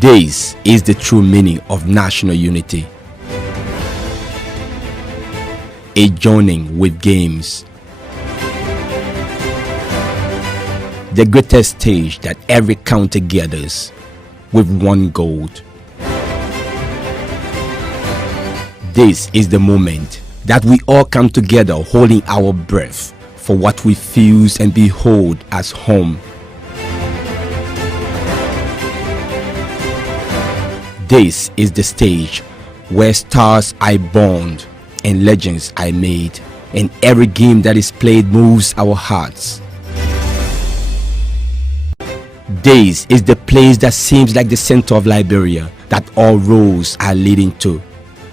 This is the true meaning of national unity. A joining with games. The greatest stage that every county gathers with one goal. This is the moment that we all come together holding our breath for what we feel and behold as home. This is the stage where stars are born and legends are made, and every game that is played moves our hearts. This is the place that seems like the center of Liberia that all roads are leading to.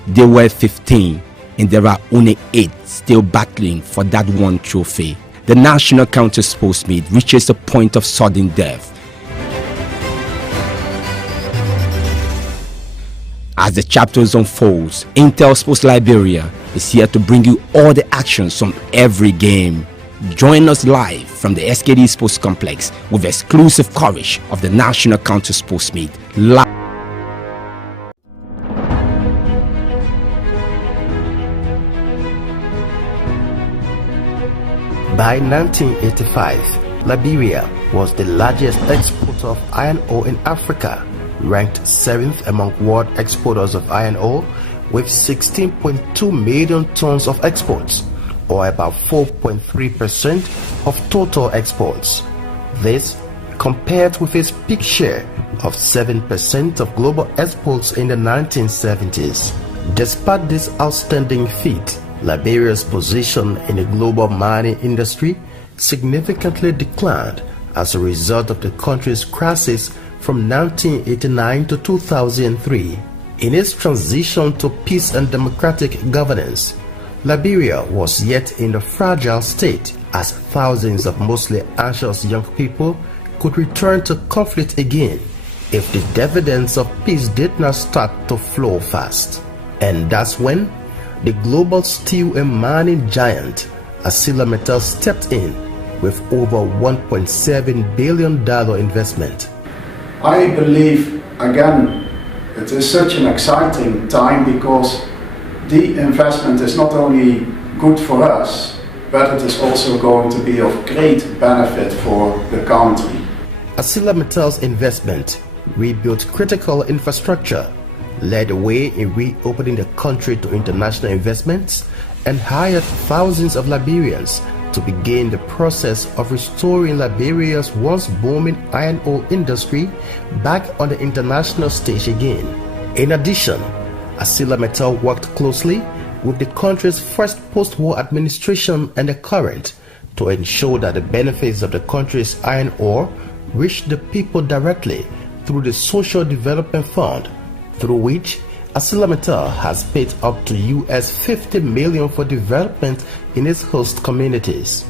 There were 15 and there are only 8 still battling for that one trophy. The national county sports meet reaches a point of sudden death. As the chapters unfolds, Intel Sports Liberia is here to bring you all the actions from every game. Join us live from the SKD Sports Complex with exclusive coverage of the National County Sports Meet. By 1985, Liberia was the largest exporter of iron ore in Africa, ranked 7th among world exporters of iron ore with 16.2 million tons of exports, or about 4.3% of total exports. This compared with its peak share of 7% of global exports in the 1970s. Despite this outstanding feat, Liberia's position in the global mining industry significantly declined as a result of the country's crisis from 1989 to 2003. In its transition to peace and democratic governance, Liberia was yet in a fragile state as thousands of mostly anxious young people could return to conflict again if the dividends of peace did not start to flow fast. And that's when the global steel and mining giant ArcelorMittal stepped in with over $1.7 billion investment. I believe, again, it is such an exciting time because the investment is not only good for us, but it is also going to be of great benefit for the country. ArcelorMittal's investment rebuilt critical infrastructure, led the way in reopening the country to international investments, and hired thousands of Liberians to begin the process of restoring Liberia's once booming iron ore industry back on the international stage again. In addition, ArcelorMittal worked closely with the country's first post-war administration and the current to ensure that the benefits of the country's iron ore reached the people directly through the Social Development Fund, through which ArcelorMittal has paid up to $50 million for development in its host communities.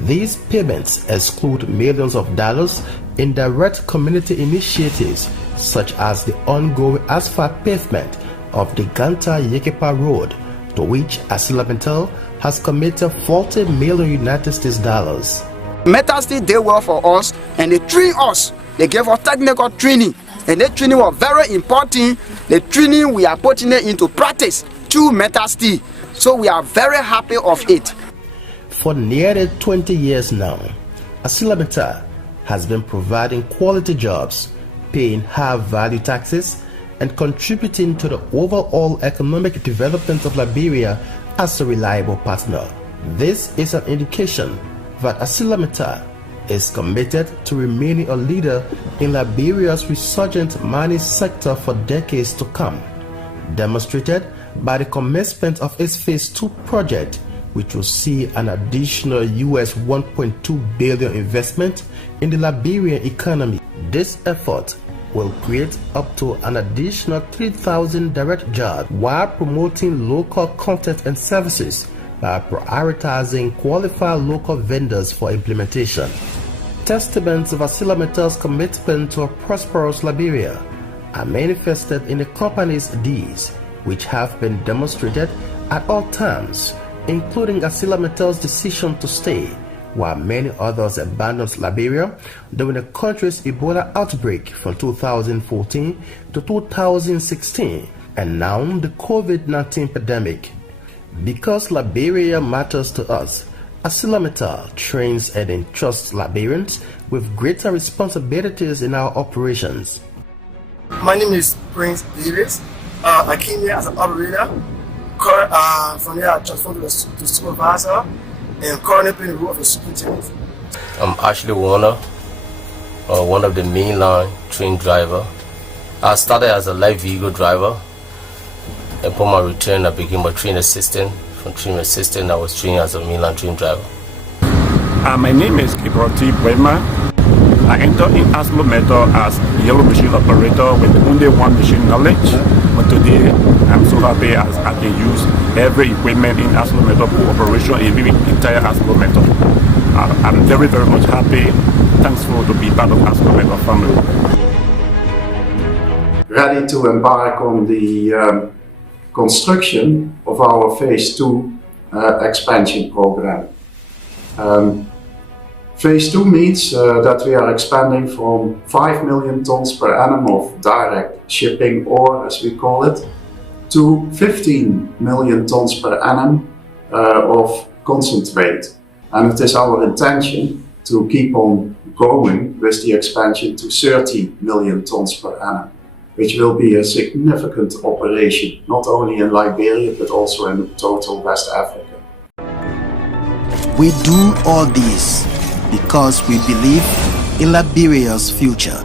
These payments exclude millions of dollars in direct community initiatives such as the ongoing asphalt pavement of the Ganta-Yekepa Road, to which ArcelorMittal has committed $40 million United States dollars. Metal Steel did well for us, and they trained us. They gave us technical training, and that training was very important. The training we are putting it into practice through Metal Steel, so we are very happy of it. For nearly 20 years now, ArcelorMittal has been providing quality jobs, paying high-value taxes, and contributing to the overall economic development of Liberia as a reliable partner. This is an indication that ArcelorMittal is committed to remaining a leader in Liberia's resurgent mining sector for decades to come, demonstrated by the commencement of its Phase 2 project, which will see an additional $1.2 billion investment in the Liberian economy. This effort will create up to an additional 3,000 direct jobs while promoting local content and services by prioritizing qualified local vendors for implementation. Testaments of ArcelorMittal's commitment to a prosperous Liberia are manifested in the company's deeds, which have been demonstrated at all times, including ArcelorMittal's decision to stay while many others abandoned Liberia during the country's Ebola outbreak from 2014 to 2016, and now the COVID-19 pandemic. Because Liberia matters to us, ArcelorMittal trains and entrusts Liberians with greater responsibilities in our operations. My name is Prince Davis. I came here as an operator. From here I transferred to supervisor and currently playing the role of a superintendent. I'm Ashley Warner, one of the mainline train driver. I started as a light vehicle driver. Upon my return, I became a train assistant. From train assistant, I was trained as a mainline train driver. My name is Kibroti Bwema. I entered in ArcelorMittal as yellow machine operator with only one machine knowledge. But today, I'm so happy as I can use every equipment in ArcelorMittal cooperation in the entire ArcelorMittal. I'm very, very much happy, thankful to be part of ArcelorMittal family. Ready to embark on the construction of our phase 2 expansion program. Phase 2 means that we are expanding from 5 million tons per annum of direct shipping ore, as we call it, to 15 million tons per annum of concentrate. And it is our intention to keep on going with the expansion to 30 million tons per annum, which will be a significant operation, not only in Liberia, but also in total West Africa. We do all this because we believe in Liberia's future.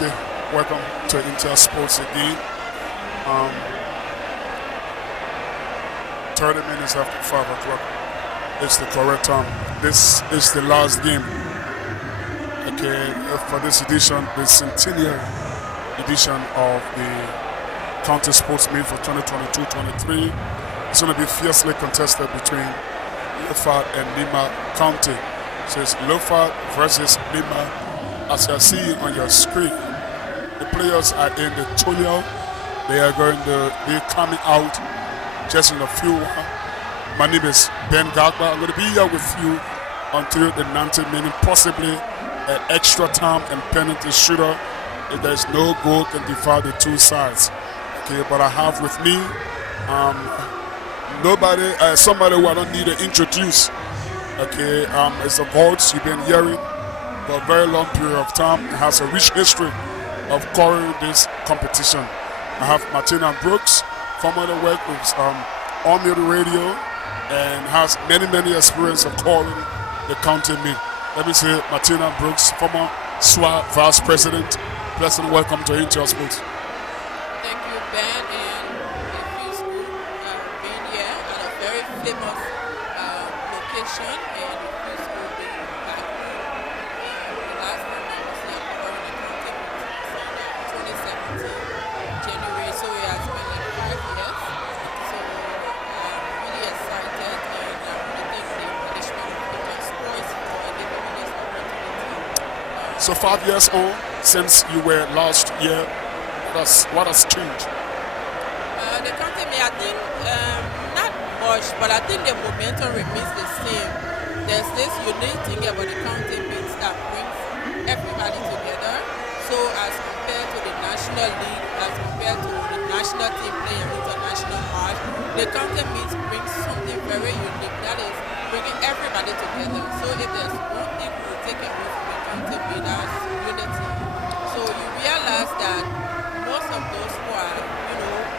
Okay, welcome to Inter Sports again. 30 minutes after 5 o'clock. It's the correct time. This is the last game. Okay, for this edition, the centennial edition of the County Sports Meet for 2022-23. It's going to be fiercely contested between Lofa and Nimba County. So it's Lofa versus Nimba. As you see on your screen, the players are in the tunnel. They are going to be coming out just in a few while. My name is Ben Gagba. I'm going to be here with you until the 90 minutes, possibly an extra time and penalty shooter. If there's no goal, can divide the two sides. Okay, but I have with me somebody who I don't need to introduce. Okay, it's a voice you've been hearing for a very long period of time. It has a rich history of covering this competition. I have Martina Brooks, formerly worked with Army Radio and has many experience of calling the county meet. Let me say Martina Brooks, former SWA Vice President. Pleasant welcome to Inter Sports. Thank you, Ben, and it feels good being here at a very famous location, and it feels good being back home. The last time I was here covering the county meet was 2017 January, so it has been like 5 years. So I'm really excited, and I really thank the management of Inter Sports for giving me this opportunity. So 5 years on since you were last year, what has changed? I think not much, but I think the momentum remains the same. There's this unique thing about the county meets that brings everybody together. So as compared to the national league, as compared to the national team playing international match, the county meets brings something very unique that is bringing everybody together. So if there's one thing we take away from the county meet, that's unity. So you realize that most of those who are,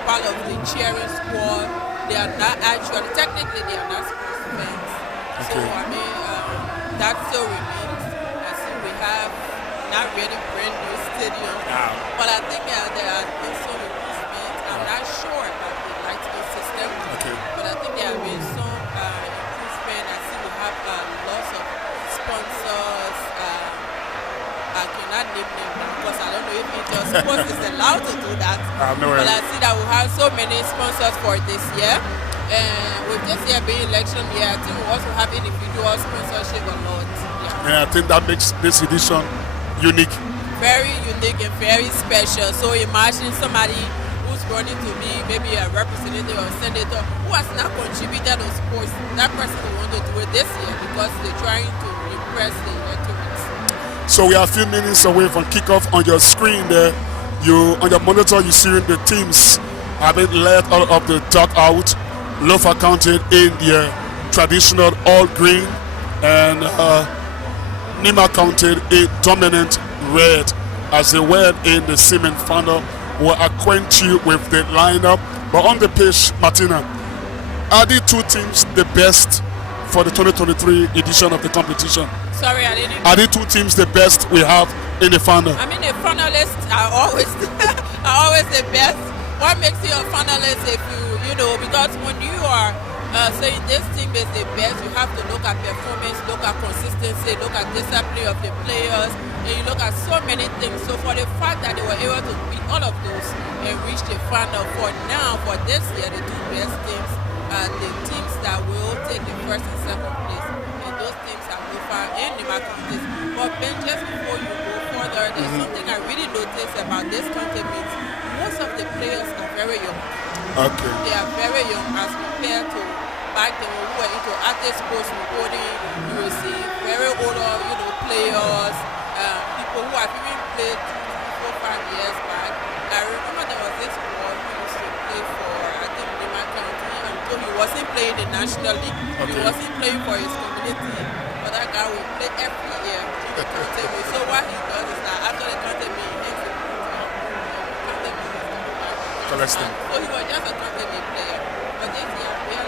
part of the cheering squad, they are not actually, technically they are not sports fans. So I mean, that still remains. I see we have not really brand new stadium, but I think there are been some improvements. I'm not sure about the lighting system, but I think there have been some improvement. I see we have lots of sponsors. I cannot name them because I don't know if Inter Sports is allowed to do that. But I see that we have so many sponsors for this year. And with this year being election year, I think we also have individual sponsorship a lot. And I think that makes this edition unique. Very unique and very special. So imagine somebody who's running to be maybe a representative or senator who has not contributed to sports. That person will want to do it this year because they're trying to impress the electorate. So we are a few minutes away from kickoff. On your screen there, on your monitor, you see the teams having led out of the dugout. Lofa counted in their traditional all green, and Nimba counted a dominant red as they were in the cement final. We'll acquaint you with the lineup. But on the pitch, Martina, are the two teams the best for the 2023 edition of the competition? Sorry, I didn't. Are the two teams the best we have in the final? I mean, the finalists are always the best. What makes you a finalist if because when you are saying this team is the best, you have to look at performance, look at consistency, look at discipline of the players, and you look at so many things. So for the fact that they were able to beat all of those and reach the final for this year, the two best teams are the teams that will take the first and second place. And those teams are Lofa and Nimba counties. But Ben, just before you go further, there's something I really noticed about this county meet. Most of the players are very young. Okay. They are very young as compared to back then when we were into active sports recording. You will see very older, players, people who have even played 4 or 5 years back. I remember there was this boy who used to play for, I think, Nimba County, and so he wasn't playing the National League. He wasn't playing for his community, but that guy will play every year in the county meet. So what he does is that after the county meet, he makes it so he was just a county player, but this year we are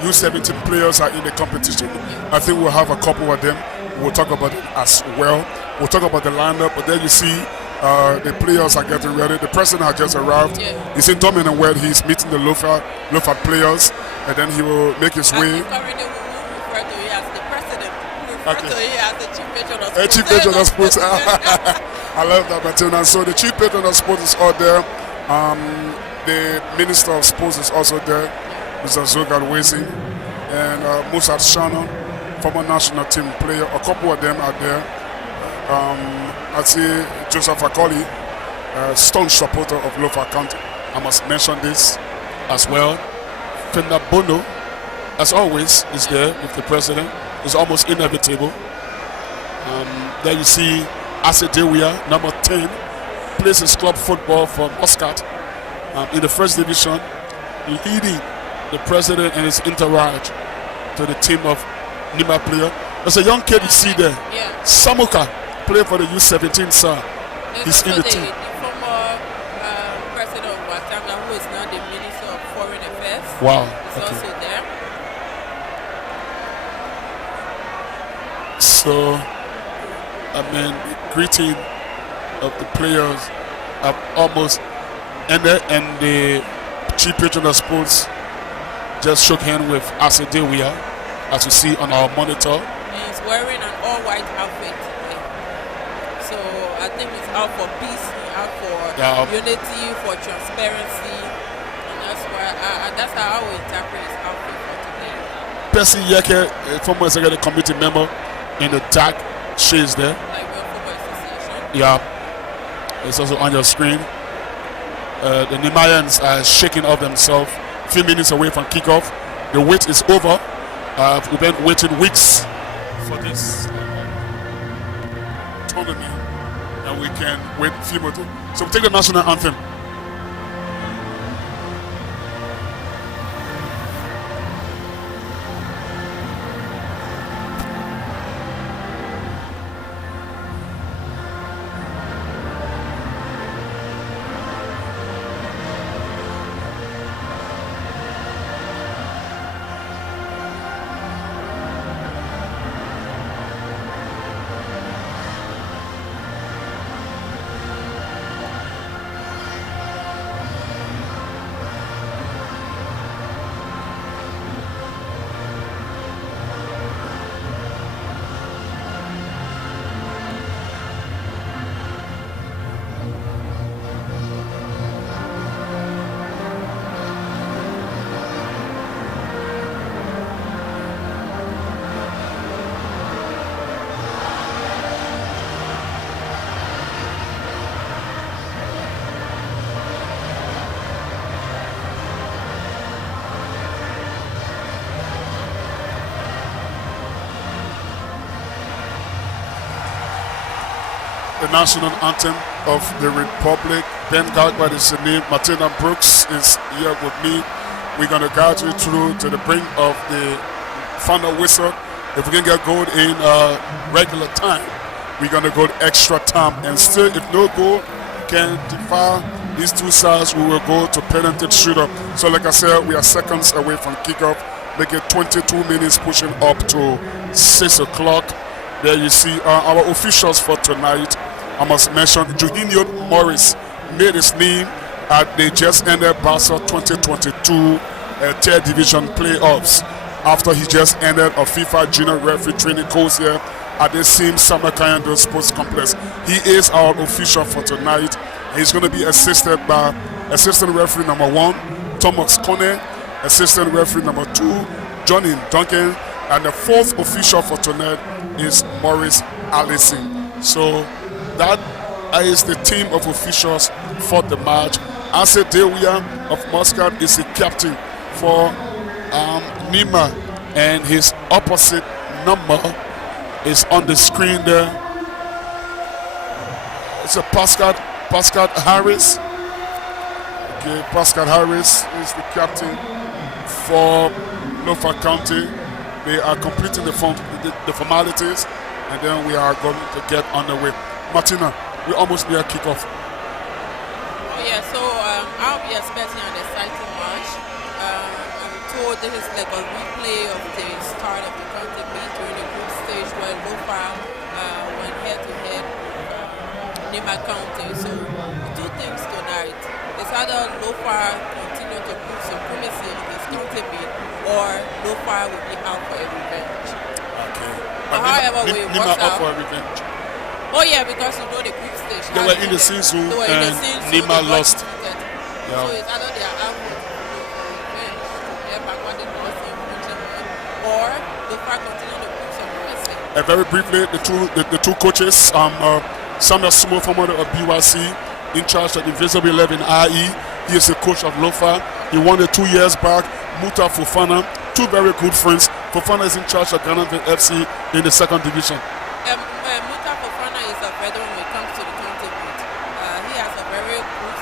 U17 players are in the competition. I think we'll have a couple of them. We'll talk about it as well. We'll talk about the lineup, but then you see the players are getting ready. The president has just arrived. He's in dominant where he's meeting the Lofa players, and then he will make his way. Currently, we will refer to him as the president. We refer to him as the chief patron of sports. Chief patron of sports. I love that, Martina. So the chief patron of sports is out there. The minister of sports is also there, Mr. Zogan Wazing, and Musa Shannon, former national team player. A couple of them are there. I see Joseph Akoli, staunch supporter of Lofa County. I must mention this as well. Fenda Bono, as always, is there with the president. It's almost inevitable. There you see Asedewia, number 10, plays his club football for Muscat in the first division, leading the president and his entourage to the team of Nimba player. There's a young kid you see there, Samuka, playing for the U17, sir. He's in the team. The former president of Watanga, who is now the Minister of Foreign Affairs. Wow. Is also there. So, greeting of the players have almost ended, and the chief patron of sports just shook hands with Asedewia, as you see on our monitor. He's wearing an all-white outfit today. So I think it's out for peace, out for unity, for transparency, and that's how I will interpret his outfit for today. Percy Yeke, former executive committee member, in the dark shades there. Like World Football Association. Yeah, it's also on your screen. the Nimayans are shaking off themselves. A few minutes away from kickoff. The wait is over. We've been waiting weeks for this tournament, and we can wait a few more. So we take the national anthem. The national anthem of the Republic. Ben Gagba is the name. Martina Brooks is here with me. We're going to guide you through to the brink of the final whistle. If we can get goal in regular time, we're going to go extra time. And still, if no goal can defy these two sides, we will go to penalty shooter. So like I said, we are seconds away from kickoff. Make it 22 minutes, pushing up to 6 o'clock. There you see our officials for tonight. I must mention Juninho Morris made his name at the just ended Barca 2022 third division playoffs after he just ended a FIFA junior referee training course here at the same Samarkand Sports Complex. He is our official for tonight. He's going to be assisted by assistant referee number 1, Thomas Kone, assistant referee number 2, Johnny Duncan, and the fourth official for tonight is Maurice Allison. So that is the team of officials for the match. Ase Dewia of Muscat is the captain for Nimba, and his opposite number is on the screen there. It's a Pascal Harris. Okay, Pascal Harris is the captain for Lofa County. They are completing the formalities, and then we are going to get underway. Martina, we almost near kickoff. Oh yeah, so I'll be expecting an exciting match. I'm told this is like a replay of the start of the country meet during the group stage where Lofa went head-to-head Nimba County. So two things tonight. It's either Lofa continue to prove supremacy in this county meet, or Lofa will be out for a revenge. Okay. But however way it works out. For a revenge. Oh yeah, because you know the group stage. They were in the season and Nimba lost. Yeah. So it's either they are out for revenge, they're back when they lost or Lofa continue to prove supremacy. Very briefly, the two coaches, Samuel Sumo, former of BYC, in charge of the Invisible 11 IE. He is the coach of Lofa. He won it 2 years back. Muta Fofana, two very good friends. Fofana is in charge of Ghana FC in the second division. Muta Fofana is a veteran when it comes to the county meet. He has a very good,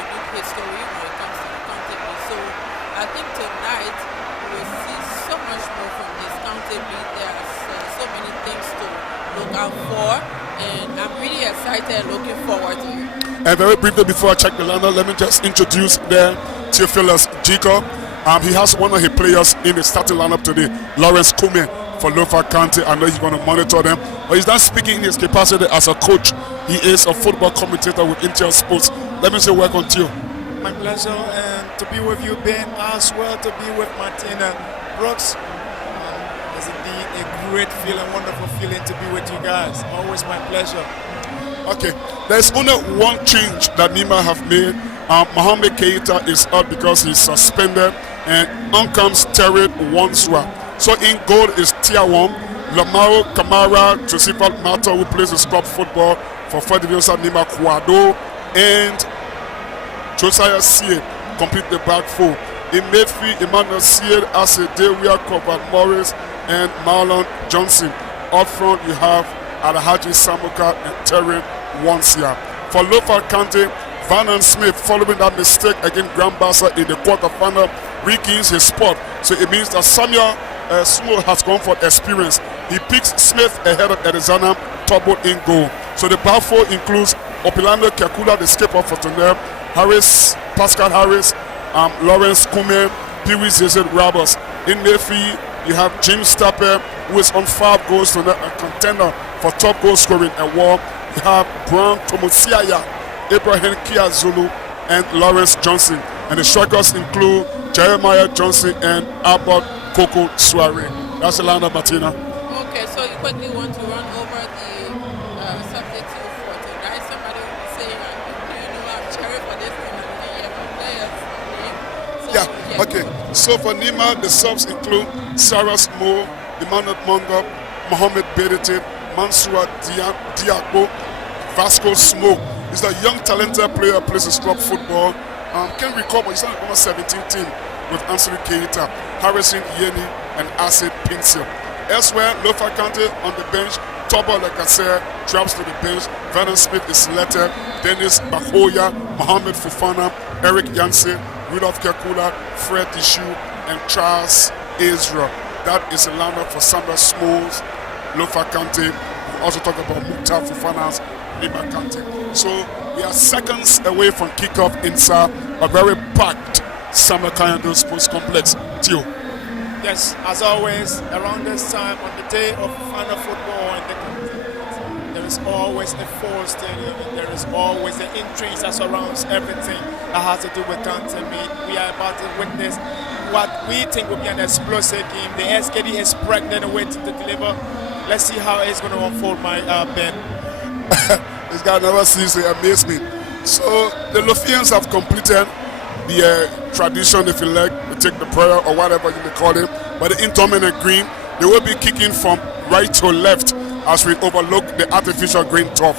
unique history when it comes to the county meet. So I think tonight we will see so much more from this county meet. There's so many things to look out for, and I'm really excited and looking forward to it. And very briefly before I check the lineup, let me just introduce there Theophilus Jacob. He has one of his players in the starting lineup today, Lawrence Kume for Lofa County. I know he's going to monitor them, but he's not speaking in his capacity as a coach. He is a football commentator with Intel Sports. Let me say welcome to you. My pleasure, and to be with you, Ben, as well to be with Martina Brooks. It's indeed a great feeling, wonderful feeling to be with you guys. Always my pleasure. Okay, there's only one change that Nimba have made. Mohamed Keita is out because he's suspended, and on comes Terry Wanswa. So in goal is Tiawon, Lamaro Kamara, Josephat Mato, who plays the club football for 4th Division Nimba Kwado, and Josiah Seed complete the back four. In midfield, Emmanuel Seed, Ase Dewia, Corbett Morris, and Marlon Johnson. Up front, you have Alhaji Samuka and Terry Wansia. For Lofa Kante, Vernon Smith, following that mistake against Grambassa in the quarterfinal, regains his spot. So it means that Samuel Smo has gone for experience. He picks Smith ahead of Edizana, Turbo in goal. So the back four includes Opilando Kakula, the skipper for Tonel, Harris, Pascal Harris, Lawrence Kume, Pee-wee Zezed Roberts. In midfield, you have James Tapper, who is on 5 goals to a contender for top goal scoring award. You have Brown Tomosiaya, Abraham Kia Zulu, and Lawrence Johnson. And the strikers include Jeremiah Johnson and Albert Coco Suare. That's the lineup, Martina. Okay, so you quickly want to run over the substitute for tonight. Somebody will be saying, do you know I'm cherry for this team? Yeah, okay. So for Nima, the subs include Sarah Smo, Emmanuel Mongo, Mohamed Bedete, Mansour Diakbo, Vasco Smoke. He's a young, talented player, plays his club football. Can't recall, but he's on the number 17 team with Anthony Keita, Harrison Yeni, and Acid Pinsel. Elsewhere, Lofa Kante on the bench. Tobo, like I said, drops to the bench. Vernon Smith is selected. Dennis Bahoya, Mohamed Fufana, Eric Jansen, Rudolph Kakula, Fred Dishu, and Charles Ezra. That is a lineup for Samuel Smalls, Lofa Kante. We also talk about Mukhtar Fufana's Nimba Kante. So we are seconds away from kickoff inside a very packed Samuel Kayando Sports Complex. Tio. Yes, as always, around this time on the day of final football in the country, there is always a full stadium and there is always the intrigue that surrounds everything that has to do with country meet. We are about to witness what we think will be an explosive game. The SKD is pregnant and waiting to deliver. Let's see how it's going to unfold, my Ben. This guy never ceases to amaze me. So the Lofians have completed the tradition, if you like, to take the prayer or whatever you may call it, but the intermittent green, they will be kicking from right to left as we overlook the artificial green turf.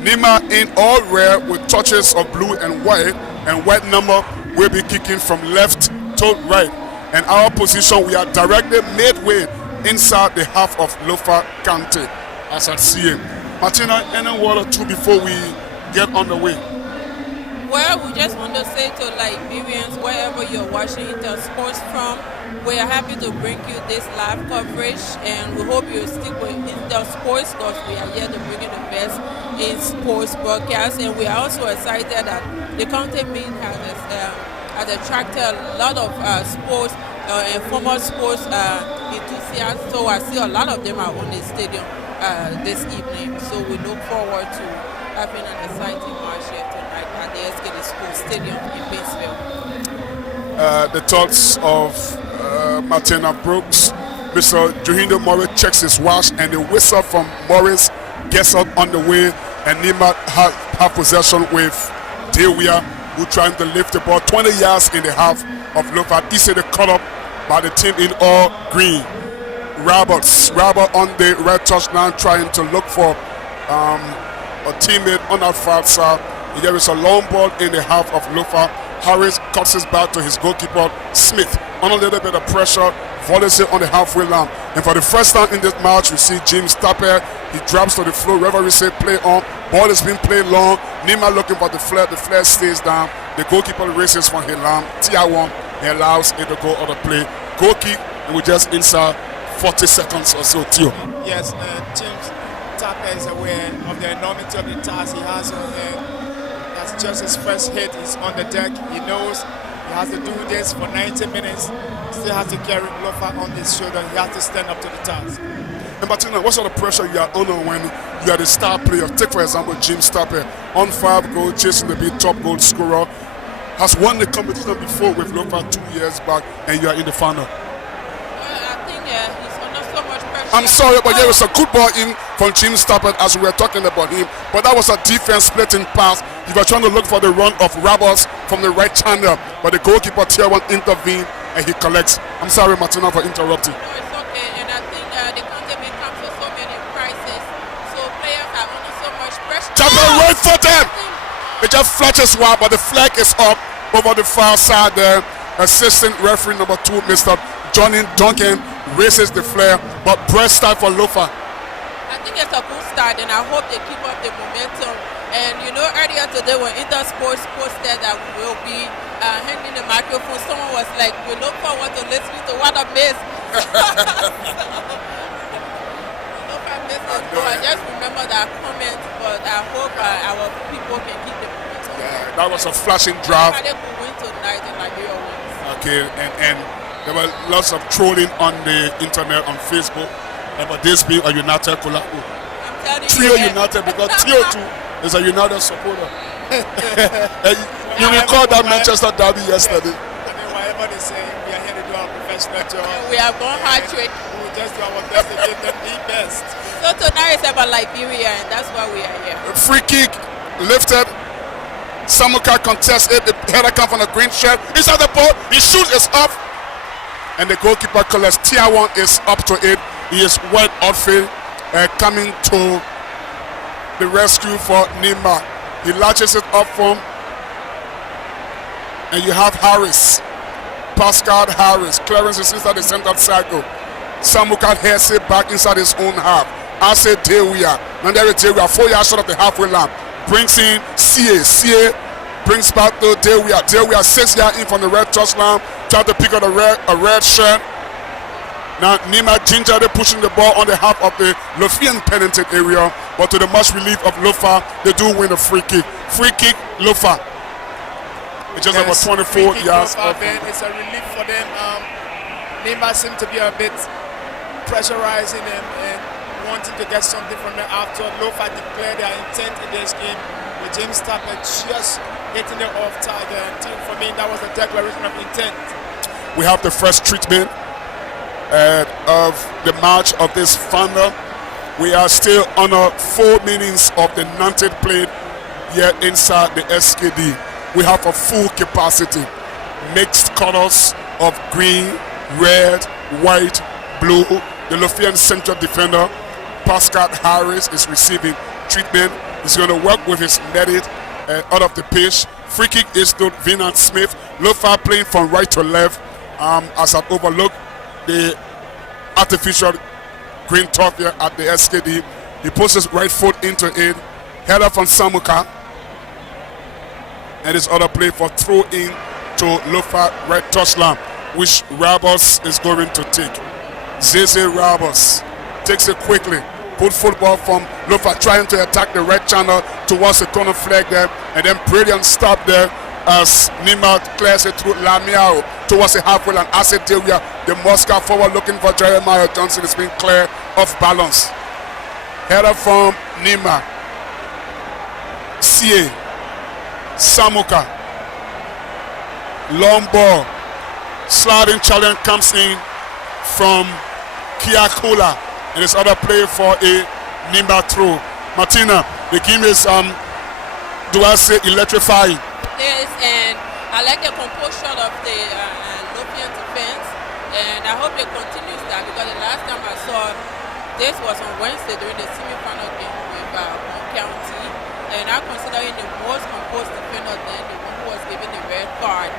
Nima in all red with touches of blue and white number will be kicking from left to right. And our position, we are directly midway inside the half of Lofa Kante, as I see it. Martina, any word or two before we get on the way? Well, we just want to say to Liberians, wherever you're watching Inter Sports from, we are happy to bring you this live coverage, and we hope you stick with Inter Sports because we are here to bring you the best in sports broadcast. And we are also excited that the county meet has attracted a lot of sports and former sports enthusiasts. So I see a lot of them are on the stadium this evening. So we look forward to having an exciting match here tonight at the SKD Sports Stadium in Paintsville. The thoughts of Martina Brooks. Mr. Johindo Morris checks his watch, and the whistle from Morris gets up on the way, and Nima have possession with Dewia, who trying to lift the ball 20 yards in the half of Lofa. He said they cut up by the team in all green. Robert on the red touchdown trying to look for a teammate on that far side. There is a long ball in the half of Lofa. Harris cuts his back to his goalkeeper Smith. On a little bit of pressure, volleys it on the halfway line. And for the first time in this match, we see James Tapper. He drops to the floor. Referee say play on. Ball is being played long. Nima looking for the flare. The flare stays down. The goalkeeper races from Hilam. Tiawan and allows it to go out of play. Goal kick, and we just inside 40 seconds or so. Tio. Yes, James Tapper is aware of the enormity of the task he has on hand. That's just his first hit. He's on the deck. He knows he has to do this for 90 minutes. Still has to carry Lofa on his shoulder. He has to stand up to the task. And Martina, what sort of pressure you are under when you are the star player? Take for example James Tapper, on 5 goals, chasing the big top goal scorer, has won the competition before with Lofa 2 years back, and you are in the final. I think he's under so much pressure. I'm sorry, but there was a good ball in from James Tapper as we were talking about him, but that was a defense splitting pass. You were trying to look for the run of Roberts from the right channel, but the goalkeeper Tiawan intervened and he collects. I'm sorry, Martina, for interrupting. No, it's okay, and I think the country comes with so many crises, so players are under so much pressure. Tapper right footed! It just flashes wide, but the flag is up over the far side there. Assistant referee number 2, Mr. Johnny Duncan, raises the flag, but press start for Lofa. I think it's a good start, and I hope they keep up the momentum. And you know, earlier today when Intersports posted that we will be handing the microphone, someone was like, "We look forward to listening to what a miss." I just remember that comment, but I hope our people can keep the momentum. Yeah, that was a flashing drive. They could win tonight and Liberia wins. Okay, and there were lots of trolling on the internet, on Facebook, about this being a United collab. I'm telling Trio you. United, because Trio 2 is a United supporter. You recall that Manchester derby yesterday. I mean, whatever they say, we are here to do our professional job. We are going hard trick. We will just do our best to give them the best. So tonight is about Liberia, and that's why we are here. Free kick lifted. Samuka contests it. The header comes from the green shirt. Inside the ball, he shoots, it's off. And the goalkeeper collects. Tier 1 is up to it. He is well outfit, coming to the rescue for Nimba. He latches it up from, and you have Harris, Pascal Harris. Clearance is inside the center circle. Samuka heads it back inside his own half. Ase Dewia. And there is Dewia, 4 yards short of the halfway line. Brings in CA brings back to Dewia. Dewia 6 yards in from the red touchline. Trying to pick up a red shirt. Now Nima gingerly pushing the ball on the half of the Lofian penalty area. But to the much relief of Lofa, they do win a free kick. Free kick, Lofa. It's just about 24 yards. It's a relief for them. Nimba seemed to be a bit pressurizing them and wanting to get something from them after Lofa declared their intent in this game, with James Tapper just hitting it off target. And for me, that was a declaration of intent. We have the first treatment of the match of this final. We are still under 4 minutes of the 90th plate here inside the SKD. We have a full capacity, mixed colors of green, red, white, blue. The Lofian central defender Pascal Harris is receiving treatment. He's going to work with his medic out of the pitch. Free kick is to Vinant Smith. Lofa playing from right to left as I overlook the artificial green top here at the SKD. He puts his right foot into it. Header from Samuka. And his other play for throw in to Lofa right touchline, which Rabos is going to take. Zeze Rabos takes it quickly. Good football from Lofa, trying to attack the red channel towards the corner flag there, and then brilliant stop there as Nimba clears it through Lamiao towards the halfway line. Asset Delia, the Moscow forward looking for Jeremiah Johnson, is being clear off balance. Header from Nimba. CA Samuka, long ball, sliding challenge comes in from Kiakula, and his other play for a Nimba throw. Martina, the game is do I say electrifying? Yes, and I like the composure of the Lofian defense, and I hope it continues that, because the last time I saw this was on Wednesday during the semi-final game with One County, and I consider him the most composed defender than the one who was given the red card.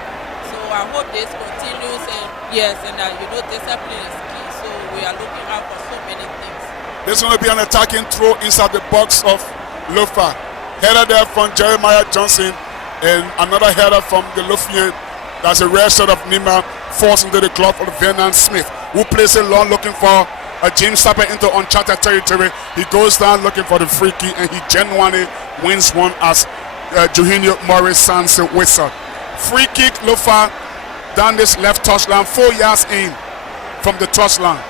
So I hope this continues, and yes, and discipline is key. So we are looking out for so many things. There's going to be an attacking throw inside the box of Lofa. Header there from Jeremiah Johnson, and another header from the Lofian. That's a rare shot of Nimba forced into the glove of Vernon Smith, who plays it long looking for a James Tapper into uncharted territory. He goes down looking for the free kick, and he genuinely wins one as Eugenio Morris sounds the whistle. Free kick, Lofa down this left touchline, 4 yards in from the touchline.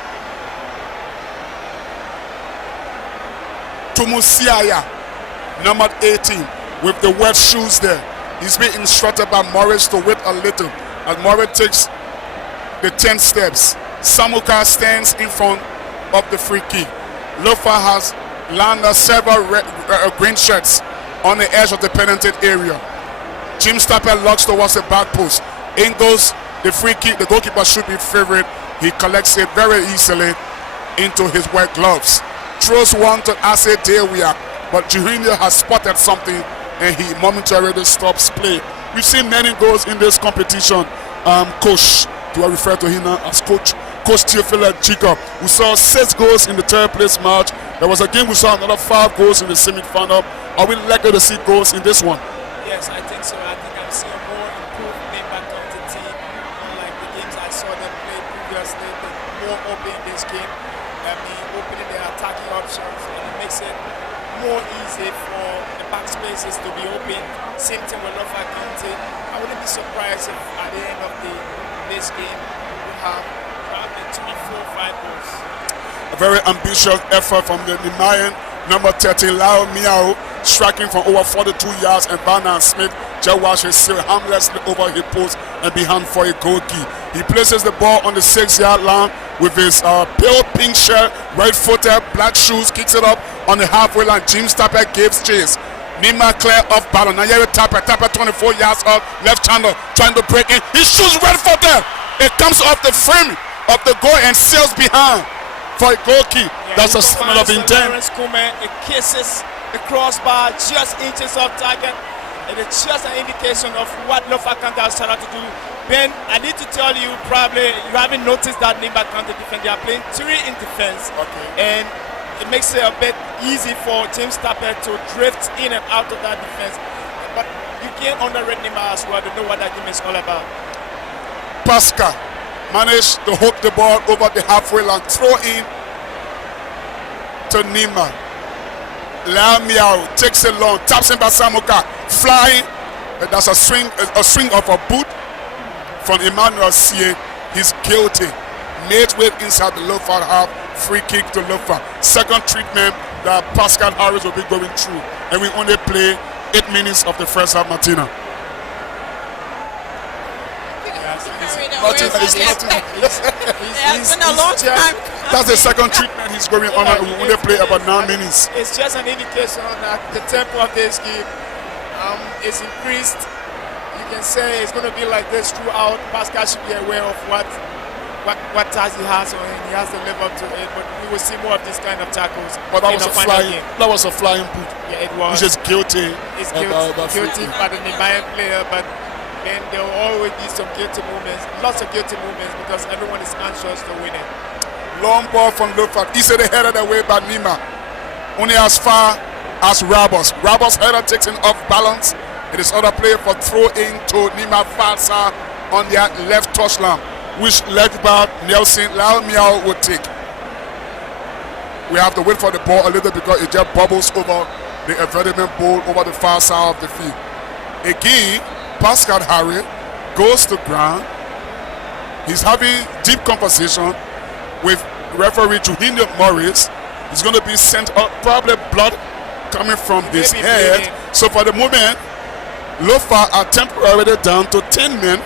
Tumusiaya, number 18, with the wet shoes there. He's being instructed by Morris to wait a little as Morris takes the 10 steps. Samuka stands in front of the free kick. Lofa has landed several green shirts on the edge of the penalty area. Jim Stapper locks towards the back post. In goes the free kick. The goalkeeper should be favorite. He collects it very easily into his wet gloves. Throws one to Ase Dewia, but Juhinio has spotted something and he momentarily stops play. We've seen many goals in this competition. Coach, do I refer to him now as Coach Theophila Jacob? We saw 6 goals in the third place match. There was a game we saw another 5 goals in the semi-final. Are we likely to see goals in this one? Yes, I think so. I think I'm seeing more improved Nimba County team. Unlike the games I saw them play previously, they're more open in this game. I mean, opening their attacking options, and it makes it more easy for the back spaces to be open. Same thing with Lofa County. I wouldn't be surprised if at the end of this game we have probably 3, 4, 5 goals. A very ambitious effort from the Nimayan number 13, Lao Miao, striking from over 42 yards, and Barnard Smith just washes sail harmlessly over his post and behind for a goal kick. He places the ball on the 6-yard line with his pale pink shirt, right-footed, black shoes, kicks it up on the halfway line. James Tapper gives chase. Nimba clear off balance. Now here Tapper 24 yards up, left channel, trying to break in. He shoots right-footed. It comes off the frame of the goal and sails behind for a goal kick. That's a sign of intent. It kisses the crossbar just inches off target. It is just an indication of what Lofa County has started to do. Ben, I need to tell you, probably you haven't noticed that Nimba County defense. They are playing 3 in defense, and it makes it a bit easy for James Tapper to drift in and out of that defense. But you can't underrate Nimba as well to know what that game is all about. Pascal managed to hook the ball over the halfway line, throw in to Nimba. Miao takes it long, taps in by Samuka, flying. That's a swing of a boot from Emmanuel Sie. He's guilty. Made with inside the Lofa half, free kick to Lofa. Second treatment that Pascal Harris will be going through, and we only play 8 minutes of the first half, Martina. It's been a long time. That's the second treatment he's going on, and we only play about 9 minutes. It's just an indication that the tempo of this game is increased. You can say it's going to be like this throughout. Pascal should be aware of what task he has, and he has to live up to it. But we will see more of this kind of tackles. But that was a flying boot. Yeah, it was. Which is guilty. It's guilty by the Nimayan player, but then there will always be some guilty moments, lots of guilty moments, because everyone is anxious to win it. Long ball from Lofa. He said they headed away by Nimba. Only as far as Rabos. Rabos' header takes him off balance. It is other player for throw in to Nimba Falsa on their left touchline, which left back Nelson Lao Miao would take. We have to wait for the ball a little because it just bubbles over the environment ball over the far side of the field. Again, Pascal Harry goes to ground. He's having deep conversation with referee Juhino Morris. He's going to be sent up, probably blood coming from his head. So for the moment, Lofa are temporarily down to 10 men.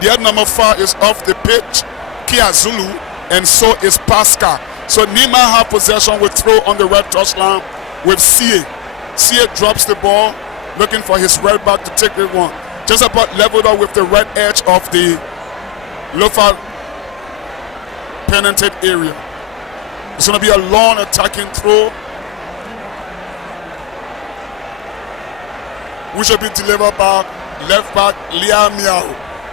The other number 4 is off the pitch, Kia Zulu, and so is Pascal. So Nimba have possession with throw on the red touchline with Sie. Sie drops the ball, looking for his right back to take it one. Just about leveled up with the right edge of the Lofa penalty area. It's going to be a long attacking throw, which will be delivered by left back Liam Miao.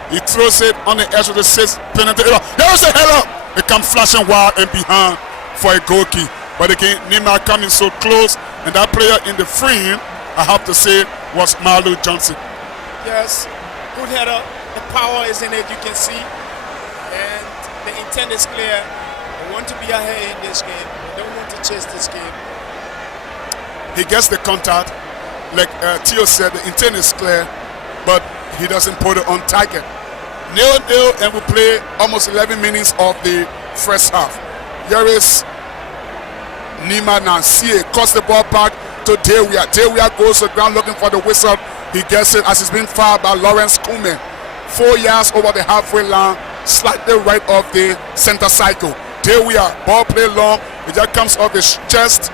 He throws it on the edge of the 6th penalty area. There's a header. It comes flashing wide and behind for a goal kick. But again, Nimba coming so close, and that player in the frame, I have to say, was Marlo Johnson. Yes, good header. The power is in it, you can see. And the intent is clear. They want to be ahead in this game. They don't want to chase this game. He gets the contact. Like Theo said, the intent is clear, but he doesn't put it on target. 0-0, and we play almost 11 minutes of the first half. Here is Nimba Nancy. Cuts the ball back to Dewia. Dewia goes to the ground looking for the whistle. He gets it as it's been fired by Lawrence Kume. 4 yards over the halfway line, slightly right of the center cycle. Dewia, ball play long. It just comes off his chest,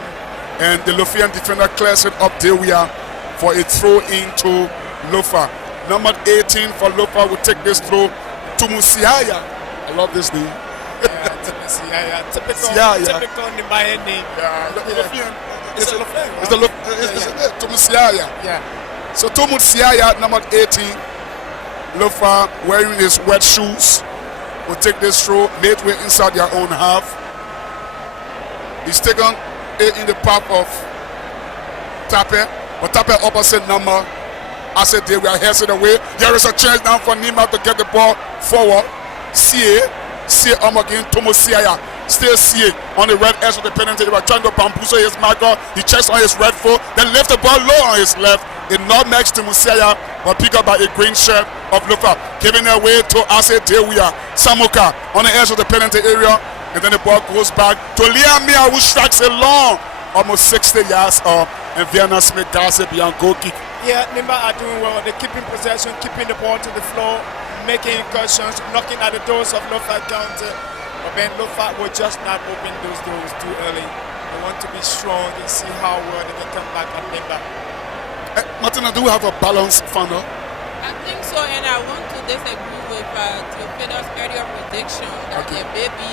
and the Lofian defender clears it up Dewia for a throw into Lofa. Number 18 for Lofa will take this throw to Musiaya. I love this name. Yeah, typical Nimayan name. Yeah, Lofian. It's a Lofian. It's to Musiaya. Yeah. So Tumut Siaya, number 18, Lofa wearing his wet shoes, will take this throw midway inside their own half. He's taken it in the path of Tape, but Tape opposite number. I said they were headed away. There is a chance now for Nimba to get the ball forward. See again, Tomo Siaya. Still see on the red edge of the penalty. They were trying to bamboozle his marker. He checks on his right foot, then left the ball low on his left. It not next to Musiaya, but picked up by a green shirt of Lofa. Giving it away to Ase Dewia. Samuka on the edge of the penalty area. And then the ball goes back to Liamia, who strikes it long. Almost 60 yards up. And Vienna Smith does it beyond goal kick. Yeah, Nimba are doing well. They're keeping possession, keeping the ball to the floor, making incursions, knocking at the doors of Lofa County. But then Lofa will just not open those doors too early. They want to be strong and see how well they can come back at Nimba. Martina, do we have a balanced funnel? I think so, and I want to disagree with Theophila's earlier prediction that there may be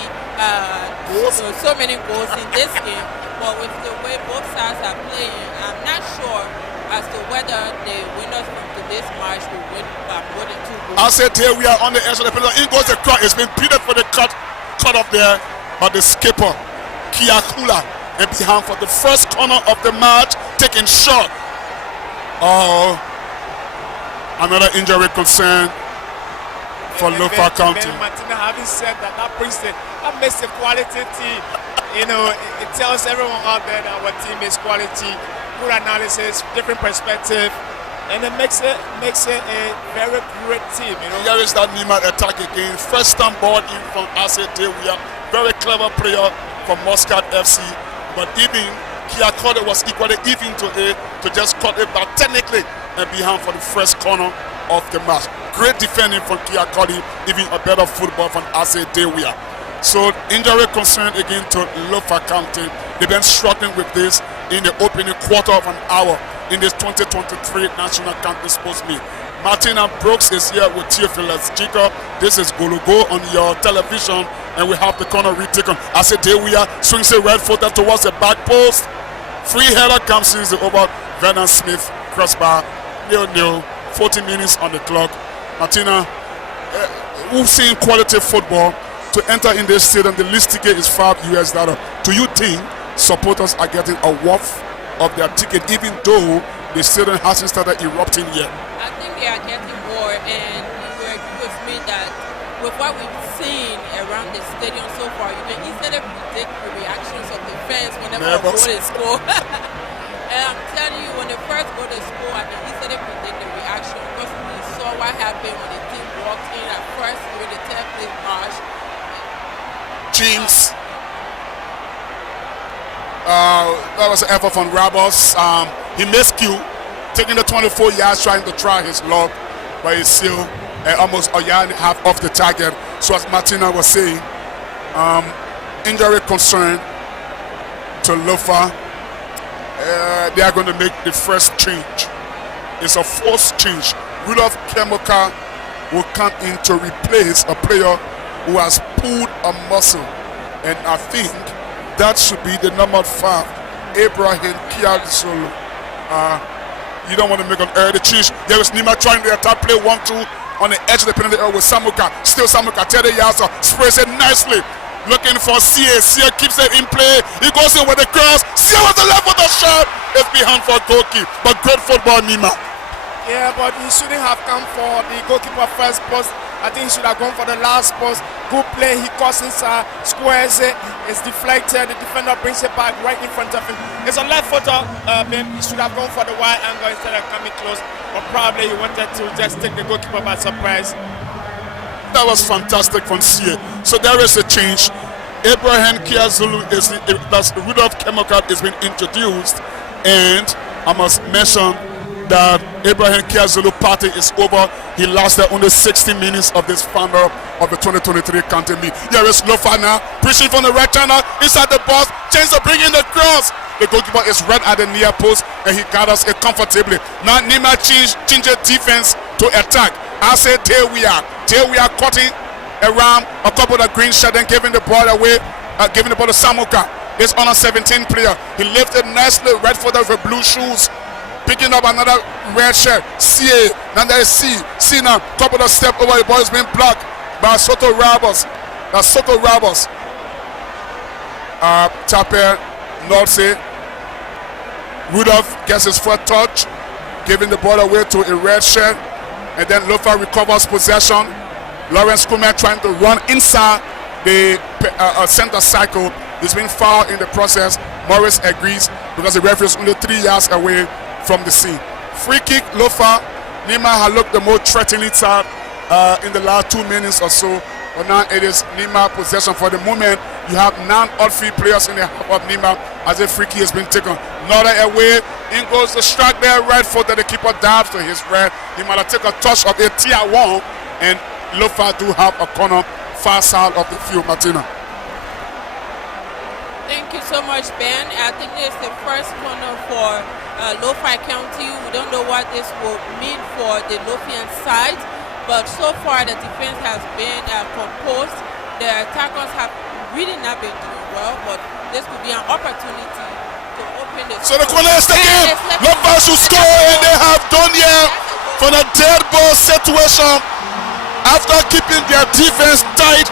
so many goals in this game. But with the way both sides are playing, I'm not sure as to whether the winners from today's match will win by more than 2 goals. I said here we are on the edge of the penalty. In goes the cut. It's been pleaded for the cut up there, but the skipper Kiakula and behind for the first corner of the match, taking shot. Oh, another injury concern for Lofa County. Martina, having said that, that makes the quality team. You know, it tells everyone out there that our team is quality, good analysis, different perspective, and it makes it a very great team. You know, here is that Nimba attack again. First time ball in from Ase Dewia, very clever player from Muscat FC, but even Kiakode was equally even to it to just cut it back technically and behind for the first corner of the match. Great defending from Kiakode, even a better football from Ase Dewia. So injury concern again to Lofa County. They've been struggling with this in the opening quarter of an hour in this 2023 National County Sports Meet. Martina Brooks is here with Theophilus Jico. This is Golugo on your television, and we have the corner retaken. Ase Dewia swings it right footed towards the back post. Free header comes in over Vernon Smith, crossbar, 0-0, 40 minutes on the clock. Martina, we've seen quality football. To enter in this stadium, the least ticket is $5. Do you think supporters are getting a waft of their ticket, even though the stadium hasn't started erupting yet? I think they are getting more, and you agree with me that with what we've seen around the stadium so far, you can easily predict the reactions of the fans whenever a goal is scored. And I'm telling you, when the first goal is scored, I can easily predict the reaction because we saw what happened when the team walked in at first during the 10th march. James, that was an effort from Rabos. He missed Q, taking the 24 yards, trying to try his luck, but he's still almost a yard and a half off the target. So as Martina was saying, injury concern to Lofa. They are going to make the first change. It's a forced change. Rudolph Kemoka will come in to replace a player who has pulled a muscle, and I think that should be the number 5, Abraham Kiazolo. You don't want to make an early change. There is Nimba trying to attack, play 1-2 on the edge of the penalty area with Samuka. Still Samuka, 30 yards, sprays it nicely. Looking for Sia. Sia keeps it in play. He goes in with the cross. Sia with the left with the shot. It's behind for goalkeeper, but great football, Nimba. Yeah, but he shouldn't have come for the goalkeeper first post. I think he should have gone for the last post. Good play. He cuts inside, squares it. It's deflected. The defender brings it back right in front of him. It's a left footer. He should have gone for the wide angle instead of coming close. But probably he wanted to just take the goalkeeper by surprise. That was fantastic from Sia. So there is a change. Abraham Kiazulu that's Rudolph Kemokat has been introduced, and I must mention that Abraham Kiazulu party is over. He lasted only 60 minutes of this final of the 2023 county league. Here is Lofa now, pushing from the right corner inside the box, chance to bring in the cross. The goalkeeper is right at the near post, and he gathers it comfortably. Now Nimba change defense to attack. I say there we are cutting around a couple of green shot and giving the ball away, giving the ball to Samuka. It's on a 17 player. He lifted nicely right footed with blue shoes. picking up another red shirt. CA. Now there is C. C now. Top of the step over. The ball is being blocked by Soto Rabos. That's Soto Rabos. Taper, Nordsey. Rudolph gets his foot touch, giving the ball away to a red shirt. And then Lofa recovers possession. Lawrence Kumer trying to run inside the center circle. He's been fouled in the process. Morris agrees because the referee is only 3 yards away from the scene. Free kick, Lofa. Nimba had looked the most threatening side in the last 2 minutes or so. But now it is Nimba possession for the moment. You have 9 outfield players in the half of Nimba as a free kick has been taken. Another away. In goes the strike there, right foot, that the keeper dives to his right. He might have taken a touch of a tier 1, and Lofa do have a corner far side of the field. Martina. Thank you so much, Ben. I think this is the first corner for Lofa County. We don't know what this will mean for the Lofian side, but so far the defense has been composed. The attackers have really not been doing well, but this could be an opportunity to open the So the corner is taken. Lofa should score, and they have done here for the dead ball situation after keeping their defense tight.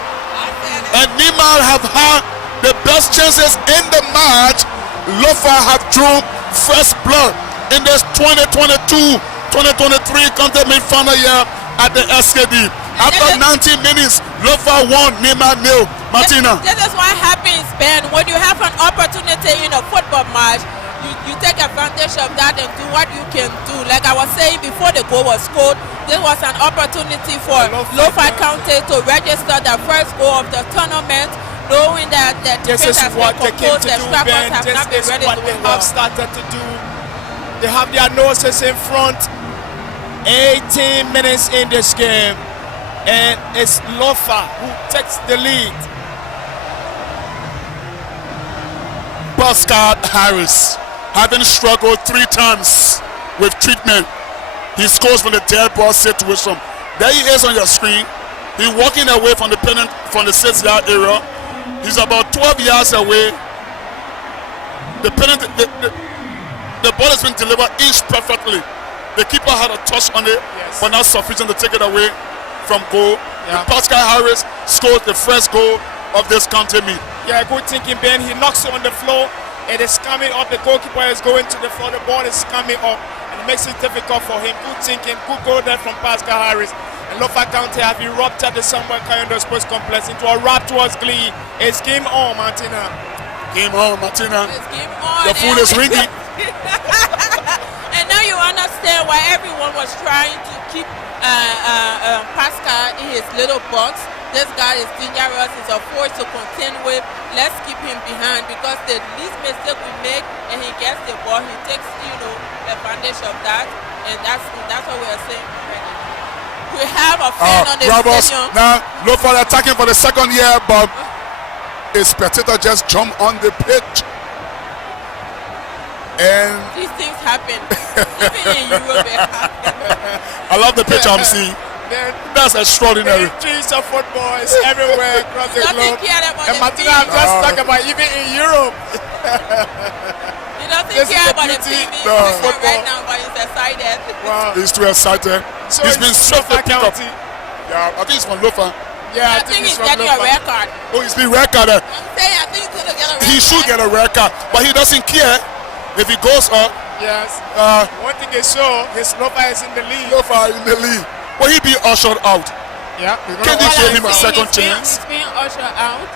And Nimba have had the best chances in the match. Lofa have drawn fresh blood in this 2022-2023 continent final year at the SKD. After 90 minutes, Lofa won, Nimba nil. Martina. This is what happens, Ben. When you have an opportunity in a football match, you take advantage of that and do what you can do. Like I was saying before the goal was scored, this was an opportunity for Lofa County to register the first goal of the tournament, knowing that the defense has been composed, the strikers have not been ready to win. Have started to do. They have their noses in front. 18 minutes in this game, and it's Lofa who takes the lead. Pascal Harris, having struggled 3 times with treatment, he scores from the dead ball situation. There he is on your screen. He's walking away from the penalty from the 6-yard area. He's about 12 yards away. The penalty, the ball has been delivered inch perfectly. The keeper had a touch on it, but not sufficient to take it away from goal. Yeah. Pascal Harris scores the first goal of this county meet. Yeah, good thinking, Ben. He knocks it on the floor. It is coming up. The goalkeeper is going to the floor. The ball is coming up, and it makes it difficult for him. Good thinking. Good goal there from Pascal Harris. And Lofa County have erupted the Samuel Kayondo Sports Complex into a rap towards glee. It's game on, Martina. Game on, Martina. It's game on. The food is ringing. And now you understand why everyone was trying to keep Pascal in his little box. This guy is dangerous. He's a force to contend with. Let's keep him behind, because the least mistake we make and he gets the ball, he takes advantage of that, and that's what we are saying already. We have a fan on the stadium. Now Lofa attacking for the second year, but a spectator just jumped on the pitch. And these things happen. Even in Europe, it happens. I love the picture I'm seeing. That's extraordinary. The injuries of football is everywhere across the globe. And Martina, I'm just talking about even in Europe. He doesn't care about the TV right now, but he's excited. Wow. He's too excited. So he's been swift to pick up. County. Yeah, I think it's from Lofa. Yeah, I think he's getting a red card. Oh, he's been red carded. I'm saying I think he's going to get a red card. He should get a red card, but he doesn't care if he goes up. Yes. One thing is sure, his Lofa is in the lead. Lofa in the lead. Will he be ushered out? Yeah. Can they give him a second chance? He's being ushered out,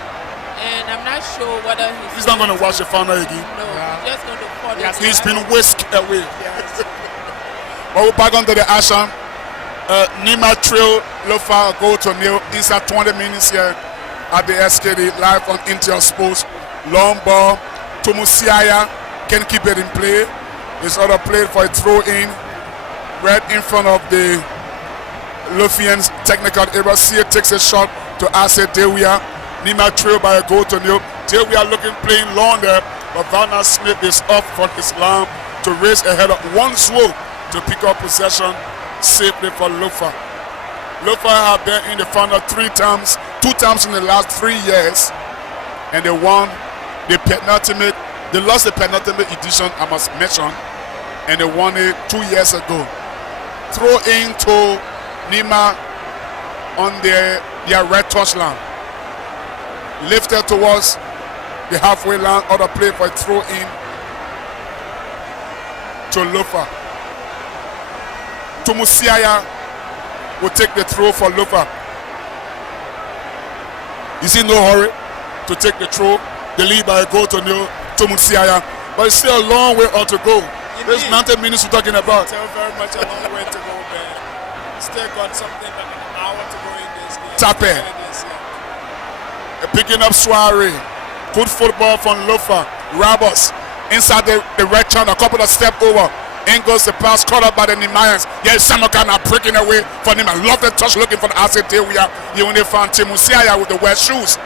and I'm not sure whether he's not going to watch the final again. No, he's just going to follow. Yes, he's been whisked away. Yes. But we're back onto the action. Nimba trail Lofa go to nil inside 20 minutes here at the SKD live on Intel Sports. Long ball. Tomusiaya can keep it in play. This other played for a throw in right in front of the Lofians technical area. Sia takes a shot to Ase Dewia. Nimba trail by a goal to nil. Dewia looking playing long there, but Vanna Smith is off from Islam to raise a header. One swoop to pick up possession safely for Lofa. Lofa have been in the final 3 times, 2 times in the last 3 years, and they won the penultimate. They lost the penultimate edition, I must mention, and they won it 2 years ago. Throw into Nimba on their red touchline. Lifted towards the halfway line, other play for a throw in to Lofa. Tumusiaya will take the throw for Lofa. He's in no hurry to take the throw. The lead by a goal to Tumusiaya, but it's still a long way out to go. There's 90 minutes we're talking about. Still very much a long way to go, man. Still got something like an hour to go in this game. Tape. Picking up Soiree. Good football from Lofa. Rabos inside the red channel. A couple of step over. In goes the pass, caught up by the Nimayans. Yes, Samoka now breaking away from him. I love the touch looking for the asset there. You only found Timusiaya with the wet shoes.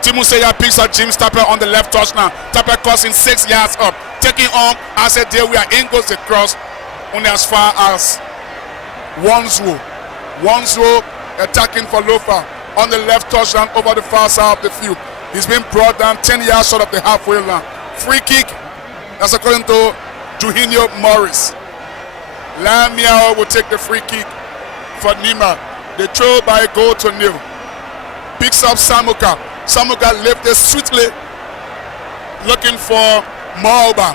Timusiaya picks up James Tapper on the left touch now. Tapper crossing 6 yards up. Taking on asset there. In goes the cross. Only as far as Wanzo attacking for Lofa on the left touchdown over the far side of the field. He's been brought down 10 yards short of the halfway line. Free kick. That's according to Juhinho Morris. Lamiao will take the free kick for Nimba. They throw by a goal to nil. Picks up Samuka. Samuka lifted sweetly looking for Malba.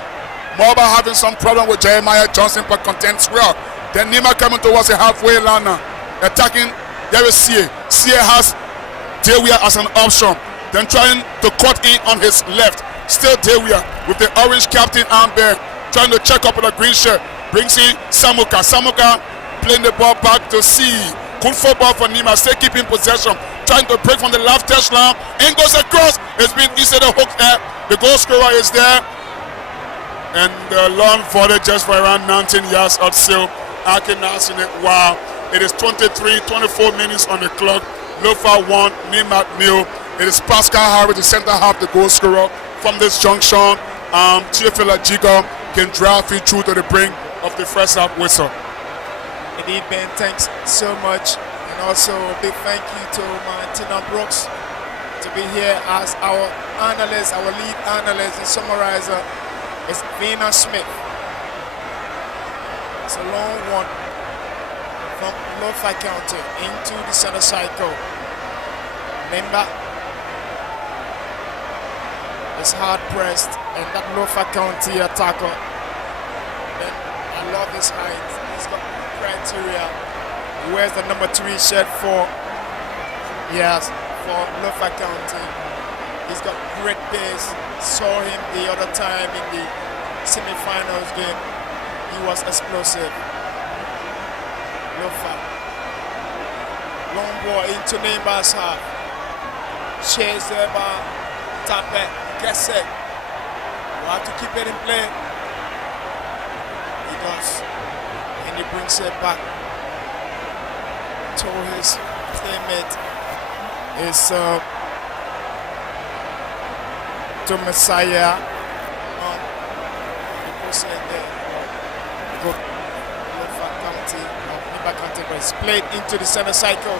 Malba having some problem with Jeremiah Johnson but contents well. Then Nimba coming towards the halfway line now. Attacking. There is Sie. Sie has Dewia as an option. Then trying to cut in on his left. Still Dewia with the orange captain armband. Trying to check up with a green shirt. Brings in Samuka. Samuka playing the ball back to C. Good football for Nimba. Still keeping possession. Trying to break from the left touchline. In goes across. It's been inside the hook there. The goal scorer is there. And the long volley just for around 19 yards or so. Akinasing it. Wow. It is 24 minutes on the clock. Lofa 1, Nimba 0. It is Pascal Harris, the center half, the goal scorer from this junction. Chiefila Jiga can drive you through to the brink of the first half whistle. Indeed, Ben, thanks so much. And also a big thank you to Martina Brooks to be here as our analyst, our lead analyst and summarizer is Vina Smith. It's a long one from Lofa County into the center cycle. Nimba is hard pressed, and that Lofa County attacker. Then I love his height. He's got criteria. He wears the number 3 shirt for Lofa County. He's got great pace. Saw him the other time in the semi-finals game. He was explosive. Lofa. Long ball into Nimba's half. Chase the ball. Tap it. Gets it. You have to keep it in play. He does. And he brings it back to his teammate. It's to Messiah. Good. Lofa County, Nimba County, but it's played into the center cycle.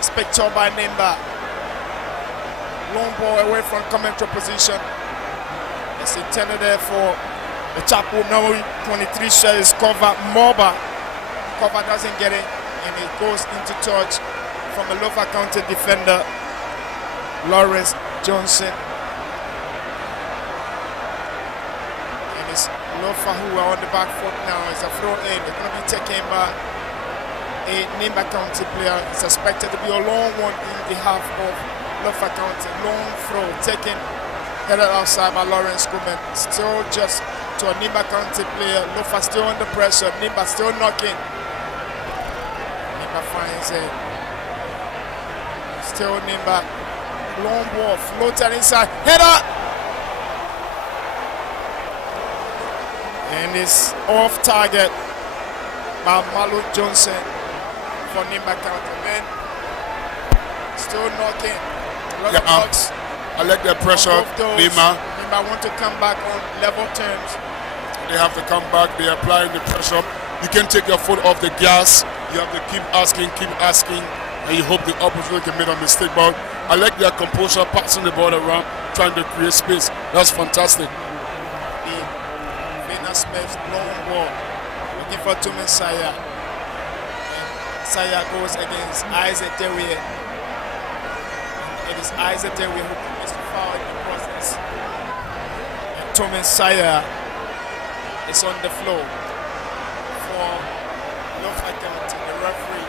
Spector by Nimba. Long ball away from commentary position. It's intended there for the chap who now 23 shirt is cover. Moba. Cover doesn't get it, and it goes into touch from the Lofa County defender, Lawrence Johnson. And it's Lofa who are on the back foot now. It's a throw in. It's going to be taken by a Nimba County player. It's expected to be a long one in the half of Lofa County. Long throw taken, headed outside by Lawrence Kuman. Still just to a Nimba County player. Lofa still under pressure. Nimba still knocking. Nimba finds it. Still Nimba. Long ball floated inside. Header! And it's off target by Malu Johnson for Nimba County. Then still knocking. I like their pressure. Nimba want to come back on level terms. They have to come back. They are applying the pressure. You can't take your foot off the gas. You have to keep asking, and you hope the opposition can make a mistake. But I like their composure, passing the ball around, trying to create space. That's fantastic. Smith, long ball, looking for Tumen Saya. And Saya goes against Isaac Dewier. It is Isaac Dewier who commits the foul in the process. And Tumen Saya is on the floor for Lofa County. The referee,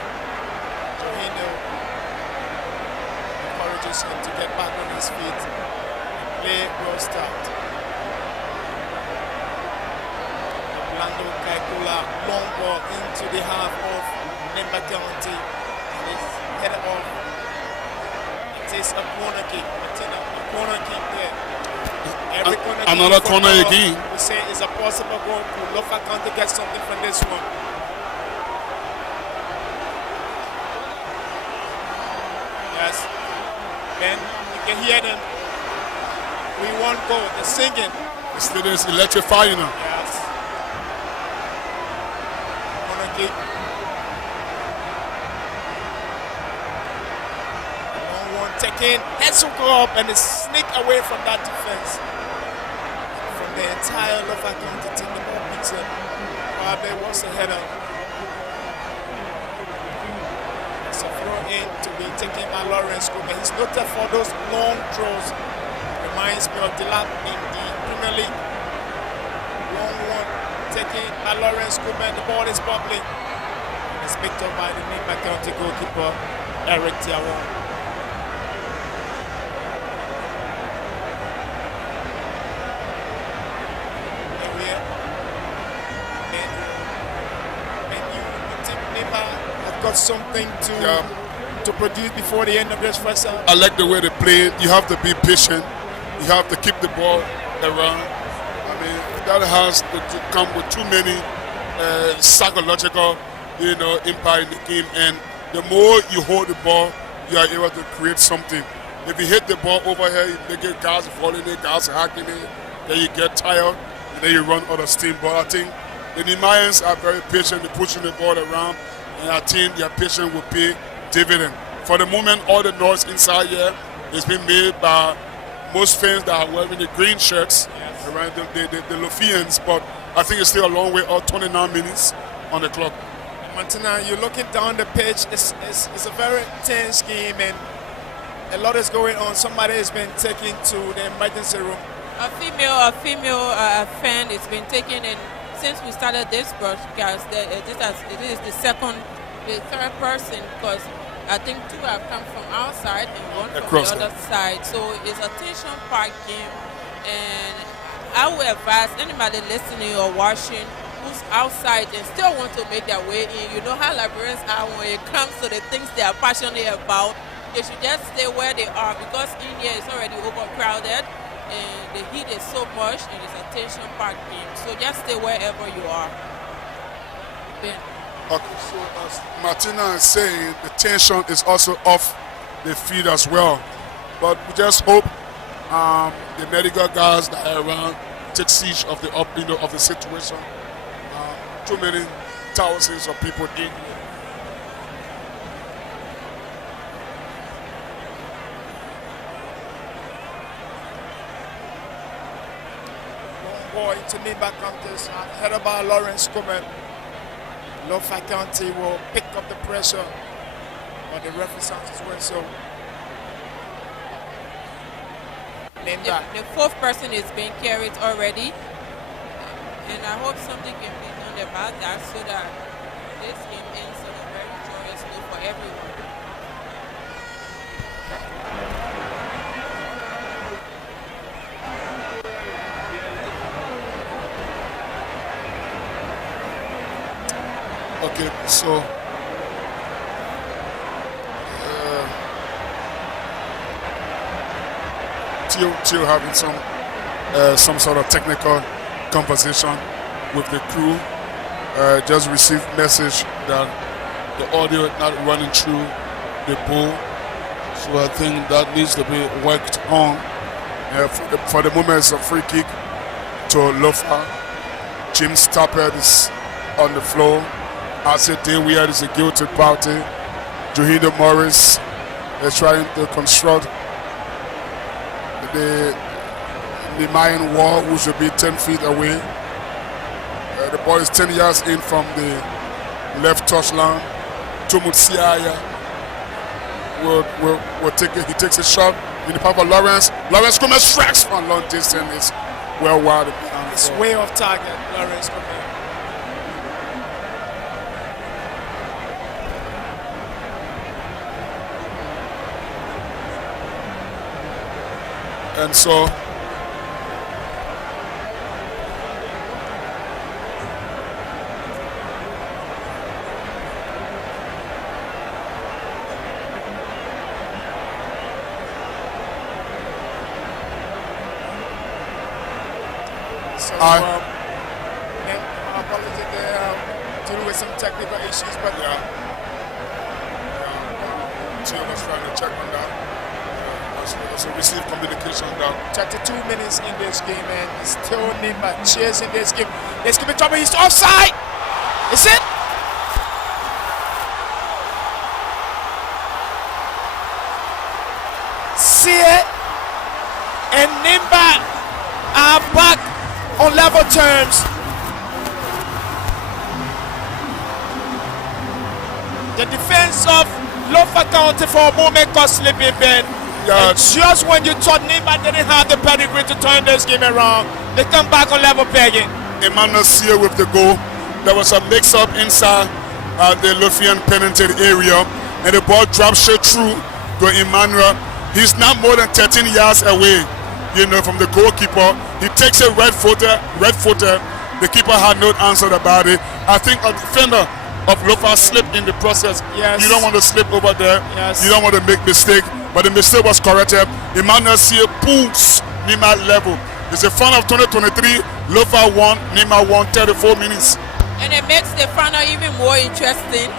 Johino, encourages him to get back on his feet. Play will start. Lando Kaikula, long ball into the half of Nimba County. And it's headed off. It is a corner kick. Martina, a corner kick there. Every corner kick Another corner again. We say is a possible goal. Could Lofa County get something from this one? Yes. Ben, you can hear them. We won't go. They're singing. The stadium is electrifying now. Yes. Corner kick. Long one taken. Heads will go up and they sneak away from that defense. From the entire Lofa County team, the ball picks up. Probably was a header. It's a throw in to be taken by Lawrence Cooper. He's noted for those long throws. Reminds me of the lap in the Premier League. Long one taken by Lawrence Cooper. The ball is bubbling. It's picked up by the Nimba County goalkeeper, Eric Tiawon. Got something to produce before the end of this first half. I like the way they play. You have to be patient. You have to keep the ball around. I mean, that has to come with too many psychological, impact in the game. And the more you hold the ball, you are able to create something. If you hit the ball over here, you get guys falling in, guys hacking it, then you get tired, and then you run out of steam. But I think the Nimayans are very patient in pushing the ball around. And I think their patience will pay dividend. For the moment, all the noise inside here is being made by most fans that are wearing the green shirts, yes, around the Lofians, but I think it's still a long way out, 29 minutes on the clock. Martina, you're looking down the pitch, it's a very tense game and a lot is going on. Somebody has been taken to the emergency room. A female fan has been taken in. Since we started this broadcast, it is the third person, because I think two have come from outside and one from the other side. So it's a tension-packed game, and I would advise anybody listening or watching who's outside and still want to make their way in. You know how Liberians are when it comes to the things they are passionate about. They should just stay where they are, because in here is already overcrowded. And the heat is so much, and it's a tension-packed game. So just stay wherever you are. Ben. Okay, so as Martina is saying, the tension is also off the field as well. But we just hope the medical guys that are around take siege of the of the situation. Too many thousands of people in. Into Nimba County, headed by Lawrence Coleman. Lofa County will pick up the pressure, but the referee sounds as well. So the fourth person is being carried already, and I hope something can be done about that so that this game ends on a very joyous note for everyone. Okay, so Tio having some sort of technical conversation with the crew. Just received message that the audio is not running through the pool, so I think that needs to be worked on. For the moment, it's a free kick to Lofa. James Tappert is on the floor. I said Dewey is a guilty party. Johino Morris is trying to construct the Mayan wall, which should be 10 feet away. The ball is 10 yards in from the left touchline. Tumutsiaya will take it. He takes a shot in the path of Lawrence. Lawrence Gomez strikes from long distance. It's well wide. It's way off target, Lawrence Gomez. And so apologies there dealing with some technical issues, but Tio was trying to check on that. So receive communication down. 32 minutes in this game, and still Nimba chasing this game. There's going to be trouble. He's offside. Is it? See it? And Nimba are back on level terms. The defense of Lofa County for a moment got slipping, Ben. Yeah. And just when you thought Nimba didn't have the pedigree to turn this game around, they come back on level pegging. Emmanuel Sear with the goal. There was a mix-up inside the Lofian penalty area, and the ball dropped straight through to Emmanuel. He's not more than 13 yards away, from the goalkeeper. He takes a red footer. The keeper had no answer about it. I think a defender of Lofa slipped in the process. Yes. You don't want to slip over there. Yes. You don't want to make mistake, but the mistake was corrected. Emmanuel Sear pulls Nimba level. It's the final of 2023. Lofa won, Nimba won 34 minutes. And it makes the final even more interesting.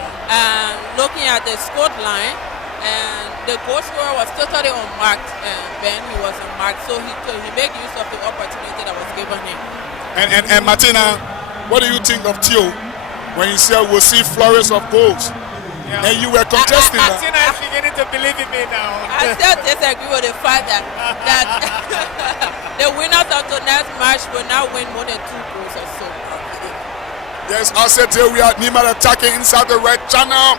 Looking at the score line, and the goal scorer was totally unmarked, and Ben, he was unmarked, so he made use of the opportunity that was given him. And Martina, what do you think of Tio when you say we'll see flurries of goals? Yeah. And you were contesting that. Martina is beginning to believe in me now. I still disagree with the fact that the winners of tonight's match will now win more than 2 goals or so. Yes, I said here we are Nimba attacking inside the red channel.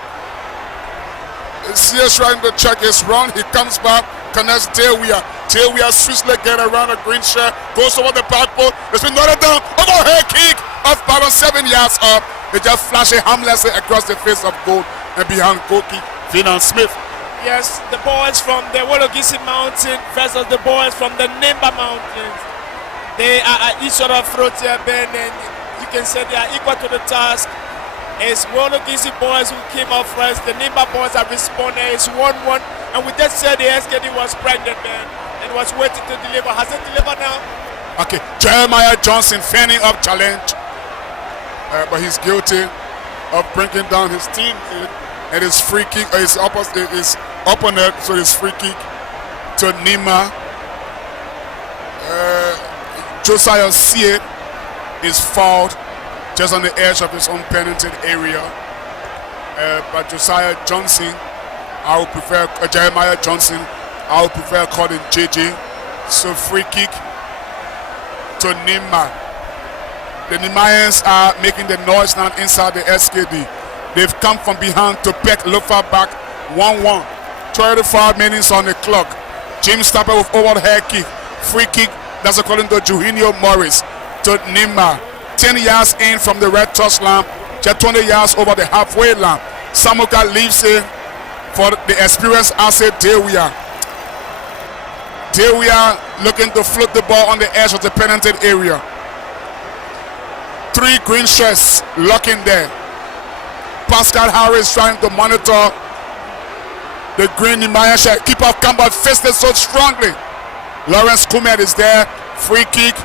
Sears trying to check his run. He comes back, connects Dewia. Dewia swiftly get around a green shirt, goes over the back post. There's been another down, overhead kick off Baron 7 yards up. They just flash it harmlessly across the face of goal and behind goalkeeper Finan Smith. Yes, the boys from the Wologisi Mountain versus the boys from the Nimba Mountains. They are at each other's throat here, Ben, and you can say they are equal to the task. It's Wologisi boys who came up first. The Nimba boys have responded. It's 1-1, and we just said the SKD was pregnant, man, and was waiting to deliver. Has it delivered now? Okay, Jeremiah Johnson fanning up challenge, but he's guilty of bringing down his teammate, and his free kick, his opponent, so his free kick to Nimba. Josiah Sear is fouled just on the edge of his own penalty area. But Josiah Johnson, I would prefer Jeremiah Johnson. I would prefer calling JJ. So free kick to Nimba. The Nimayans are making the noise now inside the SKD. They've come from behind to peg Lofa back 1-1. 35 minutes on the clock. James Tapper with overhead kick. Free kick, that's according to Juhinio Morris, to Nimba. 10 yards in from the red touchline, just 20 yards over the halfway line. Samuka leaves it for the experienced asset Dewia. Dewia looking to float the ball on the edge of the penalty area. 3 green shirts locking there. Pascal Harris trying to monitor the green Nimaya shirt. Keeper Kamba fisted so strongly. Lawrence Kumet is there. Free kick.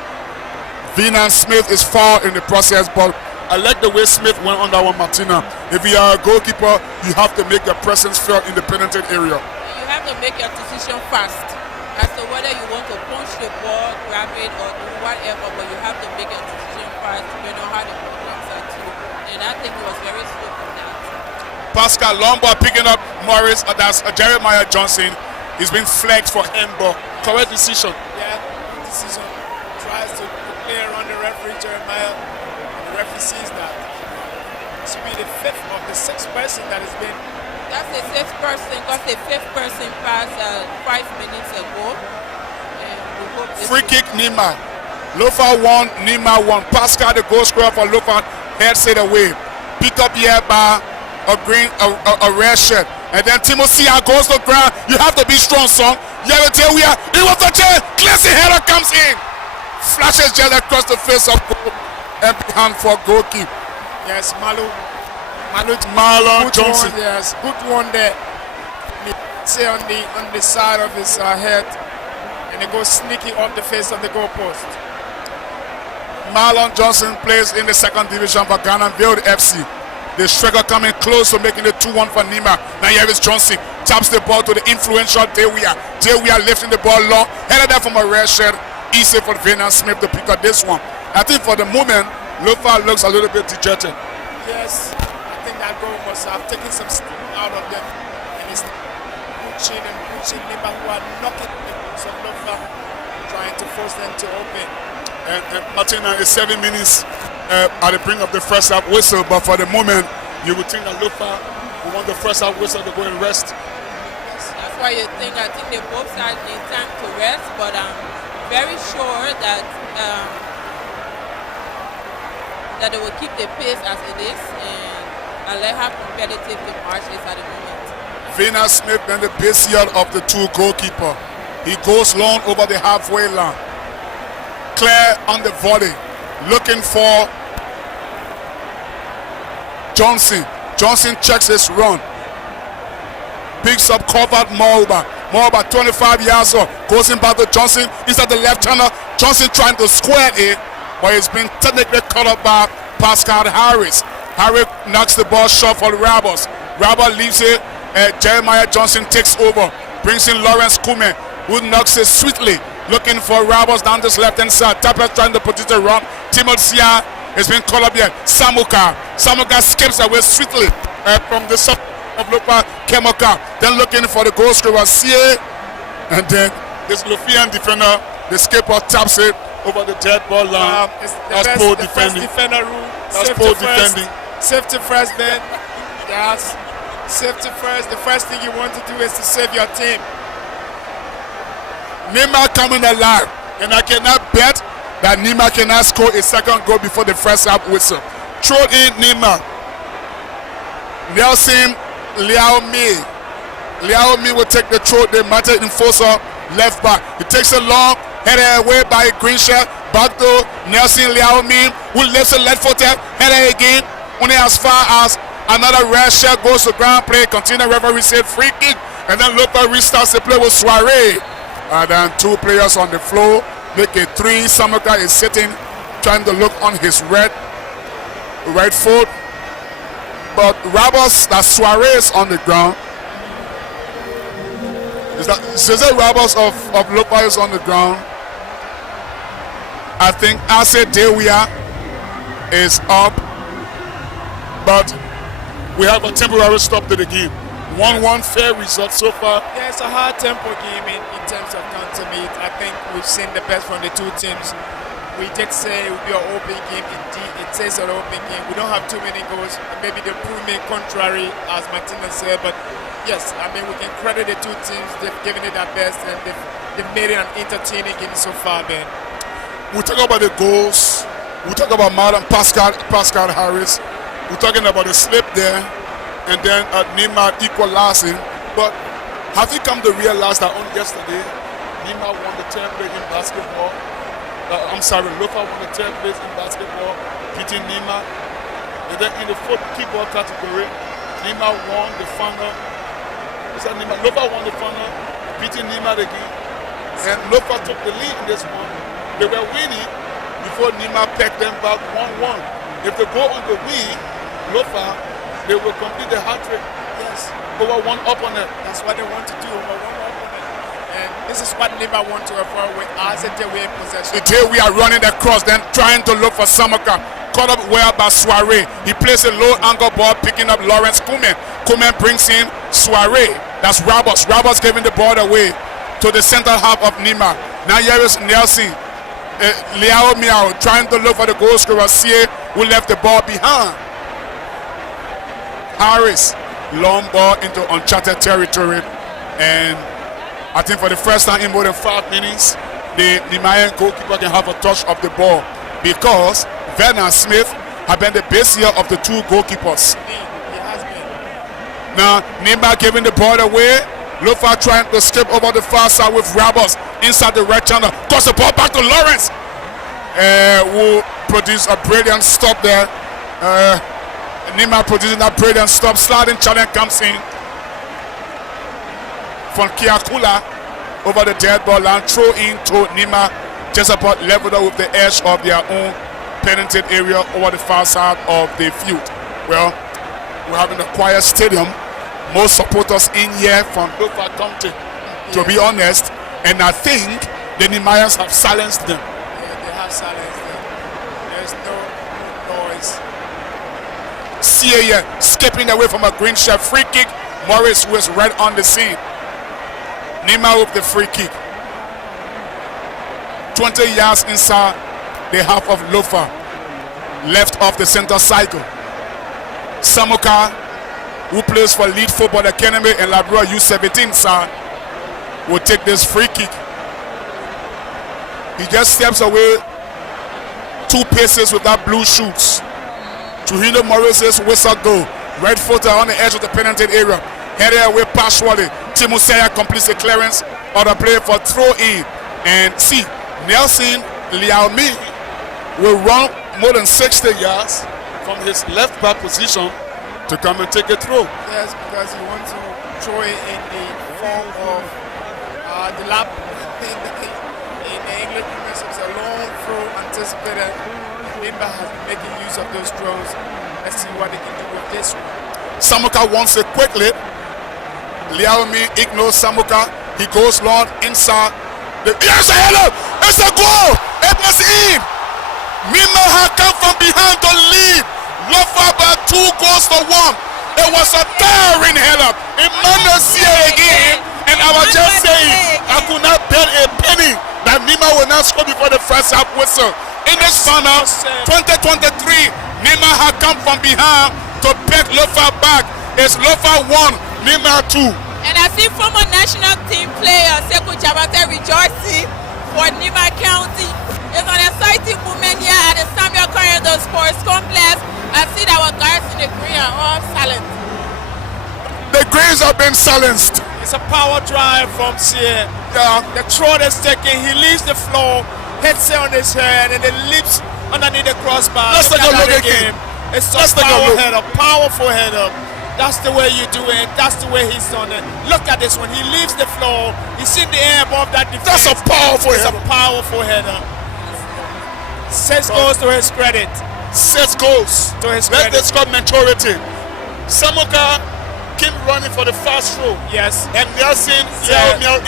Finan Smith is fouled in the process, but I like the way Smith went on that one, Martina. If you are a goalkeeper, you have to make your presence felt in the penalty area. You have to make your decision fast as to whether you want to punch the ball, grab it, or do whatever, but you have to make your decision fast depending on how the ball comes at you. And I think he was very slow for that. Pascal Lombard picking up Morris, that's Jeremiah Johnson. He's been flagged for handball. Correct decision. Yeah, decision. Tries to play around the referee, Jeremiah. The referee sees that. This will be the fifth of the sixth person that has been. That's the sixth person, because the fifth person passed 5 minutes ago. And we hope this Free kick, Nimba. Lofa won, Nimba won. Pascal, the goal scorer for Lofa, heads it away. Pick up here by a red shirt. And then Timothy goes to ground. You have to be strong, son. Yeah, we are. It was the chance. Classy header comes in. Flashes just across the face of goal. Empty hand for goalkeeper. Yes, Marlon good Johnson. One, yes, good one there. Say on the side of his head, and it goes sneaky off the face of the goalpost. Marlon Johnson plays in the second division for Ghana Vale FC. The striker coming close to making it 2-1 for Nimba. Now here is Johnson. Taps the ball to the influential Dewia. Dewia lifting the ball long. Headed there from a red shirt. Easy for Venus Smith to pick up this one. I think for the moment, Lofa looks a little bit dejected. Yes, I think that goal must have taken some steam out of them. And it's pushing Nimba, who are knocking some Lofa, trying to force them to open. And Martina is 7 minutes at the brink of the first half whistle, but for the moment, you would think that Lofa will want the first half whistle to go and rest. That's why I think they both sides need time to rest, but I'm very sure that that they will keep the pace as it is and let how competitive the match is at the moment. Venus Smith been the busier of the two goalkeepers. He goes long over the halfway line. Clear on the volley, looking for Johnson. Johnson checks his run. Picks up covered Morba. Morba 25 yards off. Goes in back to Johnson. He's at the left hander. Johnson trying to square it, but he's been technically caught up by Pascal Harris. Harris knocks the ball short for Rabos. Rabos leaves it. Jeremiah Johnson takes over. Brings in Lawrence Kume, who knocks it sweetly. Looking for Rabos down this left-hand side. Tapper trying to put it around. Timothy has been called up here. Samuka skips away sweetly from the sub of Lofa Kemoka. Then looking for the goal scorer, Sie. And then this Lofian defender, the skipper taps it over the dead ball line. That's poor defending. Defender rule. That's poor defending. Safety first, then. Yes. Safety first. The first thing you want to do is to save your team. Nimba coming alive, and I cannot bet that Nimba cannot score a second goal before the first half whistle. Throw in Nimba. Nelson Liao Mi will take the throw. The Mate enforcer left back. He takes a long header away by green shirt. Back to Nelson Liao Mi, who lifts a left footed header again. Only as far as another red shirt goes to ground play. Continue referee say free kick, and then Lofa restarts the play with Soiree. And then two players on the floor make a three. Samuka is sitting, trying to look on his right foot. But Rabos, that Soiree is on the ground. Is that Rabos of Lofa is on the ground? I think Ase Dewia is up. But we have a temporary stop to the game. 1-1 fair result so far. Yeah, it's a hard tempo game in terms of counter meet. I think we've seen the best from the two teams. We did say it would be an open game. Indeed, it is an open game. We don't have too many goals. Maybe the pool may contrary, as Martina said. But yes, I mean, we can credit the two teams. They've given it their best, and they've made it an entertaining game so far, Ben. We talk about the goals. We talk about Madam Pascal Harris. We're talking about the slip there. And then Nimba equalizing. But have you come to realize that on yesterday, Nimba won the third place in basketball? Lofa won the third place in basketball, beating Nimba. And then in the football category, Nimba won the final. Lofa won the final, beating Nimba again. And Lofa took the lead in this one. They were winning before Nimba pegged them back 1-1. If they go on the win, Lofa, they will complete the hat-trick. Yes. Over one opponent. That's what they want to do, over one opponent. And this is what Nimba want to avoid with as a Dewey possession. Today we are running across, then trying to look for Samaka. Caught up well by Soiree. He plays a low angle ball, picking up Lawrence Kume. Kume brings in Soiree. That's Rabos. Rabos giving the ball away to the center half of Nimba. Now here is Nelson. Liao Miao trying to look for the goal scorer. Sie who left the ball behind. Harris, long ball into uncharted territory, and I think for the first time in more than 5 minutes, the Nigerian goalkeeper can have a touch of the ball because Vernon Smith has been the best year of the two goalkeepers. He has been. Now, Nimba giving the ball away. Lofa trying to skip over the far side with Roberts inside the rectangle. Toss the ball back to Lawrence, who produced a brilliant stop there. Nimba producing that brilliant stop. Sliding challenge comes in from Kiakula over the dead ball line. Throw in to Nimba, just about leveled up with the edge of their own penalty area over the far side of the field. Well, we're having a quiet stadium. Most supporters in here from Lofa County, to be honest, and I think the Nimayans have silenced them. Yeah, they have silenced them. There's no noise. CAA skipping away from a green shirt. Free kick. Morris was right on the scene. Nimba with the free kick. 20 yards inside the half of Lofa. Left off the center cycle. Samuka, who plays for Lead Football Academy and Labrador U17 side, will take this free kick. He just steps away 2 paces with that blue shoots. Trujillo Morris's whistle go. Red footer on the edge of the penalty area. Headed away partially. Timusaya completes the clearance of the play for throw in. And see, Nelson Liaomi will run more than 60 yards from his left back position to come and take a throw. Yes, because he wants to throw it in the form of the lap. In the English message, it's a long throw anticipated. Nimba has been making use of those throws. Let's see what they can do with this one. Samuka wants it quickly. Liaomi ignores Samuka. He goes long inside. Yes, a hello! It's a goal! It was in! Nimba had come from behind to lead. Lofa by 2 goals to 1. It was a towering header. Emmanuel see it again. And I was just saying, I could not bet a penny that Nimba will not score before the first half whistle. In this final, 2023, Nimba had come from behind to peg Lofa back. It's Lofa 1, Nimba 2. And I see former national team player Sekou Jabate rejoicing for Nimba County. It's an exciting moment here at the Samuel Corridor Sports Complex. I see that our guys in the green are all silent. The greens have been silenced. It's a power drive from Sia. The throw is taken. He leaves the floor, hits it on his head, and then leaps underneath the crossbar. Let's take a look again. It's a power header, powerful header. That's the way you do it. That's the way he's done it. Look at this one. He leaves the floor. He's in the air above that defense. That's a powerful header. header. It's a powerful header. 6 goals to his credit. 6 goals to his credit. Let's score majority. Samuka keep running for the fast throw. Yes. And Nelson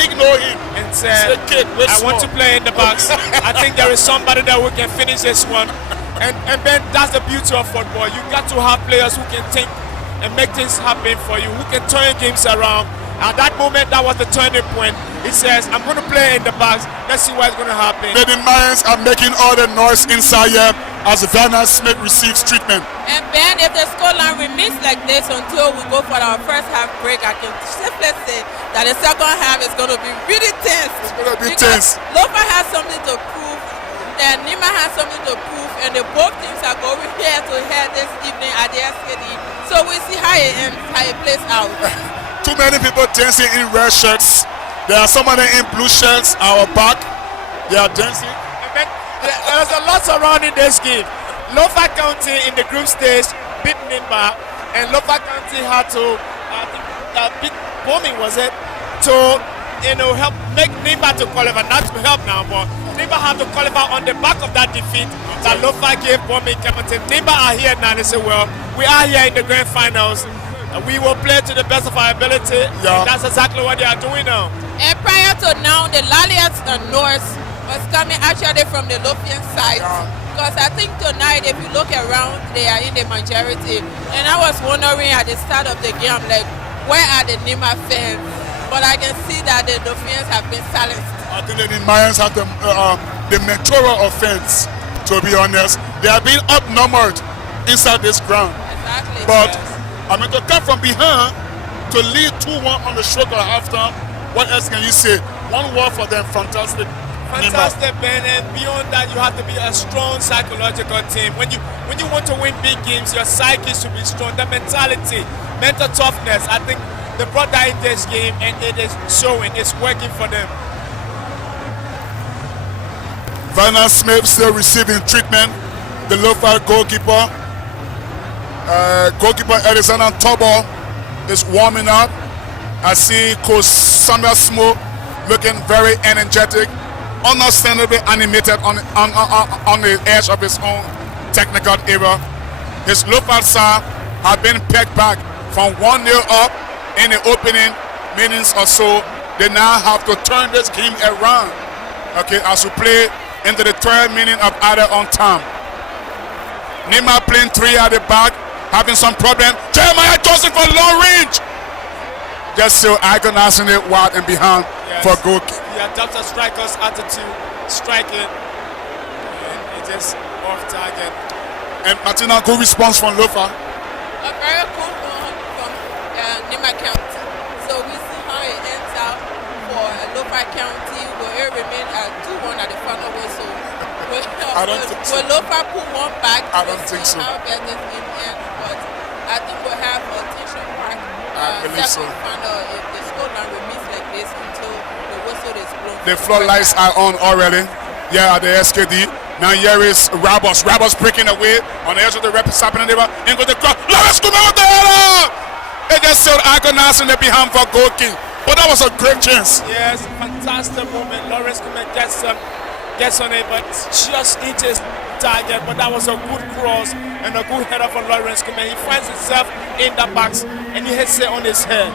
ignore him. And said, I want to play in the box. I think there is somebody that we can finish this one. And Ben, that's the beauty of football. You got to have players who can think and make things happen for you, who can turn games around. At that moment, that was the turning point. He says, I'm going to play in the box. Let's see what's going to happen. The Mayans are making all the noise inside here as Vernon Smith receives treatment. And Ben, if the scoreline remains like this until we go for our first half break, I can simply say that the second half is going to be really tense. It's going to be tense. Lofa has something to prove, and Nimba has something to prove, and both teams are going head to head this evening at the SKD. So we'll see how it ends, how it plays out. Too many people dancing in red shirts. There are some of them in blue shirts. Our back, they are dancing. There's a lot surrounding this game. Lofa County in the group stage beat Nimba, and Lofa County had to beat Bombing, was it, to help make Nimba to qualify. Not to help now, but Nimba had to qualify on the back of that defeat that Lofa gave Bombing. Nimba are here now. They say, well, we are here in the grand finals. We will play to the best of our ability. Yeah. And that's exactly what they are doing now. And prior to now, the Laliats and North was coming actually from the Lofian side. Because I think tonight, if you look around, they are in the majority. And I was wondering at the start of the game, like, where are the Nimba fans? But I can see that the Lofians have been silenced. I think the Mayans have the Mentora offense. to be honest. They are being outnumbered inside this ground. Exactly. But, yes. I mean, to come from behind, to lead 2-1 on the stroke of halftime, what else can you say? One word for them, fantastic. Fantastic, Ben, and beyond that, you have to be a strong psychological team. When you want to win big games, your psyche should be strong. The mentality, mental toughness, I think they brought that in this game, and it is showing. It's working for them. Vernon Smith still receiving treatment. The Lofa goalkeeper. Goalkeeper Edison Tobo is warming up. I see Coach Samuel Smoke looking very energetic, understandably animated on the edge of his own technical era. His Lofa side have been pegged back from 1-0 up in the opening minutes or so. They now have to turn this game around. Okay, as we play into the 3rd minute of added on time. Nimba playing 3 at the back, having some problem. Jeremiah Johnson for long range. Just so agonizing it wide and behind for goal. He adopts a striker's attitude, striking, and it just off target. And Martina, good response from Lofa. A very good one from Nimba County. So we see how it ends out for Lofa County, where it remains at 2-1 at the final whistle. I don't think so. Will Lofa put one back? I don't think so. How bad this game ends, but I think we'll have a tension back. I believe so. Final if the scoreline remains like this until the whistle is blown. The floodlights are on already. Yeah, at the SKD. Now here is Rabos. Rabos breaking away on the edge of the rep. Happening there. In goes the cross. Lawrence come out there. It just still agonizing the behind for goalkeeper. But that was a great chance. Yes, fantastic moment. Lawrence Kuman gets on it, but just inches target. But that was a good cross and a good header for Lawrence Kuman. He finds himself in the box and he hits it on his head.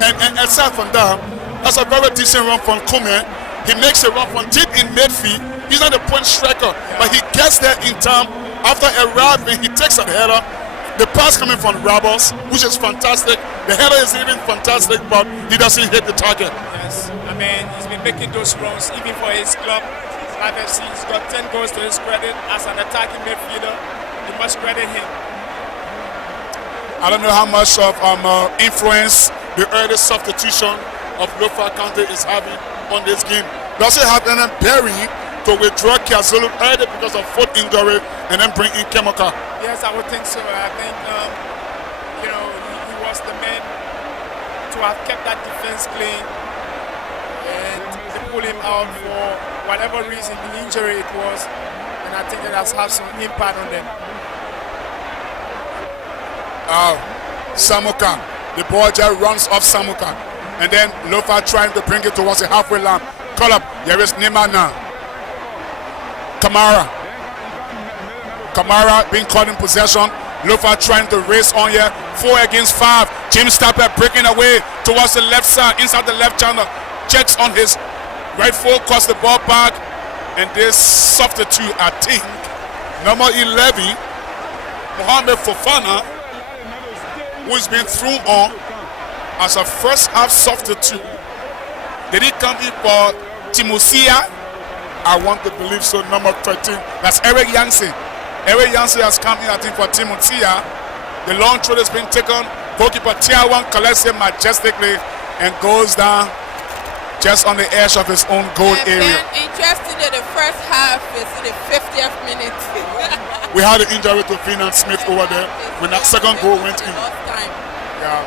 And aside from that, that's a very decent run from Kuman. He makes a run from deep in midfield. He's not a point striker, but he gets there in time. After arriving, he takes a header. The pass coming from Rabos, which is fantastic. The header is even fantastic, but he doesn't hit the target. Yes, I mean, he's been making those runs even for his club. FC, he's got 10 goals to his credit as an attacking midfielder. You must credit him. I don't know how much of influence the early substitution of Lofa County is having on this game. Does it have any bearing to withdraw Kiazulu early because of foot injury and then bring in Kemoka? Yes, I would think so. I think he was the man to have kept that defense clean, and they pull him out for whatever reason, the injury it was, and I think that has had some impact on them. Samuka, the ball just runs off Samuka, and then Lofa trying to bring it towards the halfway line. Call up, here is Nimba now. Kamara being caught in possession. Lofa trying to race on here. 4 against 5. James Stapper breaking away towards the left side, inside the left channel. Checks on his right foot, cuts the ball back. And this substitute, I think, number 11, Mohamed Fofana, who is being thrown on as a first half substitute. Did he come in for Timosia? I want to believe so. Number 13, that's Eric Yancey. Eric Yancey has come in, I think, for Timosia. The long throw has been taken. Goalkeeper Tiawan collects it majestically and goes down just on the edge of his own goal area. Interesting that the first half is in the 50th minute. We had an injury to Finan Smith over there when that second goal went in. Yeah.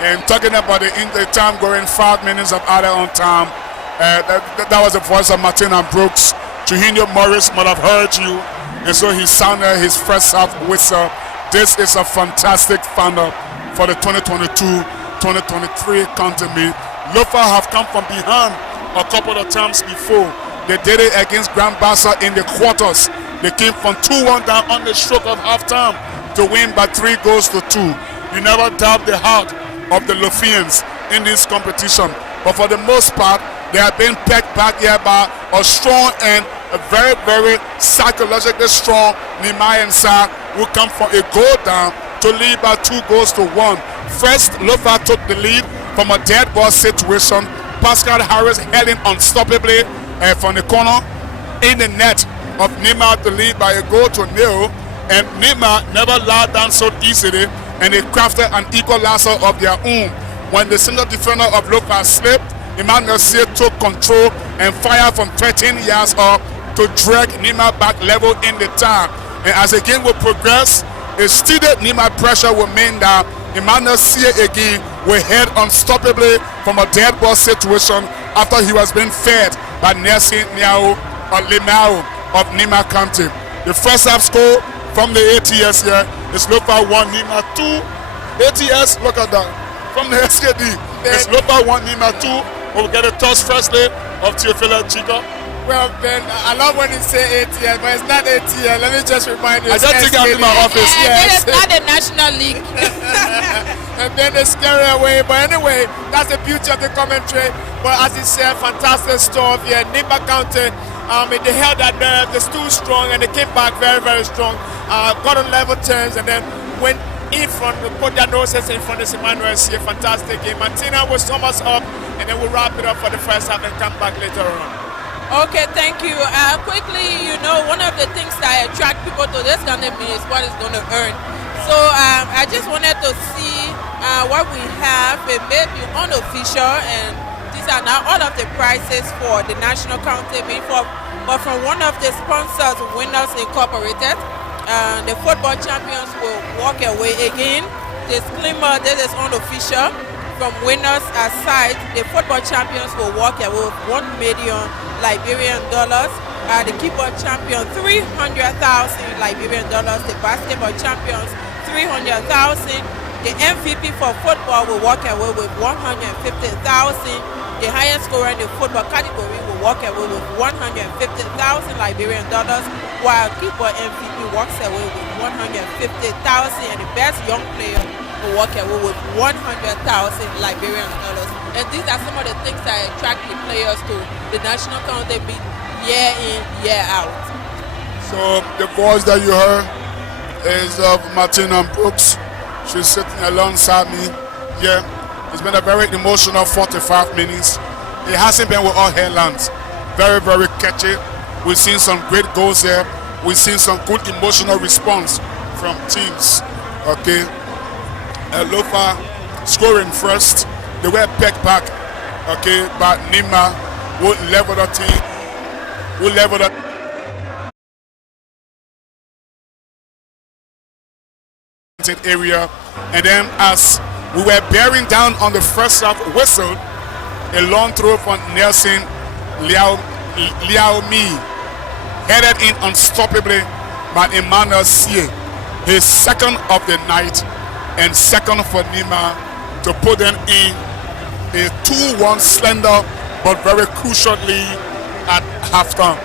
And talking about the time going 5 minutes of added on time, that was the voice of Martina Brooks. Trujillo Morris might have heard you, and so he sounded his first half whistle. This is a fantastic final for the 2022-2023 county meet. Lofa have come from behind a couple of times before. They did it against Grand Bassa in the quarters. They came from 2-1 down on the stroke of halftime to win by 3 goals to 2. You never doubt the heart of the Lofians in this competition, but for the most part, they have been pegged back here by a strong and a very, very psychologically strong Nehemiah Nsah, who come from a goal down to lead by 2 goals to 1. First, Lofa took the lead from a dead ball situation. Pascal Harris held him unstoppably from the corner in the net. of Nimba to lead by a goal to nil, and Nimba never allowed down so easily, and they crafted an equalizer of their own. When the single defender of Lofa slipped, Emmanuel Sia took control and fired from 13 yards up to drag Nimba back level in the time. And as the game will progress, a steady Nimba pressure will mean that Emmanuel Sia again will head unstoppably from a dead ball situation after he was being fed by Nelson Niao or Limao of Nimba County. The first half score from the ATS here is Lofa 1, Nimba 2. ATS, look at that. From the SKD, it's Lofa 1, Nimba 2. We'll get a toss firstly of Teofila Chico. Well, Ben, I love when you say ATL, but it's not ATL. Let me just remind you. I just think I'm in my office. Yes. It's not the National League. And then they scare away. But anyway, that's the beauty of the commentary. But as he said, fantastic stuff here. Nimba County, they held that nerve. They stood strong and they came back very, very strong. Got on level terms and then went in front, put their noses in front of Emmanuel. See a fantastic game. Martina will sum us up and then we'll wrap it up for the first half and come back later on. Okay, thank you. Quickly, one of the things that attract people to this kind of meet is what it's going to earn. So I just wanted to see what we have. It may be unofficial, and these are now all of the prices for the National County meet, but from one of the sponsors, Winners Incorporated. The football champions will walk away again. Disclaimer, this is unofficial. From winners aside, the football champions will walk away with $1 million Liberian dollars. The keyboard champion, 300,000 Liberian dollars. The basketball champions, 300,000. The MVP for football will walk away with 150,000. The highest scorer in the football category will walk away with 150,000 Liberian dollars, while keyboard MVP walks away with 150,000, and the best young player will walk away with 100,000 Liberian dollars. And these are some of the things that attract the players to the National County meet year in, year out. So the voice that you heard is of Martina Brooks. She's sitting alongside me. Yeah, it's been a very emotional 45 minutes. It hasn't been with all headlines. Very, very catchy. We've seen some great goals here. We've seen some good emotional response from teams. Okay. Lofa scoring first. They were pegged back. Okay, but Nimba will level the team. Will level the area. And then as we were bearing down on the first half whistle, a long throw from Nelson Liao Mi, headed in unstoppably by Emmanuel Sia, his second of the night and second for Nimba, to put them in a 2-1 slender but very crucial lead at halftime.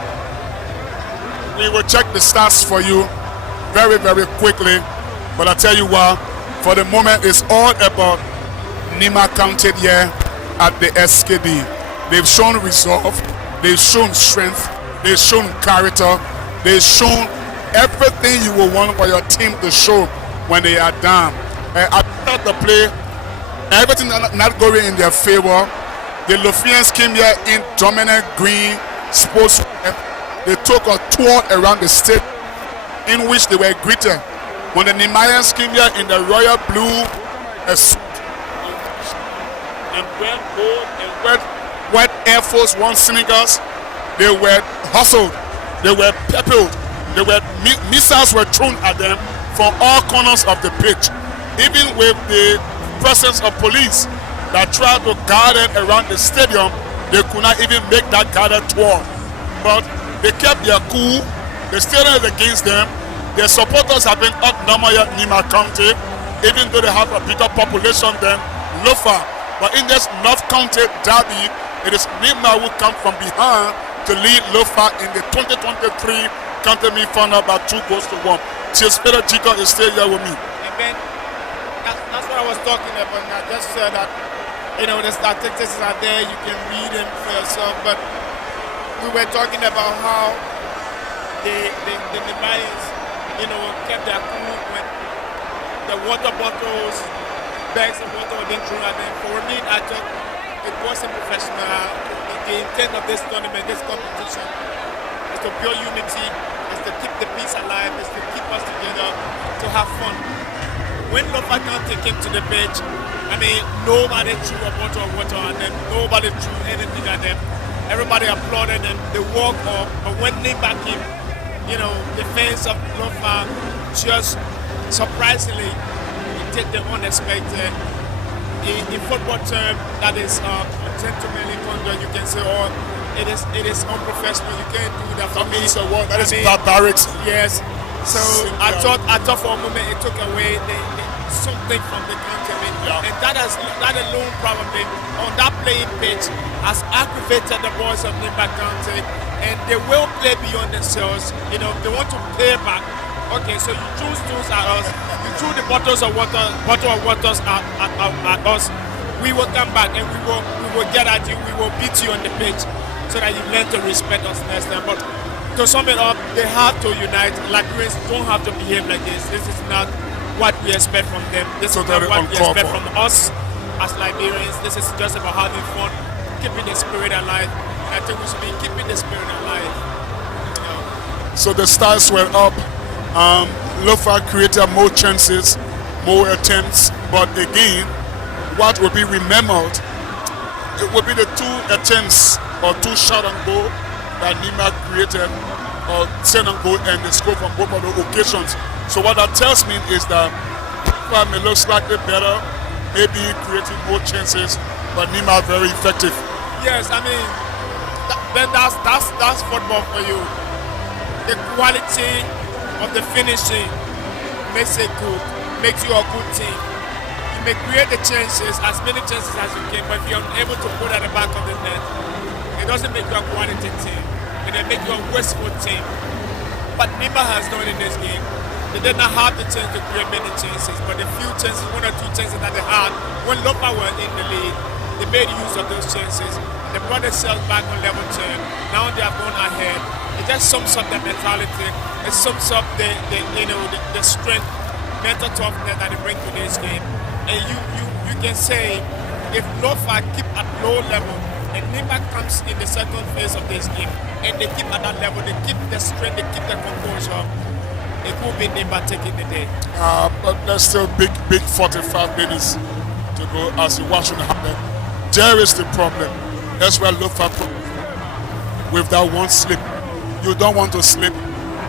We will check the stats for you very, very quickly, but I tell you what, for the moment it's all about Nimba County here at the SKD. They've shown resolve, they've shown strength, they've shown character, they've shown everything you will want for your team to show when they are down. I thought the play, everything not going in their favor. The Lofians came here in dominant green sports. They took a tour around the state in which they were greeted. When the Nimayans came here in the royal blue and red gold and white Air Force One sneakers, they were hustled, they were peppered, missiles were thrown at them from all corners of the pitch, even with the presence of police that tried to guard them around the stadium. They could not even make that guarded tour, but they kept their cool. The stadium is against them. Their supporters have been outnumbered in Nimba County, even though they have a bigger population than Lofa. But in this North County derby, it is Nimba who come from behind to lead Lofa in the 2023 county meet final by 2-1. Teofila Chico is still here with me. And then, that's what I was talking about. I just said that, the statistics are there, you can read them for yourself. But we were talking about how the Nimayans, kept their cool when the water bottles, bags of water were being thrown at them. For me, I thought it wasn't professional. The intent of this tournament, this competition, is to to build unity, is to keep the peace alive, is to keep us together, to have fun. When Lofa County came to the pitch, I mean, nobody threw a bottle of water at them, nobody threw anything at them. Everybody applauded them, they walked up, but when Nimba came, you know, the fans of Lofa just surprisingly take the unexpected. In football term, that is gentlemanly conduct. You can say, oh, it is unprofessional. You can't do that. For me, it's a word that is barbaric. Yes. So I thought for a moment it took away something from the country, and that alone probably on that playing pitch has aggravated the boys of Nimba County, and they will play beyond themselves. You know, they want to pay back. Okay, so you choose tools at us. You threw the bottle of water at us. We will come back and we will get at you. We will beat you on the pitch so that you learn to respect us next time. But to sum it up, they have to unite. Liberians don't have to behave like this. This is not what we expect from them. This is not what we expect from us as Liberians. This is just about having fun, keeping the spirit alive. I think we should be keeping the spirit alive. You know? So the stars were up. Lofa created more chances, more attempts, but again, what will be remembered, it will be the two attempts or two shot and goal that Nimba created, or send and goal, and the score from both of the occasions. So what that tells me is that Lofa may look slightly better, maybe creating more chances, but Nimba very effective. Yes, I mean, that's football for you. The quality of the finishing makes it good, makes you a good team. You may create the chances, as many chances as you can, but if you're unable to put at the back of the net, it doesn't make you a quality team. It may make you a wasteful team. But Nimba has done in this game. They did not have the chance to create many chances, but the few chances, one or two chances that they had, when Lofa were in the lead, they made use of those chances. They brought themselves back on level 10. Now they have gone ahead. It just sums up their mentality. It sums up the strength, mental toughness that they bring to this game. And you can say, if Lofa keep at low level, and Nimba comes in the second phase of this game, and they keep at that level, they keep the strength, they keep the composure, it will be Nimba taking the day. But there's still big 45 minutes to go as you watch it happen. There is the problem. That's where Lofa with that one slip. You don't want to slip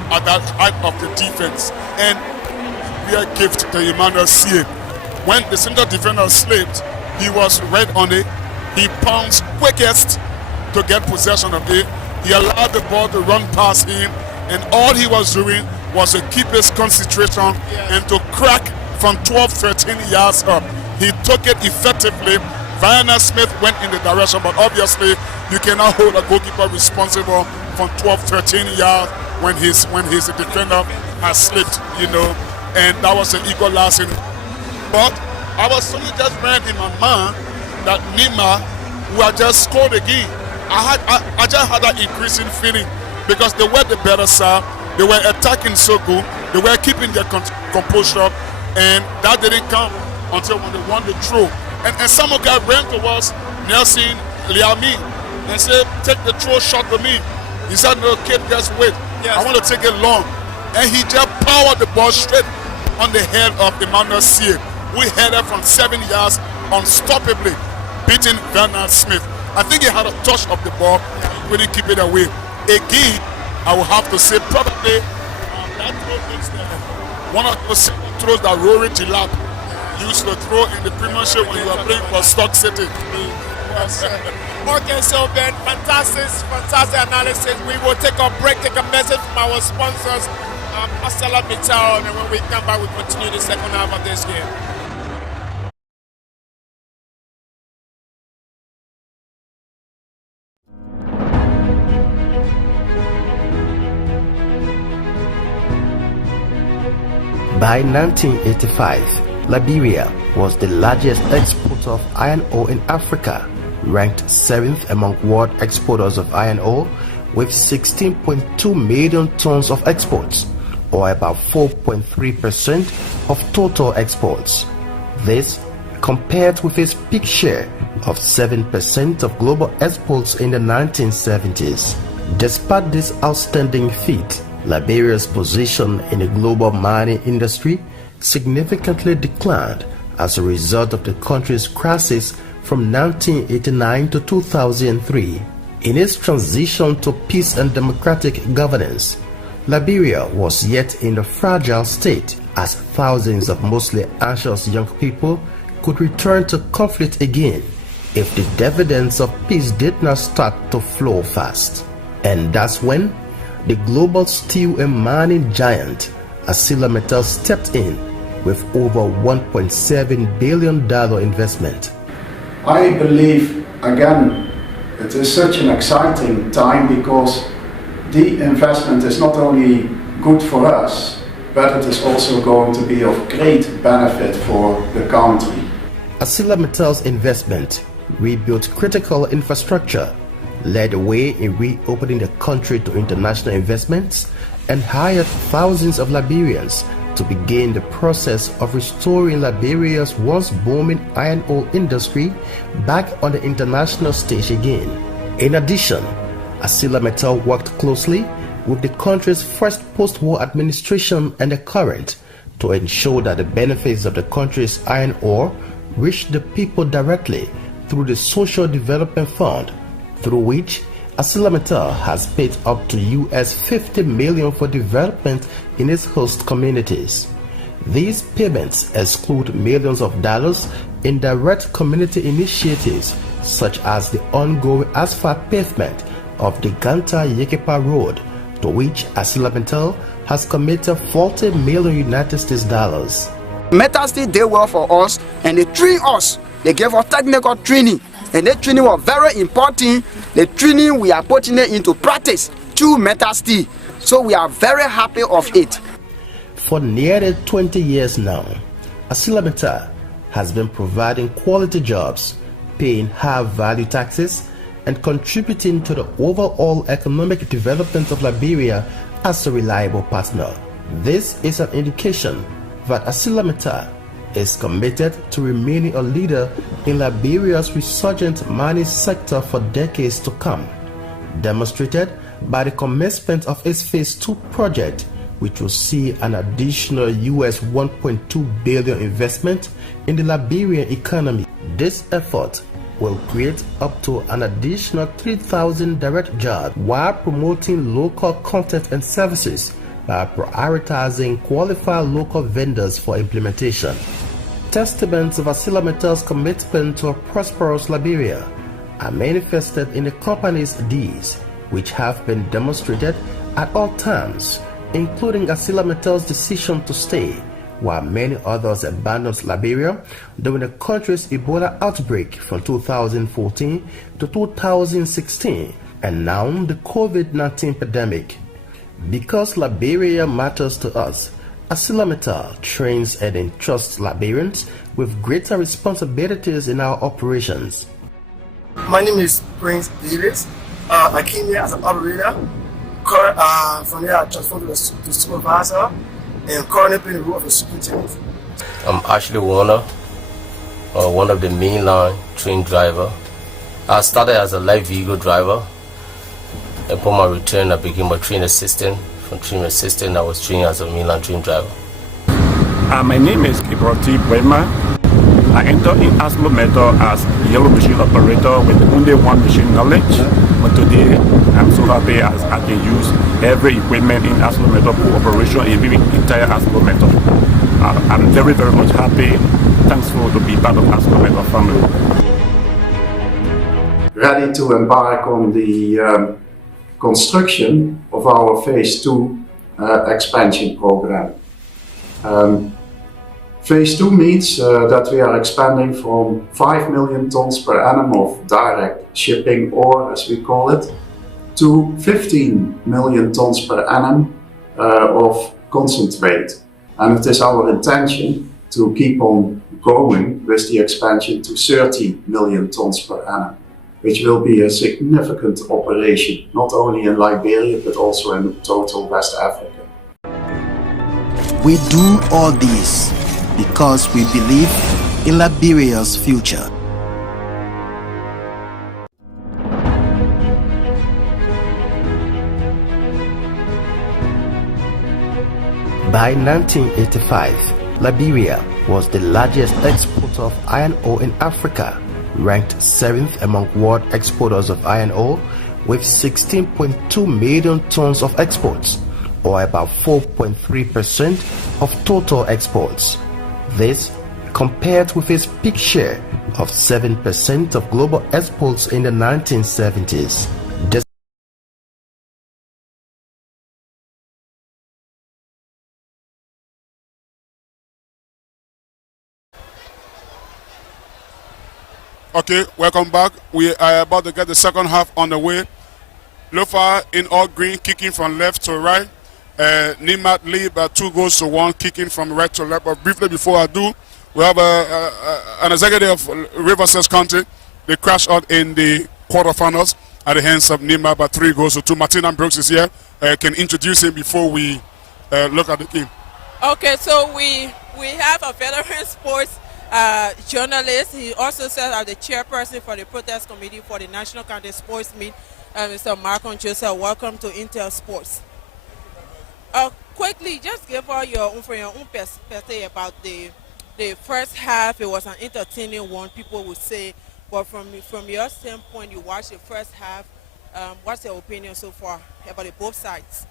at that height of the defense. And we are gift to Emmanuel C. When the center defender slipped, he was right on it. He pounced quickest to get possession of it. He allowed the ball to run past him, and all he was doing was to keep his concentration and to crack from 12-13 yards up. He took it effectively. Viana Smith went in the direction, but obviously you cannot hold a goalkeeper responsible from 12-13 yards when his defender has slipped, you know, and that was an equalizing. But I was suddenly just ran in my mind that Nimba who had just scored again. I just had that increasing feeling because they were the better side. They were attacking so good. They were keeping their composure, and that didn't come until when they won the throw. And some guy ran towards Nelson Liami and said, "Take the throw shot to me." He said, "No, kid, just wait. I want to take it long." And he just powered the ball straight on the head of Emmanuel C. We headed from 7 yards unstoppably, beating Bernard Smith. I think he had a touch of the ball, couldn't keep it away. Again, I will have to say probably that throw makes one of those throws that Rory Gillap used to throw in the Premiership when you were playing for Stoke City. Okay, so Ben, fantastic analysis. We will take a break, take a message from our sponsors, Asala Mitao, and when we come back, we continue the second half of this game. By 1985, Liberia was the largest exporter of iron ore in Africa, ranked 7th among world exporters of iron ore with 16.2 million tons of exports, or about 4.3% of total exports. This compared with its peak share of 7% of global exports in the 1970s. Despite this outstanding feat, Liberia's position in the global mining industry significantly declined as a result of the country's crisis from 1989 to 2003. In its transition to peace and democratic governance, Liberia was yet in a fragile state as thousands of mostly anxious young people could return to conflict again if the dividends of peace did not start to flow fast. And that's when the global steel and mining giant ArcelorMittal stepped in with over $1.7 billion investment. I believe, again, it is such an exciting time because the investment is not only good for us, but it is also going to be of great benefit for the country. ArcelorMittal's investment rebuilt critical infrastructure, led the way in reopening the country to international investments, and hired thousands of Liberians to begin the process of restoring Liberia's once booming iron ore industry back on the international stage again. In addition, ArcelorMittal worked closely with the country's first post-war administration and the current to ensure that the benefits of the country's iron ore reached the people directly through the Social Development Fund, through which ArcelorMittal has paid up to US $50 million for development in its host communities. These payments exclude millions of dollars in direct community initiatives such as the ongoing asphalt pavement of the Ganta-Yekepa Road, to which ArcelorMittal has committed $40 million United States dollars. Metal Steel did well for us, and they trained us. They gave us technical training, and that training was very important. The training we are putting it into practice through Metal Steel, so we are very happy of it. For nearly 20 years now, ArcelorMittal has been providing quality jobs, paying high-value taxes, and contributing to the overall economic development of Liberia as a reliable partner. This is an indication that ArcelorMittal is committed to remaining a leader in Liberia's resurgent mining sector for decades to come, demonstrated by the commencement of its Phase 2 project, which will see an additional US $1.2 billion investment in the Liberian economy. This effort will create up to an additional 3,000 direct jobs while promoting local content and services by prioritizing qualified local vendors for implementation. Testaments of ArcelorMittal's commitment to a prosperous Liberia are manifested in the company's deeds, which have been demonstrated at all times, including ArcelorMittal's decision to stay while many others abandoned Liberia during the country's Ebola outbreak from 2014 to 2016, and now the COVID-19 pandemic. Because Liberia matters to us, ArcelorMittal trains and entrusts Liberians with greater responsibilities in our operations. My name is Prince Davis. I came here as an operator. From there I transferred to supervisor, and currently playing the role of a superintendent. I'm Ashley Warner, one of the mainline train driver. I started as a light vehicle driver. Upon my return, I became a train assistant. From train assistant, I was trained as a mainline train driver. My name is Kibroti Bwema. I entered in ArcelorMittal as yellow machine operator with only one machine knowledge. But today, I'm so happy as I can use every equipment in ArcelorMittal for operation in the entire ArcelorMittal. I'm very, very much happy, thankful to be part of ArcelorMittal family. Ready to embark on the construction of our Phase 2 expansion program. Phase 2 means that we are expanding from 5 million tons per annum of direct shipping ore, as we call it, to 15 million tons per annum of concentrate. And it is our intention to keep on going with the expansion to 30 million tons per annum, which will be a significant operation, not only in Liberia, but also in total West Africa. We do all this because we believe in Liberia's future. By 1985, Liberia was the largest exporter of iron ore in Africa, ranked 7th among world exporters of iron ore with 16.2 million tons of exports, or about 4.3% of total exports. This compared with its peak share of 7% of global exports in the 1970s. Okay, welcome back. We are about to get the second half on the way. Lofa in all green, kicking from left to right. Nimba lead by 2-1, kicking from right to left. But briefly before I do, we have an executive of Riverside County. They crashed out in the quarterfinals at the hands of Nimba by 3-2. Martina Brooks is here. Can introduce him before we look at the game. Okay, so we have a veteran sports journalist. He also serves as the chairperson for the protest committee for the National County Sports Meet. Mr. Malcolm Joseph, welcome to Intel Sports. Quickly, just give us your own perspective about the first half. It was an entertaining one, people would say. But from your standpoint, you watched the first half. What's your opinion so far about both sides?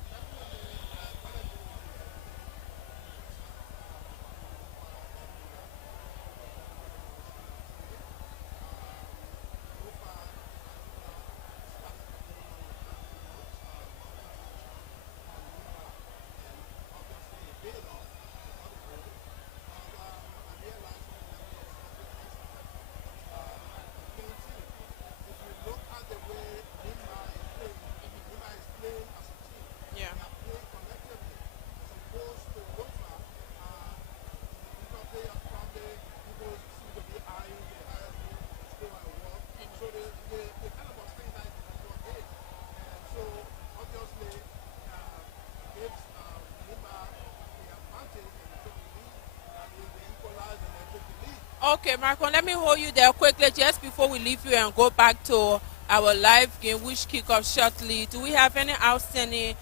Okay, Marco, let me hold you there quickly just before we leave you and go back to our live game, which kick off shortly. Do we have any outstanding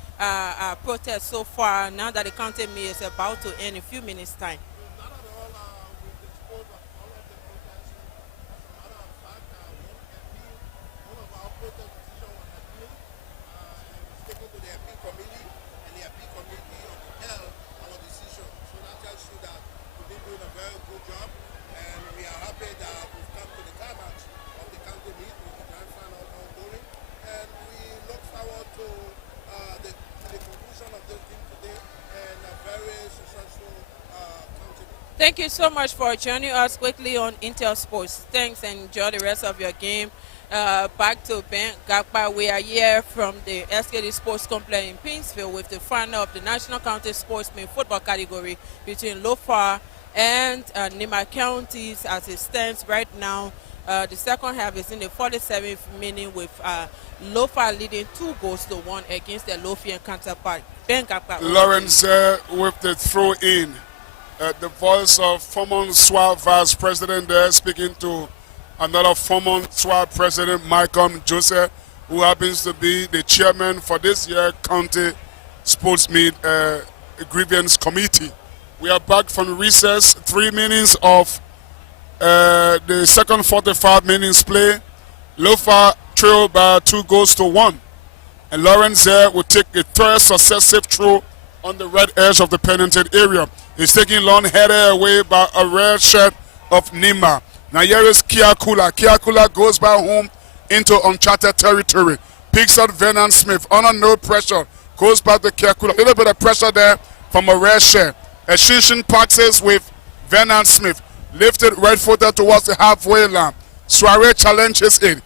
protests so far now that the county meet is about to end in a few minutes' time? Thank you so much for joining us quickly on Intel Sports. Thanks and enjoy the rest of your game. Back to Ben Gakpa. We are here from the SKD Sports Complex in Pinsville with the final of the National County Sportsman football category between Lofa and Nimba counties as it stands right now. The second half is in the 47th minute with Lofa leading 2-1 against the Lofian counterpart. Ben Gakpa. Lawrence with the throw in. The voice of former SWA Vice President there speaking to another former SWA President, Malcolm Joseph, who happens to be the chairman for this year County Sports Meet Grievance Committee. We are back from recess, 3 minutes of the second 45 minutes play. Lofa trailed by 2-1. And Lawrence there will take a third successive throw on the red edge of the penitent area. He's taking long header away by a rare shirt of Nimba. Now here is Kiakula. Kiakula goes back home into uncharted territory. Picks up Vernon Smith under no pressure. Goes back to Kiakula. A little bit of pressure there from a rare shirt. A Shinshin passes with Vernon Smith. Lifted right footed towards the halfway line. Soiree challenges it.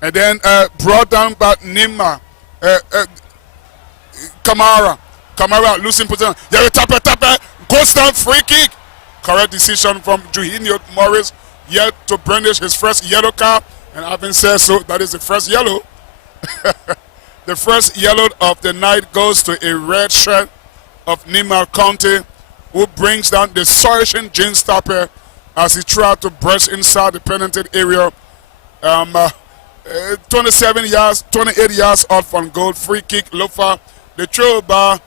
And then brought down by Nimba. Kamara losing position. Yeri Tape goes down, free kick. Correct decision from Juhinio Morris. Yet to brandish his first yellow card. And having said so, that is the first yellow. The first yellow of the night goes to a red shirt of Nimba County, who brings down the Sargent James Tapper as he tried to burst inside the penitent area. 27 yards, 28 yards out from goal. Free kick, Lofa. The throw by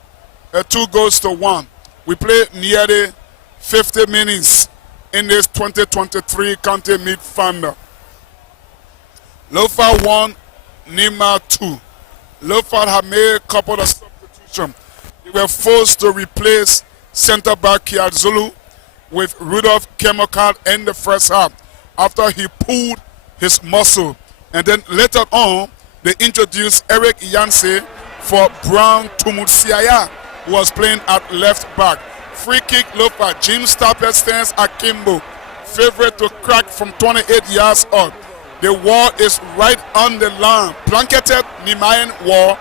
2-1. We play nearly 50 minutes in this 2023 county meet final. Lofa 1, Nimba 2. Lofa have made a couple of substitutions. They were forced to replace center back Zulu with Rudolph Kemokat in the first half after he pulled his muscle. And then later on, they introduced Eric Yancey for Brown Tumutsiaya, who was playing at left back. Free kick Lofa. Jim Stappet stands akimbo, favorite to crack from 28 yards out. The wall is right on the line. Blanketed Nimayan wall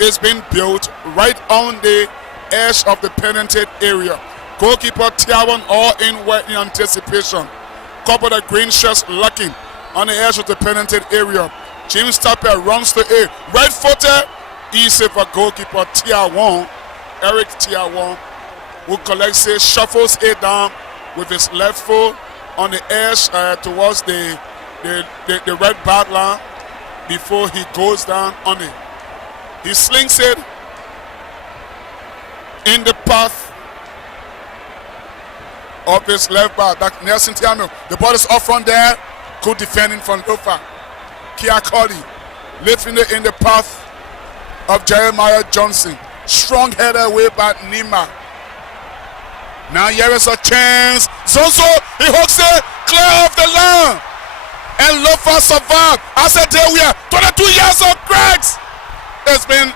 is being built right on the edge of the penalty area. Goalkeeper Tiawan all in anticipation. Couple of green shirts locking on the edge of the penalty area. James Tapper runs to A. Right-footed. Easy for goalkeeper Tiawan. Eric Tiawan, who collects it, shuffles it down with his left foot on the edge towards the red back line before he goes down on it. He slings it in the path of his left back. That's Nelson Tiano. The ball is off front there. Good defending from Lofa. Kia Cody lifting it in the path of Jeremiah Johnson. Strong header away by Nimba. Now here is a chance. Zonzo, he hooks it clear off the line. And Lofa survived. I said there we are. 22 years of cracks. It's been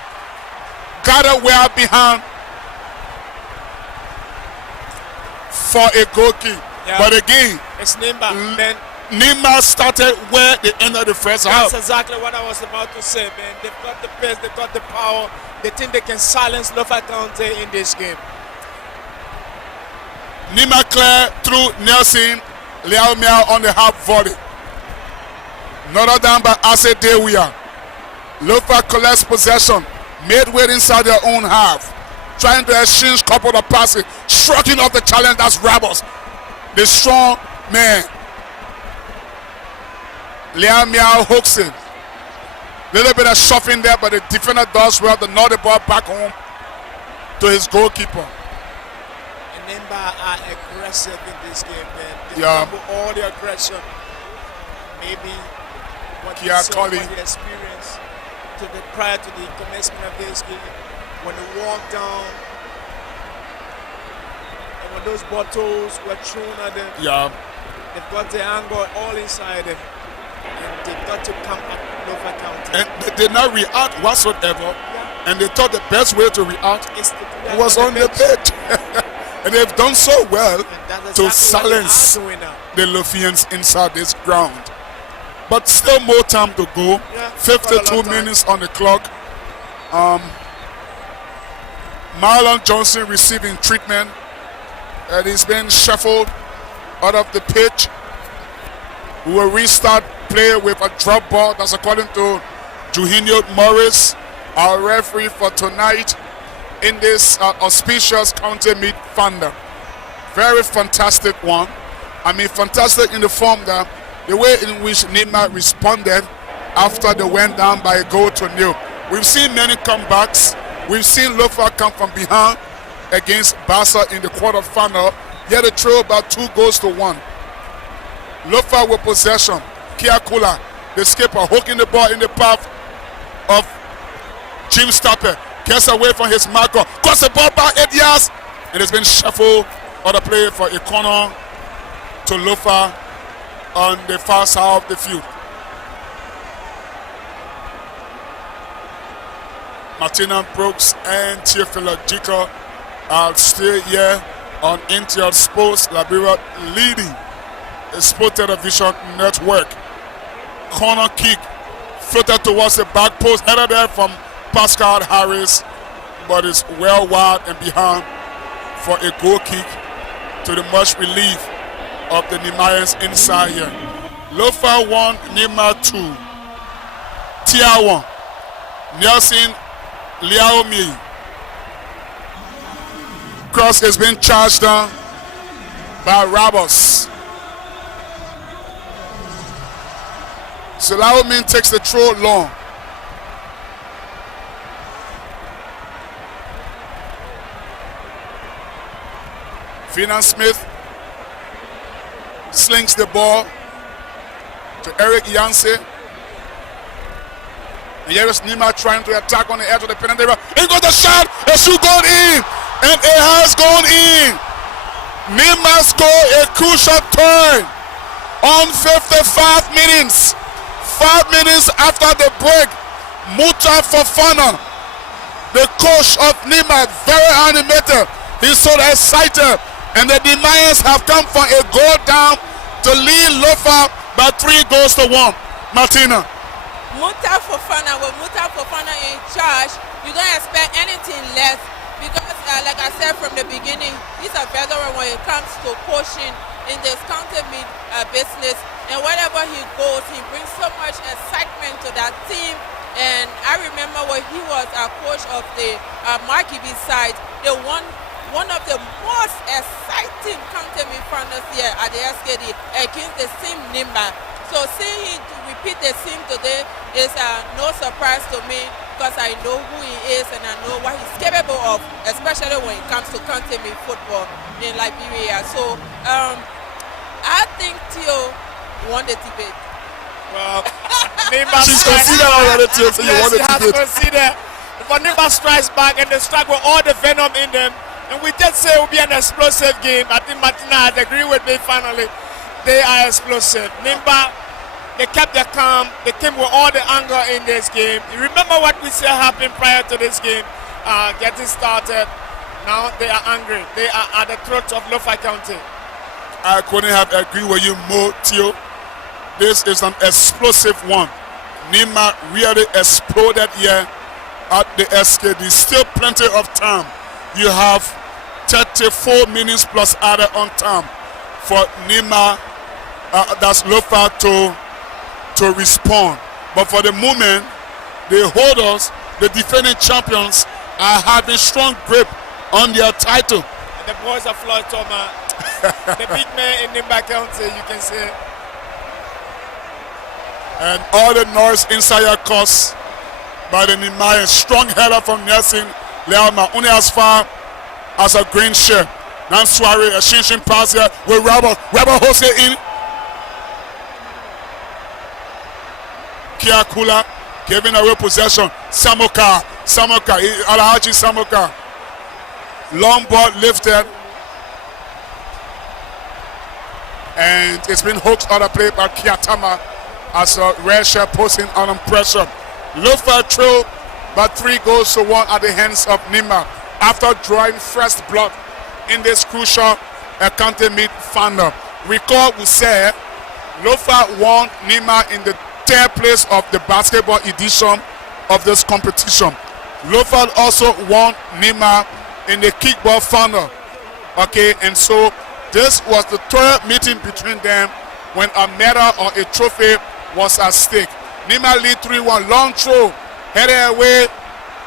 gathered well behind for a goal kick. Yeah. But again, it's Nimba. Nimba started where they ended the first half. That's exactly what I was about to say, man. They've got the pace, they've got the power. They think they can silence Lofa County in this game. Nimba clear through Nelson. Liao Miao on the half volley. Another down by Ase Dewia. Lofa collects possession. Midway inside their own half. Trying to exchange couple of passes. Shrugging off the challenge. That's Rabos. The strong man. Liao Miao hooks in. Little bit of shuffling there, but the defender does well to knock the ball back home to his goalkeeper. And Nimba are aggressive in this game, man. They Yeah. all the aggression. Maybe what Kia they saw, Colley. what they experienced prior to the commencement of this game, when they walked down and when those bottles were thrown at them, Yeah. they've got the anger all inside them. And they've got to come up Lofa County. And they did not react whatsoever. And they thought the best way to react was on the pitch. And they've done so well to silence the Lofians inside this ground. But still more time to go. Yeah, 52 minutes on the clock. Marlon Johnson receiving treatment. And he's been shuffled out of the pitch. We will restart play with a drop ball. That's according to Juhinio Morris, our referee for tonight in this auspicious county meet final. Very fantastic one. I mean, fantastic in the form that the way in which Nimba responded after they went down by a goal to nil. We've seen many comebacks. We've seen Lofa come from behind against Barca in the quarterfinal. Yet a trail about 2-1. Lofa with possession. Kia Kula, the skipper, hooking the ball in the path of Jim Stapper. Gets away from his marker. Cross the ball back 8 yards. And it's been shuffled on the play for a corner to Lofa on the far side of the field. Martina Brooks and Teofila Jika are still here on Intel Sports Liberia, leading the Sport Television Network. Corner kick floated towards the back post, headed there from Pascal Harris, but it's well wide and behind for a goal kick to the much relief of the Nimayans inside here. Lofa 1, Nimba 2. Tia 1. Nelson Liaomi. Cross has been charged down by Rabos. So Liaomi takes the throw long. Finan Smith slings the ball to Eric Yancey. And here is Nimba trying to attack on the edge of the penalty area. He got the shot. The shoot gone in. And it has gone in. Nimba scored a crucial turn on 55 minutes. 5 minutes after the break, Muta Fofana, the coach of Nimba, very animated. He's so excited. And the Demayans have come for a goal down to lead Lofa by 3 goals to 1. Martina. Muta Fofana, with Muta Fofana in charge, you don't expect anything less because, like I said from the beginning, he's a veteran when it comes to coaching in this county business. And wherever he goes, he brings so much excitement to that team. And I remember when he was a coach of the Markibi side, they won one of the most exciting county finals here at the SKD against the same Nimba. So seeing him repeat the same today is no surprise to me because I know who he is and I know what he's capable of, especially when it comes to county football in Liberia. So I think Theo won the debate. Well, Nimba She's considered already, Theo, so you won the debate. Yes, considered. But Nimba strikes back and they strike with all the venom in them. And we just say it will be an explosive game. I think Martina has agreed with me finally. They are explosive. Nimba, they kept their calm. They came with all the anger in this game. You remember what we said happened prior to this game getting started. Now they are angry. They are at the throat of Lofa County. I couldn't have agreed with you more, Theo. This is an explosive one. Nimba really exploded here at the SKD. Still plenty of time. You have 34 minutes plus added on time for Nimba, that's Lofa, to respond. But for the moment, the holders, the defending champions, are having strong grip on their title. The boys of Floyd Thomas, the big man in Nimba County, you can say. And all the noise inside your course by the Nimba. Strong header from Nelson Leama, only as far as a green shirt. Now Suare, a shin pass here with Rebel holds it in. Kiakula giving away possession. Samoka, Alhaji Samoka. Long ball lifted. And it's been hooked on the play by Kiatama as a red shirt posting on pressure. Lofa trail by 3 goals to 1 at the hands of Nimba after drawing first blood in this crucial county meet final. Recall we said Lofa won Nimba in the 3rd place of the basketball edition of this competition. Lofa also won Nimba in the kickball final. Okay, and so this was the 3rd meeting between them when a medal or a trophy was at stake. Nimba lead 3-1, long throw, headed away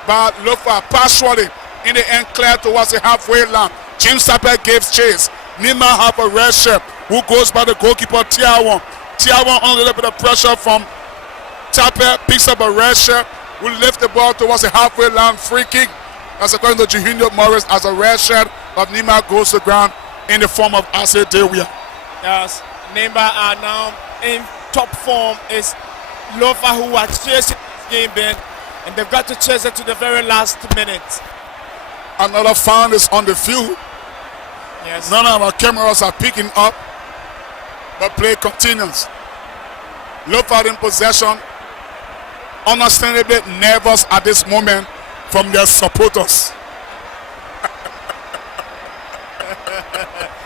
by Lofa, partially in the end clear towards the halfway line. James Sapper gives chase. Nimba have a red shirt who goes by the goalkeeper Tiawon. Tiawon under a little bit of pressure from Tapper, picks up a red shirt, will lift the ball towards the halfway line. Free kick, as according to Juhinho Morris, as a red shirt, but Nimba goes to ground in the form of Ase Dewia. Yes, Nimba are now in top form. Is Lofa who are chasing this game, Ben, and they've got to chase it to the very last minute. Another foul is on the field. Yes. None of our cameras are picking up, but play continues. Lofa in possession, understandably nervous at this moment from their supporters.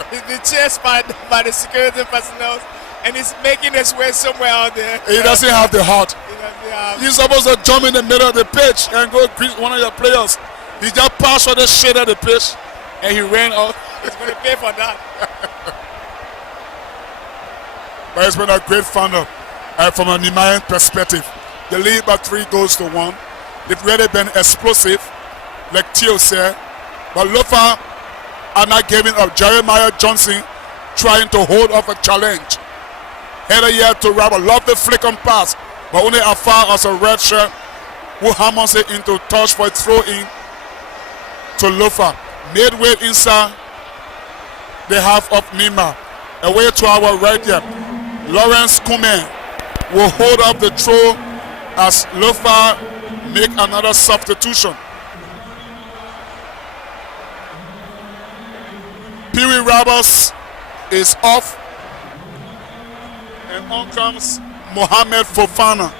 He's been chased by the security personnel, and he's making his way somewhere out there. He doesn't have the heart. He's supposed to jump in the middle of the pitch and go greet one of your players. He just passed on the shade of the pitch and he ran out. He's going to pay for that. But it's been a great final from a Nimayan perspective. The lead by 3 goals to 1. They've really been explosive, like Theo said. But Lofa are not giving up. Jeremiah Johnson trying to hold off a challenge. Header here to Rabba. Love the flick on pass, but only as far as a red shirt who hammers it into touch for a throw in to Lofa. Midway inside the half of Nimba. Away to our right here. Lawrence Kume will hold up the throw as Lofa make another substitution. Pee-wee Roberts is off, and on comes Mohamed Fofana.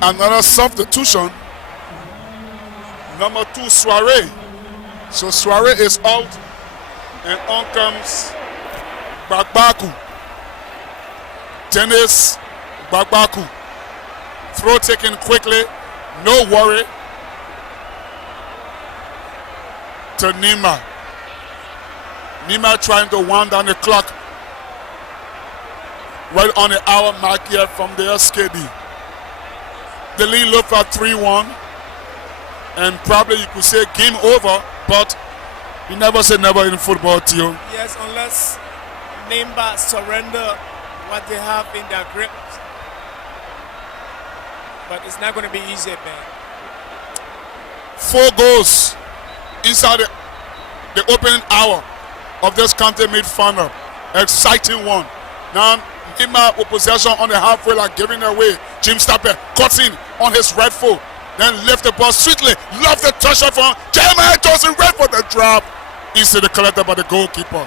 Another substitution. Number 2, Soiree. So Soiree is out, and on comes Bagbaku. Dennis Bagbaku. Throw taken quickly, no worry. To Nimba. Nimba trying to wind down the clock. Right on the hour mark here from the SKD. The lead Lofa 3-1. And probably you could say game over, but you never say never in football, Tio. Yes, unless Nimba surrender what they have in their grip. But it's not going to be easy, man. 4 goals inside the opening hour of this county mid final. Exciting one. Now Nimba with possession on the halfway line, giving away. Jim Stapper cuts in on his right foot. Then lift the ball sweetly. Love the touch from Jeremiah Johnson, right for the drop. Easily collected by the goalkeeper,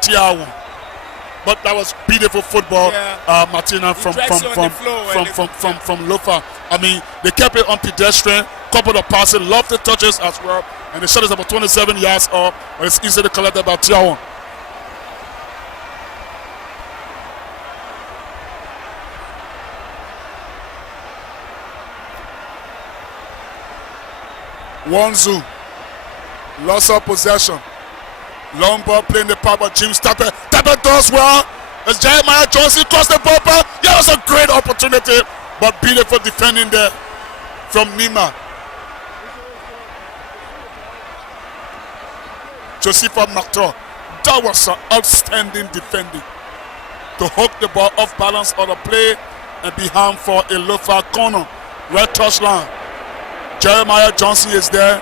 Tiawo. But that was beautiful football, Martina from Lofa. I mean, they kept it on pedestrian, couple of passes, love the touches as well. And the shot is about 27 yards off, but it's easily collected by Tiawo. Wanzu lost of possession. Long ball playing the power, but Jim Stapper does well. As Jeremiah Johnson crossed the ball back. Yeah, it was a great opportunity, but beautiful defending there from Nimba. Josepha Mactor, that was an outstanding defending to hook the ball off balance on the play and be harmed for a Lofa corner. Red touchline. Jeremiah Johnson is there.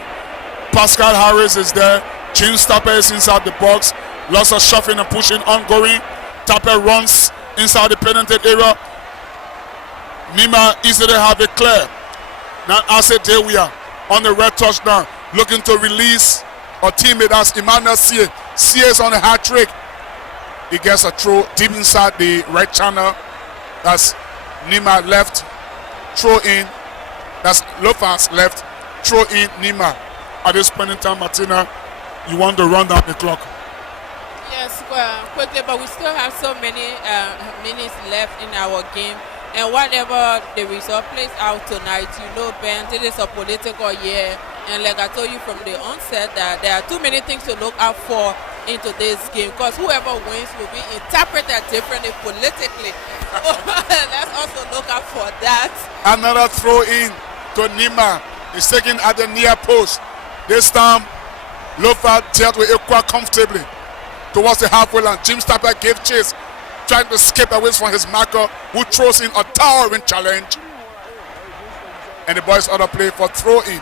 Pascal Harris is there. Jim Stapper is inside the box. Lots of shuffling and pushing ongoing. Tapper runs inside the penalty area. Nimba easily have it clear. Now Ase Dewia on the red touchdown, looking to release a teammate as Emmanuel Sie. Sie is on a hat trick. He gets a throw deep inside the right channel. That's Nimba left. Throw in. That's Lofa's left. Throw in Nimba. At this point in time, Martina, you want to run down the clock. Yes, quickly, but we still have so many minutes left in our game. And whatever the result plays out tonight, you know, Ben, it is a political year. And like I told you from the onset, that there are too many things to look out for into this game, because whoever wins will be interpreted differently politically. Let's also look out for that. Another throw in to Nimba. He's taken at the near post. This time, Lofa dealt with it quite comfortably towards the halfway line. Jim Stapper gave chase, trying to escape away from his marker, who throws in a towering challenge. And the boys ought to play for throw in.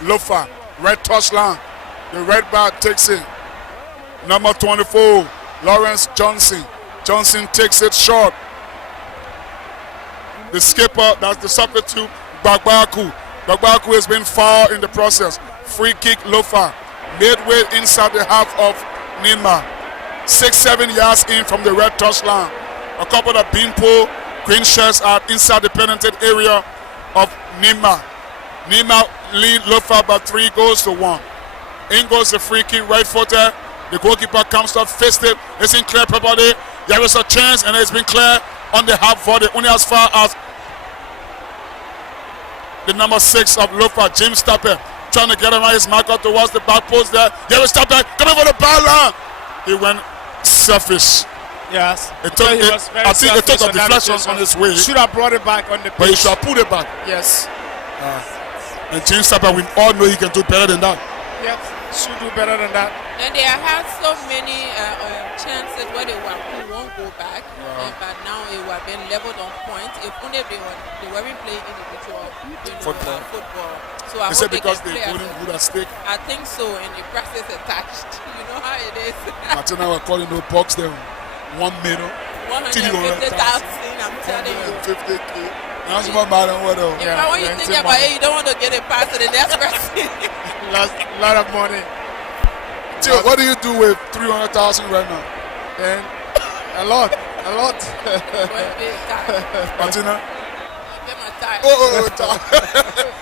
Lofa, red touchline. The red bar takes it. Number 24, Lawrence Johnson. Johnson takes it short. The skipper, that's the substitute, Bagbaku. Bagbaku has been fouled in the process. Free kick, Lofa. Midway inside the half of Nimba. 6-7 yards in from the red touchline. A couple of beanpole green shirts are inside the penalty area of Nimba. Nimba lead Lofa by 3 goals to 1. In goes the free kick, right footer. The goalkeeper comes up, faced it. It's in clear property. There is a chance, and it's been clear on the half volley, only as far as the number 6 of Lofa, Jim Stapper, trying to get around his marker towards the back post there. There is Stapper coming for the ball line. He went selfish. Yes. I think it took a deflection on his way. Should have brought it back on the pitch. But he should have put it back. Yes. And Jim Stapper, we all know he can do better than that. Yes, should do better than that. And they have had so many chances where they won't go back, but now it was been leveled on points. If only they weren't playing individual football. So I Is hope it because they they can play putting good at stake? I think so, and the practice attached. You know how it is. Martina were calling no box them 1 minute. 150,000, I'm telling you. 150K. That's what matter what though. When you think about it, you don't want to get it past to the next person. Lot of money. Tio, what do you do with 300,000 right now? And a lot. Martina? Get my tie.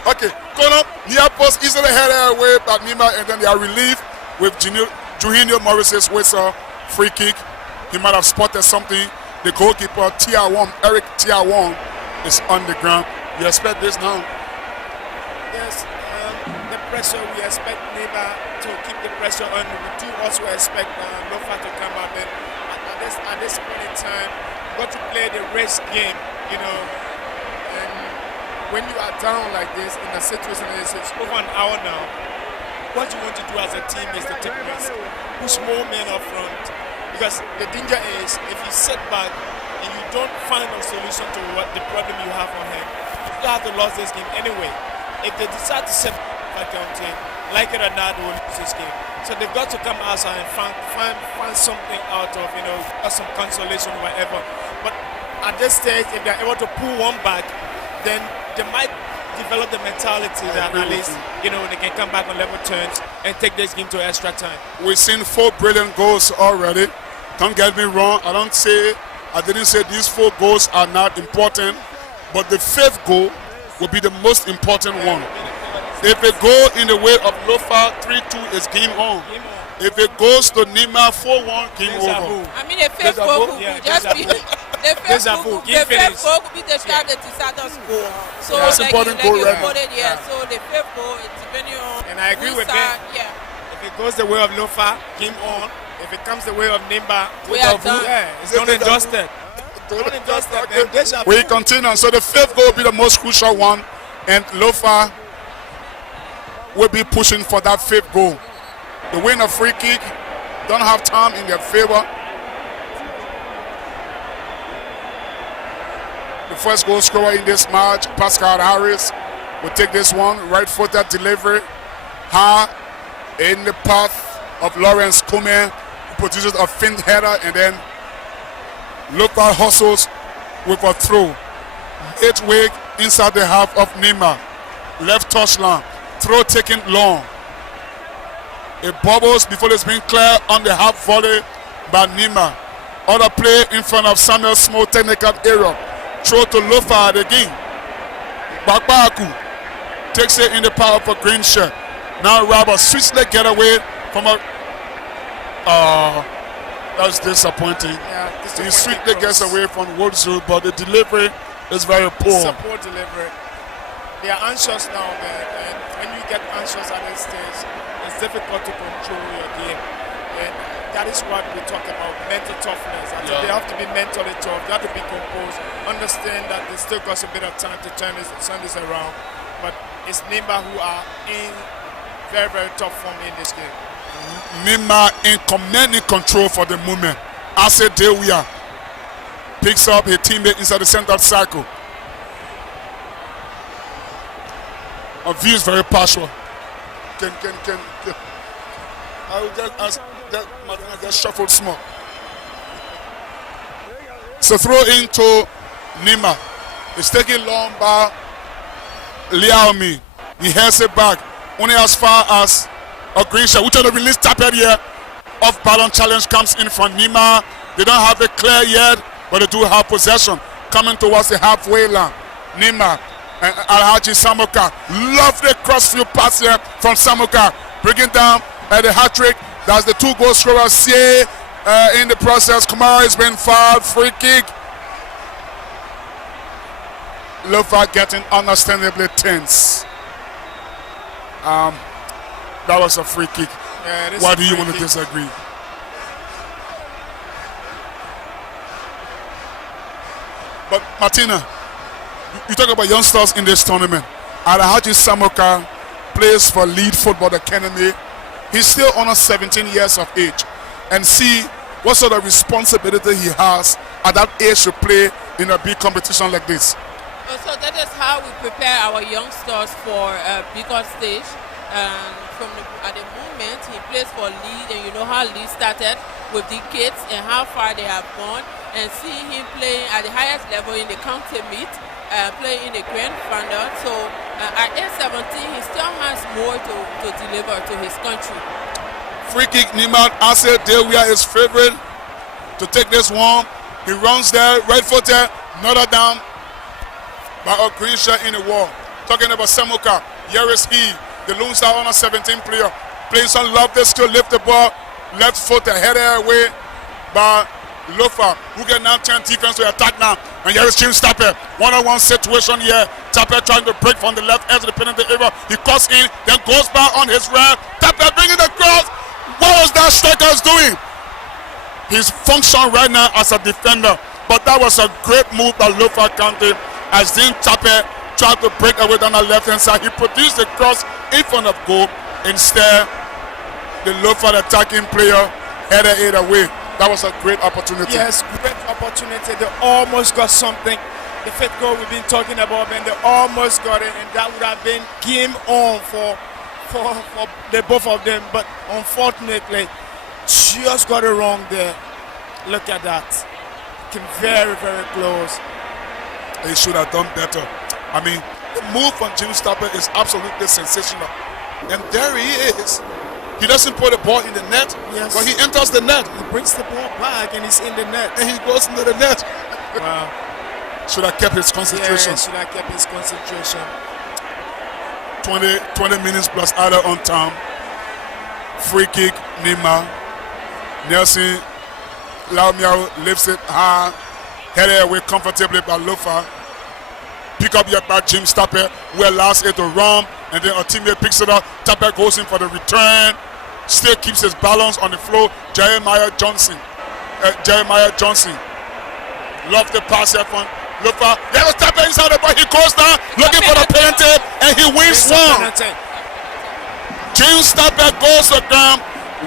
Okay, corner, near post, easily headed away by Nimba, and then they are relieved with Juninho Morris's whistle, free kick. He might have spotted something. The goalkeeper, Eric Tiawon, is on the ground. You expect this now? Yes, the pressure, we expect Nimba to keep the pressure on. We do also expect Lofa to come out. But at this point in time, got to play the race game, you know. And when you are down like this in a situation like this, it's over an hour now. What you want to do as a team is to take risk, push more men up front. Because the danger is if you sit back and you don't find a solution to what the problem you have on hand, you have to lose this game anyway. If they decide to sit back down team, like it or not, they will lose this game. So they've got to come outside and find something out of, some consolation or whatever. But at this stage, if they're able to pull one back, then they might develop the mentality that at least, they can come back on level terms and take this game to extra time. We've seen 4 brilliant goals already. Don't get me wrong, I didn't say these 4 goals are not important, but the 5th goal will be the most important one. If it goes in the way of Lofa, 3-2 is game on. If it goes to Nimba, 4-1, game over. I mean, the 5th goal could just be the 5th goal could be the start that Tisada score. So that's important goal right now. So the 5th goal, it's depending on. And I agree with Ben. Yeah. If it goes the way of Lofa, game on. If it comes the way of Nimba, we are done. It's done and dusted. We continue. So the 5th goal will be the most crucial one, and Lofa will be pushing for that 5th goal. The winner free kick don't have time in their favor. The first goal scorer in this match, Pascal Harris, will take this one. Right-footed delivery, high in the path of Lawrence Kume, who produces a fin header, and then Lofa hustles with a throw. 8 week inside the half of Nimba. Left touchline. Throw taken long. It bubbles before it's been cleared on the half volley by Nimba. Other play in front of Samuel Small technical area. Throw to Lofa again. Bakbaku takes it in the power for green shirt. Now Robert switch leg get away from a. That's disappointing. He sweetly gets away from Woodsu, but the delivery is very poor. Support delivery. They are anxious now, man. And when you get anxious at this stage, it's difficult to control your game. And that is what we talk about, mental toughness. I think they have to be mentally tough. They have to be composed. Understand that they still got a bit of time to turn this around. But it's Nimba who are in very, very tough form in this game. Nimba in commanding control for the moment. Ase Dewia picks up his teammate inside the center circle. Our view is very partial. Can I will just ask that Madonna just shuffled small. So throw into Nimba. It's taking long by Liaomi. He heads it back only as far as a green shot. Which of the release tap here? Off balance challenge comes in from Nimba. They don't have it clear yet, but they do have possession coming towards the halfway line. Nimba and Alhaji Samuka. Lovely crossfield pass here from Samuka. Bringing down the hat trick. That's the 2 goal scorer. Sie in the process. Kumara has been fouled. Free kick. Lofa getting understandably tense. That was a free kick. Yeah, why do you want to disagree? But Martina, you talk about youngsters in this tournament. Alhaji Samuka plays for Lead Football Academy He's still under 17 years of age, and see what sort of responsibility he has at that age to play in a big competition like this. So that is how we prepare our youngsters for a bigger stage. At the moment, he plays for Leeds, and you know how Leeds started with the kids and how far they have gone. And see him playing at the highest level in the county meet, playing in the grand final. So at age 17, he still has more to deliver to his country. Free kick, Nimba. Ase Dewia is favorite to take this one. He runs there, right footed, Notre Dame by a green shirt in the wall. Talking about Samuka. Here is he, the Lone Star under 17 player. Playing some love this to lift the ball. Left foot, header away by Lofa, who can now turn defense to attack now. And here is James Tapper. One-on-one situation here. Tapper trying to break from the left edge of the penalty area. He cuts in, then goes back on his right. Tapper bringing the cross. What was that striker doing? He's functioning right now as a defender. But that was a great move by Lofa County as James Tapper tried to break away down the left-hand side. He produced the cross in front of goal. Instead, the Lofa attacking player headed it away. That was a great opportunity. Yes, great opportunity. They almost got something. The fifth goal we've been talking about, and they almost got it, and that would have been game on for the both of them. But unfortunately, just got it wrong there. Look at that. Came very, very close. He should have done better. I mean, the move from Jim Stapper is absolutely sensational. And there he is. He doesn't put the ball in the net, yes, but he enters the net. He brings the ball back and he's in the net. And he goes into the net. Wow. Should have kept his concentration. Yeah, should have kept his concentration. 20 minutes plus added on time. Free kick, Nimba. Nelson Laumiao lifts it high. Headed away comfortably by Lofa. Pick up yet by Jim Stapper, who allows it to run, and then a teammate picks it up. Tapper goes in for the return. Still keeps his balance on the floor. Jeremiah Johnson. Love the pass here from Lofa. There was Tapper inside the ball. He goes down looking for the penalty, and he wins one. James Tapper goes to ground,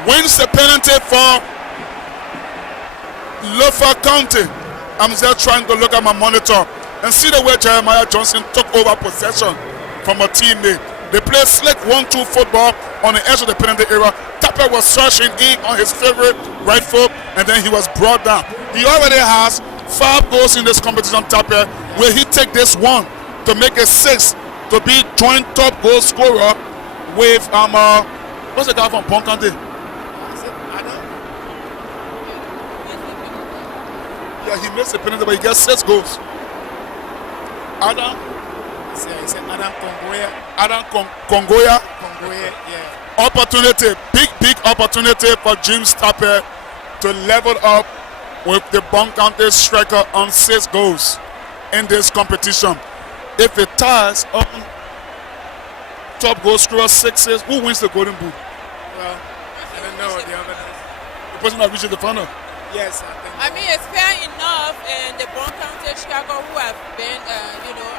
wins the penalty for Lofa County. I'm just trying to look at my monitor and see the way Jeremiah Johnson took over possession from a teammate. They played slick 1-2 football on the edge of the penalty area. Tapper was searching in on his favorite right foot, and then he was brought down. He already has 5 goals in this competition, Tapper. Will he take this one to make it 6 to be joint top goal scorer with what's the guy from Bonkante? Yeah, he missed the penalty, but he gets 6 goals. Adam Kongoya. Yeah. Opportunity, big opportunity for James Tapper to level up with the Bonkante striker on 6 goals in this competition. If it ties on top goal scorer 6-6, who wins the Golden Boot? Well, I don't know. The person that reaches the final. Yes, I mean, it's fair enough, and the Bonkante Chicago, who have been,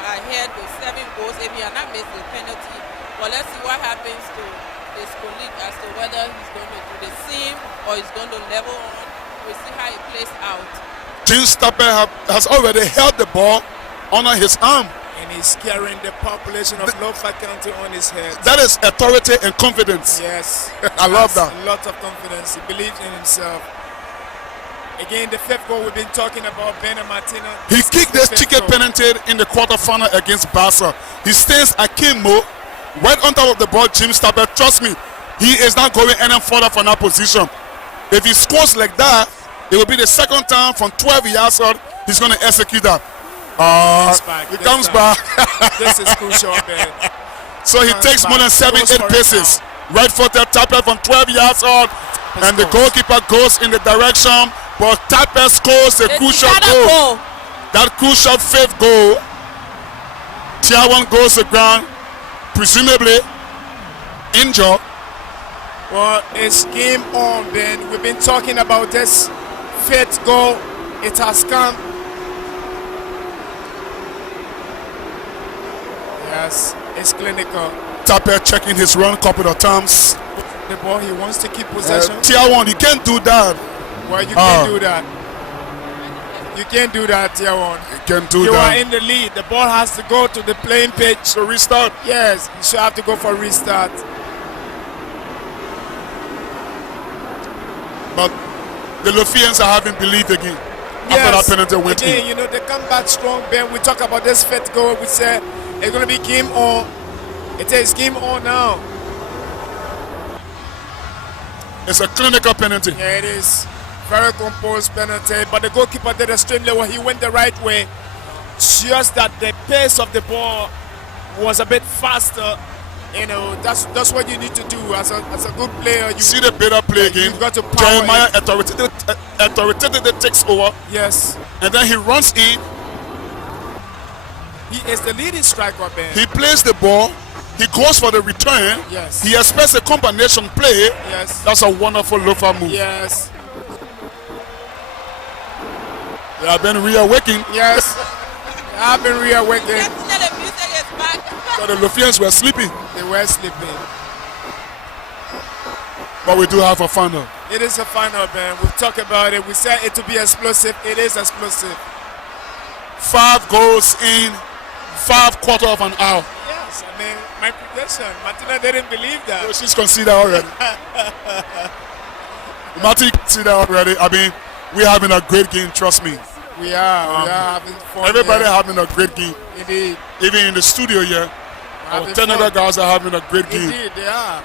ahead with 7 goals, if he had not missed the penalty. But let's see what happens to his colleague as to whether he's going to do the same or he's going to level on. We'll see how it plays out. James Tapper has already held the ball under his arm. And he's carrying the population of Lofa County on his head. That is authority and confidence. Yes. I love that. A lot of confidence. He believes in himself. Again, the 5th goal we've been talking about, Bernard Martina. He kicked this ticket penalty in the quarterfinal against Barca. He stays Akimo right on top of the ball. James Tapper, trust me, he is not going any further from that position. If he scores like that, it will be the second time from 12 yards out he's going to execute that. He comes back. This is crucial, man. So he takes more than 7-8 paces. Right footed Tapper from 12 yards out, and the goalkeeper goes in the direction. But Tapper scores a crucial goal. That crucial 5th goal. Tier 1 goes to ground, presumably injured. Well, it's game on, Ben. We've been talking about this 5th goal. It has come. Yes, it's clinical. Tapper checking his run a couple of times. the ball. He wants to keep possession. Tier 1, you can't do that. Well, you can't do that. You can't do that, Tier 1. You can't do You that. are in the lead. The ball has to go to the playing pitch. So restart. Yes, you should have to go for restart. But the Lofians are having belief again. After that penalty went again, in. you know, they come back strong. Ben, we talk about this fifth goal. We say it's going to be game on. It is game on now. It's a clinical penalty. Yeah, it is. Very composed penalty. But the goalkeeper did extremely well. He went the right way. Just that the pace of the ball was a bit faster. You know, that's what you need to do as a good player. You see the better play again. You've got to Jeremiah authoritatively takes over. Yes. And then he runs in. He is the leading striker, Ben. He plays the ball. He goes for the return. Yes. He expects a combination play. Yes. That's a wonderful Lofa move. Yes. They have been reawakened. Yes. They have been reawakened. The music is back. So the Lofians were sleeping. They were sleeping. But we do have a final. It is a final, Ben. We've talked about it. We said it to be explosive. It is explosive. 5 goals in 5 quarter of an hour. Yes, I mean, my prediction. Martina didn't believe that. Oh, she's considered already. Martina considered already. I mean, we're having a great game, trust me. We are having fun. Everybody having a great game. Indeed. Even in the studio here, our technical guys are having a great game. Indeed, they are.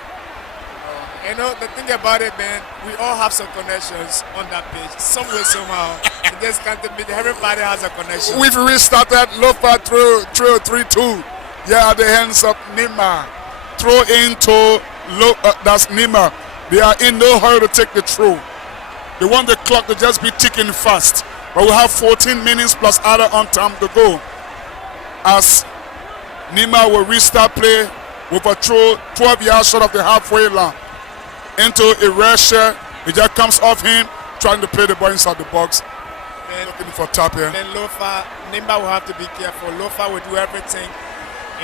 You know, the thing about it, man, we all have some connections on that page. Some way, somehow. It just can't admit everybody has a connection. We've restarted. Lofa through 3-2. Yeah, at the hands of Nimba. Throw into that's Nimba. They are in no hurry to take the throw. They want the clock to just be ticking fast. But we have 14 minutes plus other on time to go. As Nimba will restart play with a throw 12 yards short of the halfway line. Into a rusher. It just comes off him, trying to play the ball inside the box. Then, looking for tap here. Then Lofa, Nimba will have to be careful. Lofa will do everything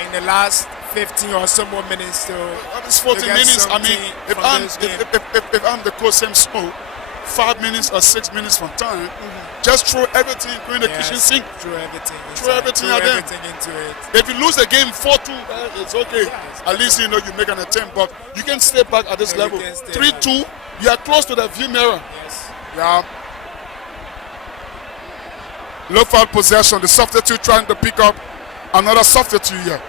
in the last 15 or so more minutes to. What is 14 minutes? I mean, if I'm the coach, same small, 5 minutes or 6 minutes from time, just throw everything, including the kitchen sink. Throw everything. Throw everything at them. Into it. If you lose the game 4-2, it's okay. At least you know you make an attempt, but you can stay back at this level. 3-2, you are close to the view mirror. Yes. Yeah. Low foul possession. The substitute trying to pick up another substitute here.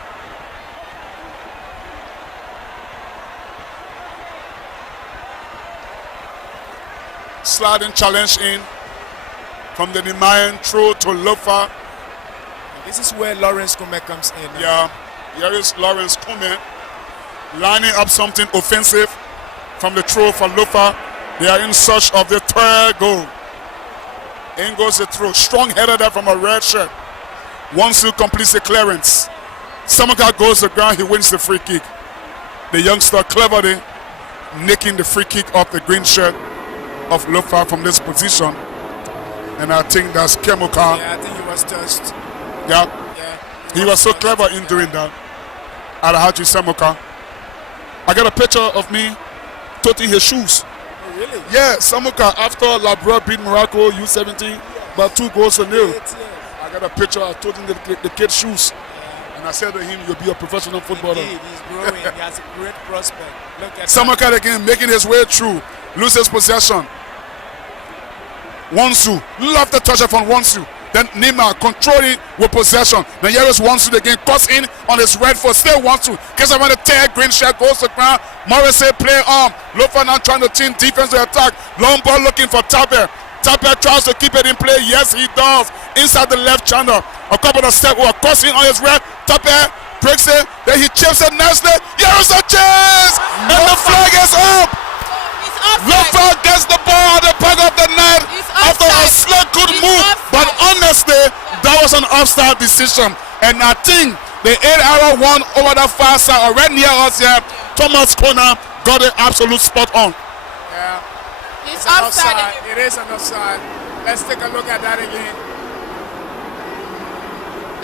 Sliding challenge in from the Nemayan throw to Lofa. This is where Lawrence Kume comes in. Yeah, here is Lawrence Kume lining up something offensive from the throw for Lofa. They are in search of the third goal. In goes the throw. Strong header there from a red shirt. Once he completes the clearance, Samaka goes to the ground, he wins the free kick. The youngster cleverly nicking the free kick off the green shirt of Lofa from this position. And I think that's Kemuka. Yeah, I think he was touched. Yeah. He was so clever in doing that. Alhaji Samuka. I got a picture of me toting his shoes. Oh, really? Yeah, Samuka after Labra beat Morocco U17 by 2-0. I got a picture of toting the kid's shoes. And I said to him, you'll be a professional footballer. Indeed, he's growing. He has a great prospect. Look at Samuka again making his way through. Loses possession. Wansu. Love the touch from Wansu. Then Nima controlling with possession. Now here is Wansu again. Cuts in on his right foot. Still Wansu. Gets around the tear. Green shirt goes to ground. Morrissey play on. Lofa now trying to team defense to attack. Long ball looking for Tapper. Tapper tries to keep it in play. Yes, he does. Inside the left channel. A couple of steps. Cuts in on his right. Tapper breaks it. Then he chips it nicely. Here is a chance. And the flag is up. Lofa gets the ball at the back of the net after a slow good move, but honestly, that was an offside decision. And I think the 8-hour one over the far side, or right near us here, Thomas Kona got it absolute spot on. Yeah, it's offside. It is an offside. Let's take a look at that again.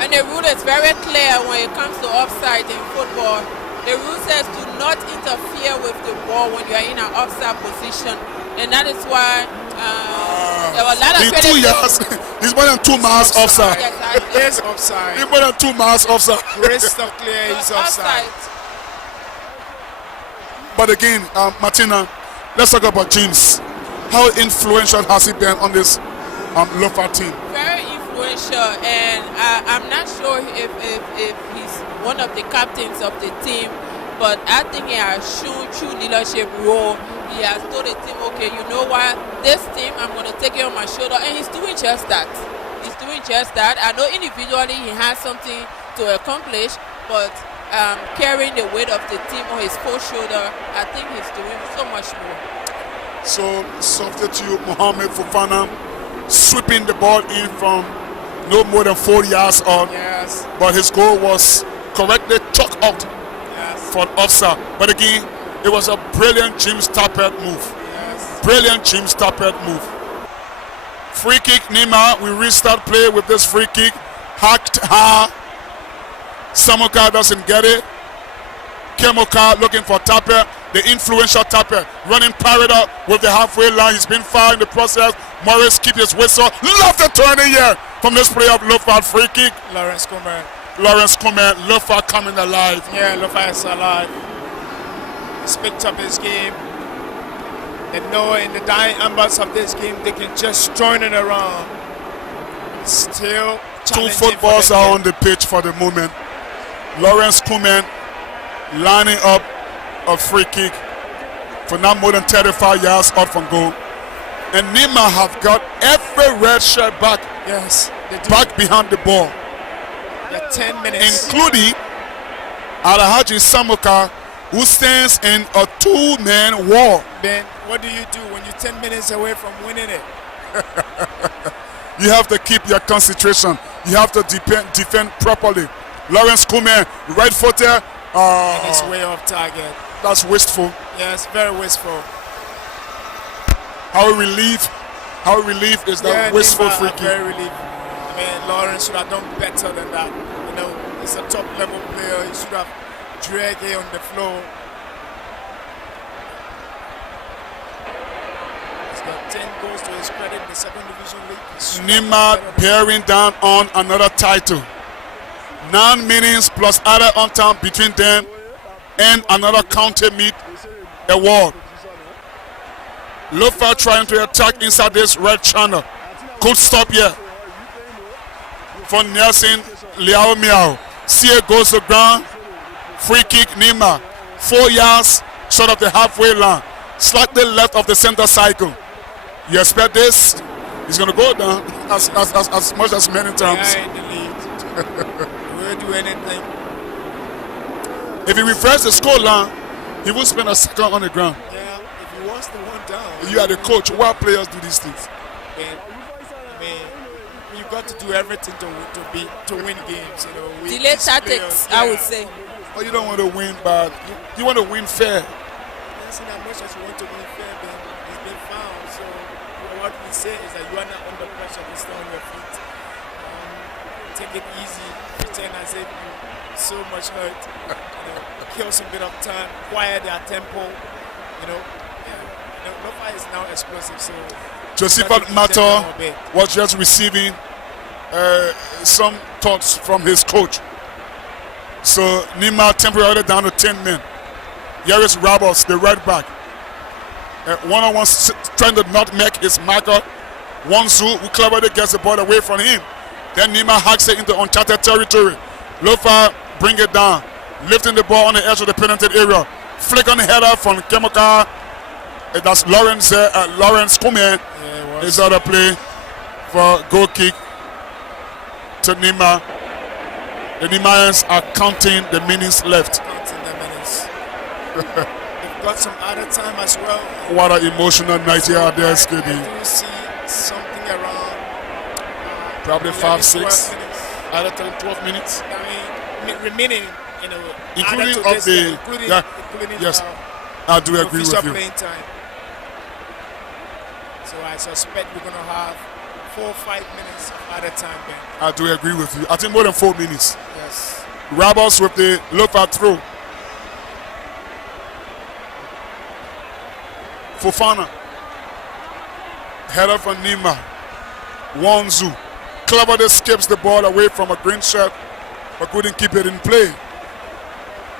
And the rule is very clear when it comes to offside in football. The rule says do not interfere with the ball when you are in an offside position, and that is why there were a lot of He's 2 yards. He's more than 2 miles offside. Yes, He's offside. He's more than 2 miles offside. Crystal clear, he's offside. But again, Martina, let's talk about James. How influential has he been on this Lofa team? Very influential, and I'm not sure if he's one of the captains of the team, but I think he has shown true leadership role. He has told the team, okay, you know what, this team, I'm going to take it on my shoulder, and he's doing just that. He's doing just that. I know individually he has something to accomplish, but carrying the weight of the team on his full shoulder, I think he's doing so much more. So, substitute Mohamed Fofana sweeping the ball in from no more than 4 yards out. Yes. But his goal was correctly chalked out for an offside. But again, it was a brilliant James Tappert move. Yes. Brilliant James Tappert move. Free kick, Nimba. We restart play with this free kick. Hacked hard. Samuka doesn't get it. Kemoka looking for Tappert. The influential Tappert running parallel with the halfway line. He's been fired in the process. Morris keep his whistle. Love the turning here from this play of Lofa. Free kick. Lawrence Comer. Lofa coming alive. Yeah, Lofa is alive. He's picked up his game. They know in the dying embers of this game they can just join it around. Still two footballs are on the pitch for the moment. Lawrence Kuman lining up a free kick for not more than 35 yards out from goal. And Nimba have got every red shirt back. Yes, they do. Back behind the ball. The 10 minutes. Including Alhaji Samuka, who stands in a two-man war. Ben, what do you do when you're 10 minutes away from winning it? You have to keep your concentration. You have to defend properly. Lawrence Kuman, right-footed. And it's way off target. That's wasteful. Yes, very wasteful. How relief is that wasteful Nimba, free kick. Very relief. I mean, Lawrence should have done better than that. You know, he's a top-level player. He should have dragged it on the floor. He's got 10 goals to his credit in the second division league. Nimba bearing down on another title. 9 minutes plus other on time between them and another county meet award. Lofa trying to attack inside this red channel. Good stop here for Nelson Liao Miao. Sia goes to ground. Free kick Nimba. 4 yards short of the halfway line. Slightly left of the center cycle. You expect this? He's going to go down as much as many times. Yeah, in the lead. We'll do anything. If he reverses the score line, he will spend a second on the ground. Yeah, if he wants the one down. You are the coach. Why players do these things? Then, I mean, you got to do everything to win games. You know, delay tactics, I would say. But you don't want to win bad. You want to win fair. Yes, in as much as you want to win fair, then it's been found. So what we say is that you are not under pressure. You stay on your feet. Take it easy. Pretend as if you're so much hurt. You know, kill some bit of time. Quiet their tempo. You know. Lofa is now explosive, so Josephat Mato was just receiving some thoughts from his coach. So Nimba temporarily down to 10 men. Here is Rabos, the right back. One-on-one trying to not make his marker. Wanzu, who cleverly gets the ball away from him. Then Nimba hacks it into uncharted territory. Lofa bring it down, lifting the ball on the edge of the penalty area. Flick on the header from Kemoka. That's Lawrence Kuman. Is out of play for goal kick to Nimba. The Nimbans are counting the minutes left. Counting the minutes. They've got some other time as well. What an emotional night here at the SKD. I do see something around probably 5, 6. minutes. Other time 12 minutes. I mean, remaining, you know, including of this, the including yes, I do agree with you. Playing time. So I suspect we're going to have 4 or 5 minutes at a time then. I do agree with you. I think more than 4 minutes. Yes. Rabos with the Lofa throw. Fofana. Header for Nimba. Wanzu. Cleverly skips the ball away from a green shirt, but couldn't keep it in play.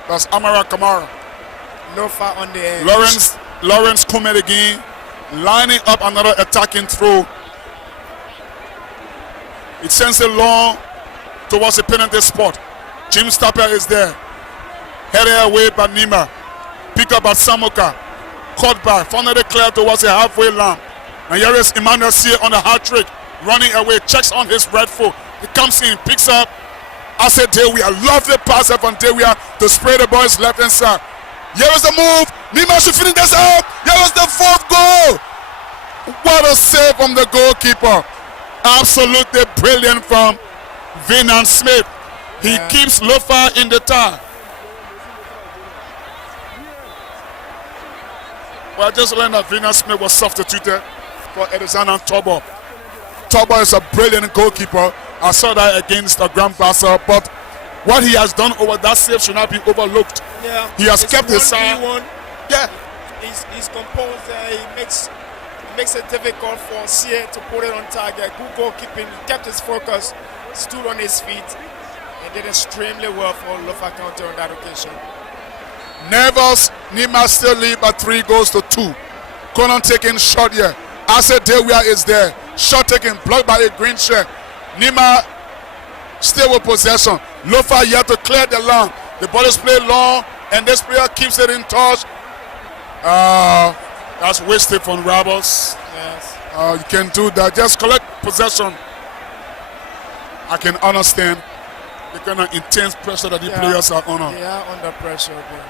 That's Amara Kamara. Lofa on the edge. Lawrence Kumet again, lining up another attacking throw. It sends it long towards the penalty spot. Jim Stapper is there. Headed away by Nimba. Pick up by Samoka. Caught back. Finally clear towards the halfway line. And here is Emmanuel Sia on the hard trick. Running away. Checks on his right foot. He comes in. Picks up. I said Dewey. I love the pass from Dewey to spray the boys left hand side. Here is the move. Nimba should finish this up. Here is the fourth goal. What a save from the goalkeeper. Absolutely brilliant from Vinan Smith. He keeps Lofa in the tie. Well, I just learned that Vinan Smith was substituted for Edison Tobo. Tobo is a brilliant goalkeeper. I saw that against the Grand Bassa, but what he has done over that save should not be overlooked. Yeah, he has kept his side. Yeah, he's composed. He makes it difficult for Sia to put it on target. Good goalkeeping. He kept his focus, stood on his feet, and did extremely well for Lofa County on that occasion. Nevers, Nimba still lead by 3-2. Conan taking shot here. Asa Dewia is there. Shot taken, blocked by a green shirt. Nimba still with possession. Lofa yet to clear the line. The ball is played long, and this player keeps it in touch. That's wasted from Rebels. Yes. You can do that. Just collect possession. I can understand the kind of intense pressure that the players are under. They are under pressure again.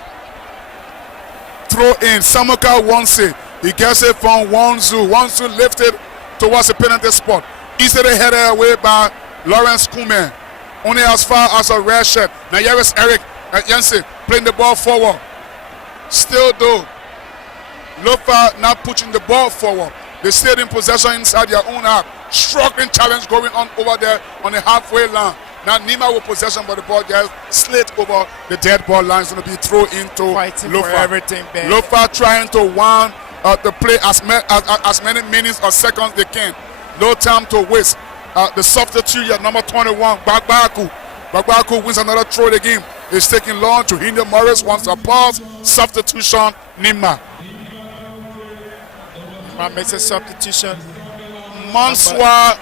Throw in. Samoka wants it. He gets it from Wanzu. Wanzu lifted towards the penalty spot. Easily headed away by Lawrence Kume. Only as far as a red shirt. Now here is Eric Jensen playing the ball forward. Still though, Lofa now pushing the ball forward. They stayed in possession inside their own half. Struggling challenge going on over there on the halfway line. Now Nimba with possession, but the ball just slid over the dead ball line. It's going to be thrown into Lofa. Lofa trying to wind the play as many minutes or seconds they can. No time to waste. The substitute at number 21, Bagbaku. Bagbaku wins another throw of the game. It's taking long to hinder Morris. Wants a pass. Substitution, Nimba. Nimba makes a substitution. Mansoir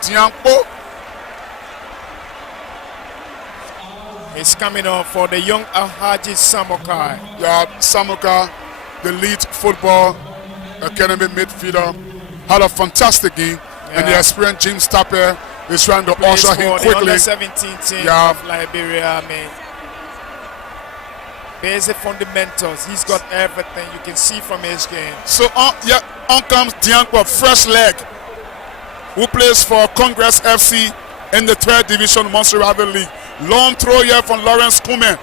Diampo. It's coming on for the young Alhaji Samokai. Yeah, Samoka, the lead football academy midfielder, had a fantastic game. Yeah. And the experienced James Tapper is trying to usher him quickly. The under-17 team of Liberia, I mean, basic fundamentals. He's got everything you can see from his game. So on comes Dianko, fresh leg, who plays for Congress FC in the 3rd Division Monster Rival League. Long throw here from Lawrence Kume.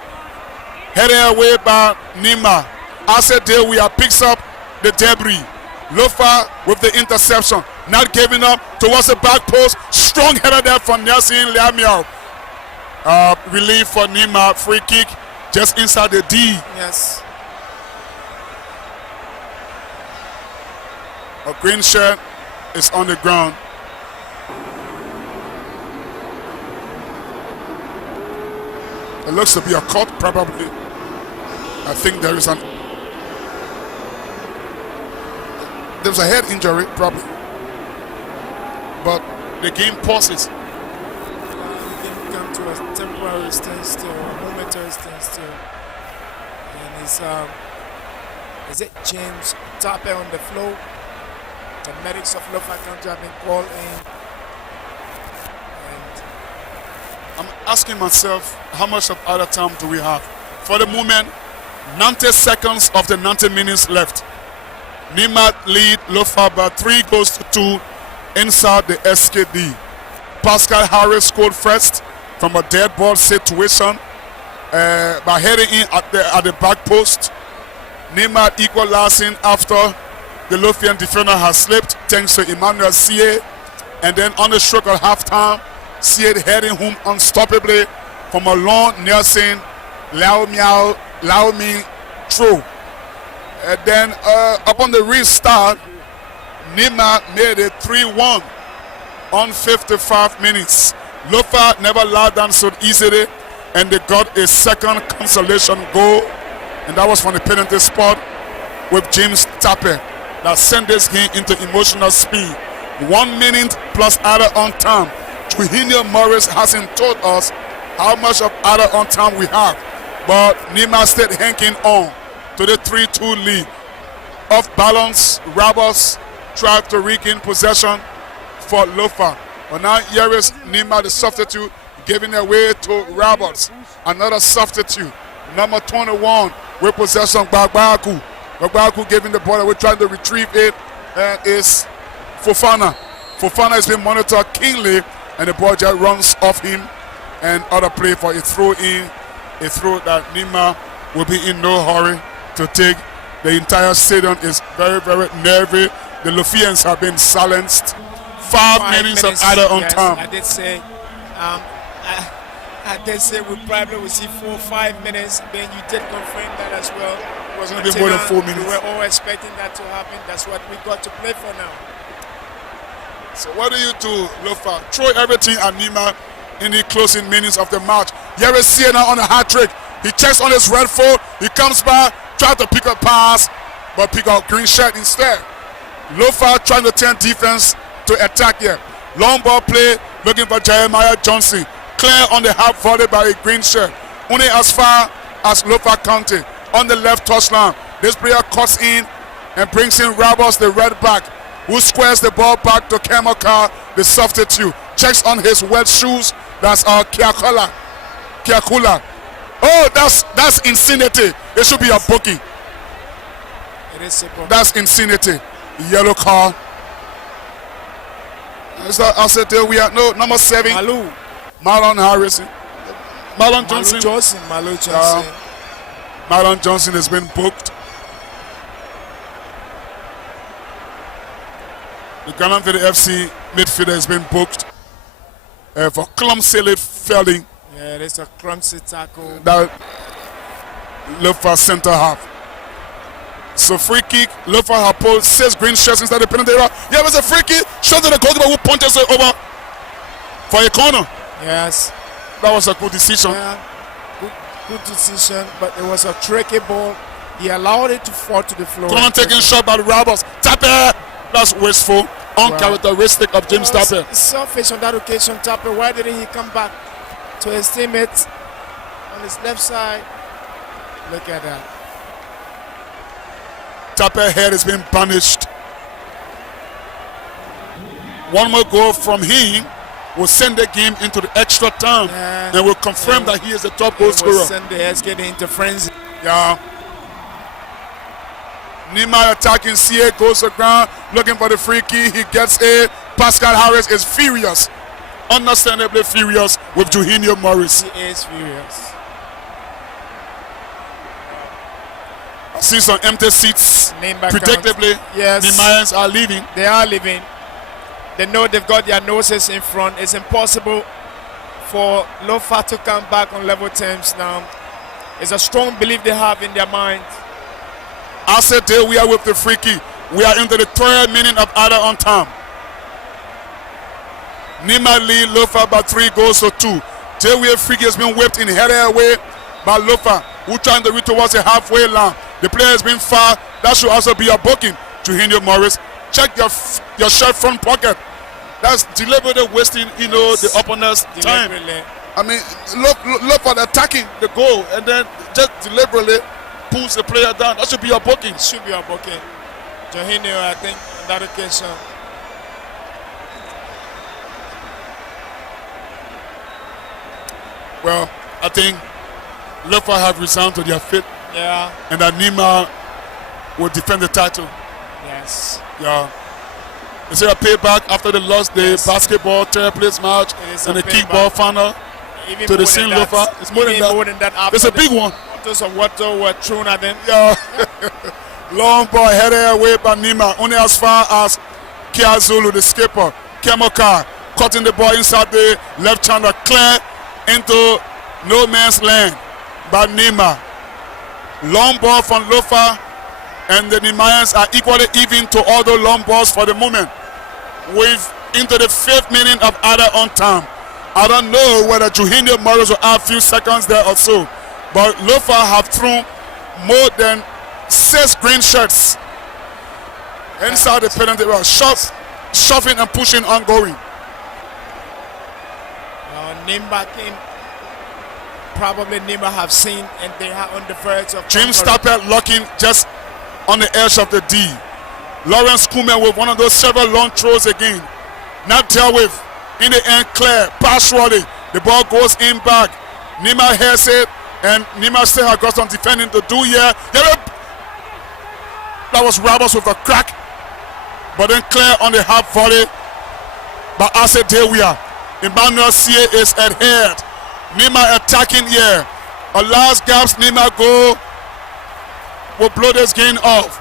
Headed away by Nimba. Asa Dewey picks up the debris. Lofa with the interception. Not giving up towards the back post. Strong header there from Nelson Liamiao. Relief for Nimba. Free kick just inside the D. Yes. A green shirt is on the ground. It looks to be a cut, probably. I think there's a head injury, probably. But the game pauses. The game come to a temporary standstill, a momentary standstill. And is it James Tapper on the floor? The medics of Lofa County have been called in. I'm asking myself, how much of other time do we have? For the moment, 90 seconds of the 90 minutes left. Nimba lead Lofa by 3-2 inside the SKD. Pascal Harris scored first from a dead ball situation by heading in at the back post. Nimba equalizing after the Lofian defender has slipped thanks to Emmanuel Sia. And then on the stroke of halftime, Sia heading home unstoppably from a long Nelson Lao Mi throw. And then upon the restart, Nimba made it 3-1 on 55 minutes. Lofa never allowed down so easily, and they got a second consolation goal, and that was from the penalty spot with James Tappe that sent this game into emotional speed. 1 minute plus added on time. Trujillo Morris hasn't told us how much of added on time we have, but Nimba stayed hanging on to the 3-2 lead. Off balance, Roberts tried to regain possession for Lofa. But now here is Nimba, the substitute, giving away to Roberts. Another substitute, number 21, with possession, Bagbaku. Bagbaku giving the ball away, trying to retrieve it, and is Fofana. Fofana has been monitored keenly, and the ball just runs off him, and other play for a throw in, a throw that Nimba will be in no hurry to take. The entire stadium is very, very nervy. The Lofians have been silenced. 5 minutes of added on time. I did say we probably will see 4 or 5 minutes. Then you did confirm that as well. It was going to be more than 4 minutes. We were all expecting that to happen. That's what we got to play for now. So what do you do, Lofa? Throw everything at Nimba in the closing minutes of the match. Here is Siena on a hat trick. He checks on his red foot. He comes back, tries to pick up pass, but pick up green shirt instead. Lofa trying to turn defense to attack here. Long ball play, looking for Jeremiah Johnson. Clear on the half volley by a green shirt. Only as far as Lofa County on the left touchline. This player cuts in and brings in Roberts, the red back, who squares the ball back to Kemoka, the substitute. Checks on his wet shoes. That's Kiakula. Oh, that's insanity. It should be a bookie. It is a bookie. That's insanity. Yellow card. I said there we are number 7. Marlon Harrison. Marlon Johnson. Marlon Johnson. Marlon Johnson has been booked. The Ghana FC midfielder has been booked for clumsily failing. Yeah, there's a clumsy tackle. That Lofa center half. So free kick. Lofa have pulled 6 green shirts inside the penalty area. Yeah, it was a free kick. Shot to the goalkeeper who punches it over for a corner. Yes. That was a good decision. Yeah, good decision, but it was a tricky ball. He allowed it to fall to the floor. Corner taking shot by the Roberts. Tappe. That's wasteful. Uncharacteristic of James Tappe. Selfish on that occasion, Tappe. Why didn't he come back to his teammates on his left side? Look at that. Tappe head has been punished. One more goal from him will send the game into the extra time, and will confirm that he is the top goal scorer. Send the SK into frenzy. Yeah. Nimba attacking, CA goes to ground, looking for the free kick. He gets it. Pascal Harris is furious, understandably furious with Trujillo Morris. He is furious. I see some empty seats. Predictably, yes, the Mayans are leaving. They are leaving. They know they've got their noses in front. It's impossible for Lofa to come back on level terms now. It's a strong belief they have in their mind. I said there we are with the free kick. We are into the 3rd minute of added on time. Nimba lead Lofa by 3 goals to 2. There we have free kick has been whipped in header away by Lofa, who trying to reach towards the halfway line. The player has been far. That should also be a booking to Trujillo Morris. Check your shirt front pocket. That's deliberately wasting, the opponent's time. I mean, look at attacking the goal and then just deliberately pulls the player down. That should be a booking. Should be a booking. Trujillo, I think, on that occasion. Well, I think Lofa have resigned to their fate. Yeah. And that Nimba will defend the title. Yes. Yeah. Is there a payback after they lost the basketball third place match and the kickball final to the same Lofa? It's more than that. It's a big one. Bottles of water were thrown at them. Yeah. Long ball headed away by Nimba, only as far as Kia Zulu, the skipper. Kemoka cutting the ball inside the left channel, clear into no man's land by Nimba. Long ball from Lofa and the Nimayans are equally even to all the long balls for the moment. We've into the 5th minute of added on time. I don't know whether Juhinio Morris will add a few seconds there or so, but Lofa have thrown more than 6 green shirts inside the penalty area, shoving and pushing ongoing. Nimba came. Probably Nimba have seen, and they are on the verge of. Jim Stappert locking just on the edge of the D. Lawrence Kuhlman with one of those several long throws again. Not dealt with. In the end, clear. Pass Raleigh. The ball goes in back. Nimba hears it, and Nimba still has got some defending to do here. That was Roberts with a crack, but then clear on the half volley. But I said, there we are. Emmanuel C.A. is adhered. Nimba attacking here. A last gaps Nimba goal will blow this game off.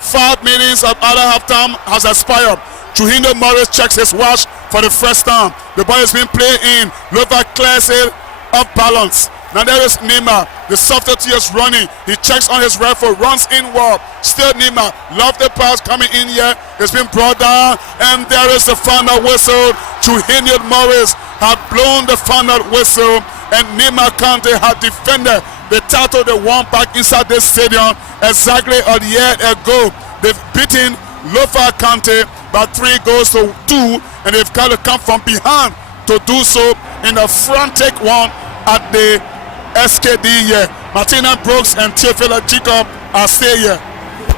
5 minutes of other halftime has expired. Juhinio Morris checks his watch for the first time. The ball is being played in. Lofa clears it off balance. Now there is Nimba. The substitute is running. He checks on his rifle, runs inward. Still Nimba. Love the pass coming in here. It's been brought down, and there is the final whistle. Juhinio Morris had blown the final whistle, and Nimba County had defended the title they won back inside this stadium exactly a year ago. They've beaten Lofa County by 3 goals to 2, and they've got to come from behind to do so in a frantic one at the SKD here. Martina Brooks and Teofila Jacob are still here.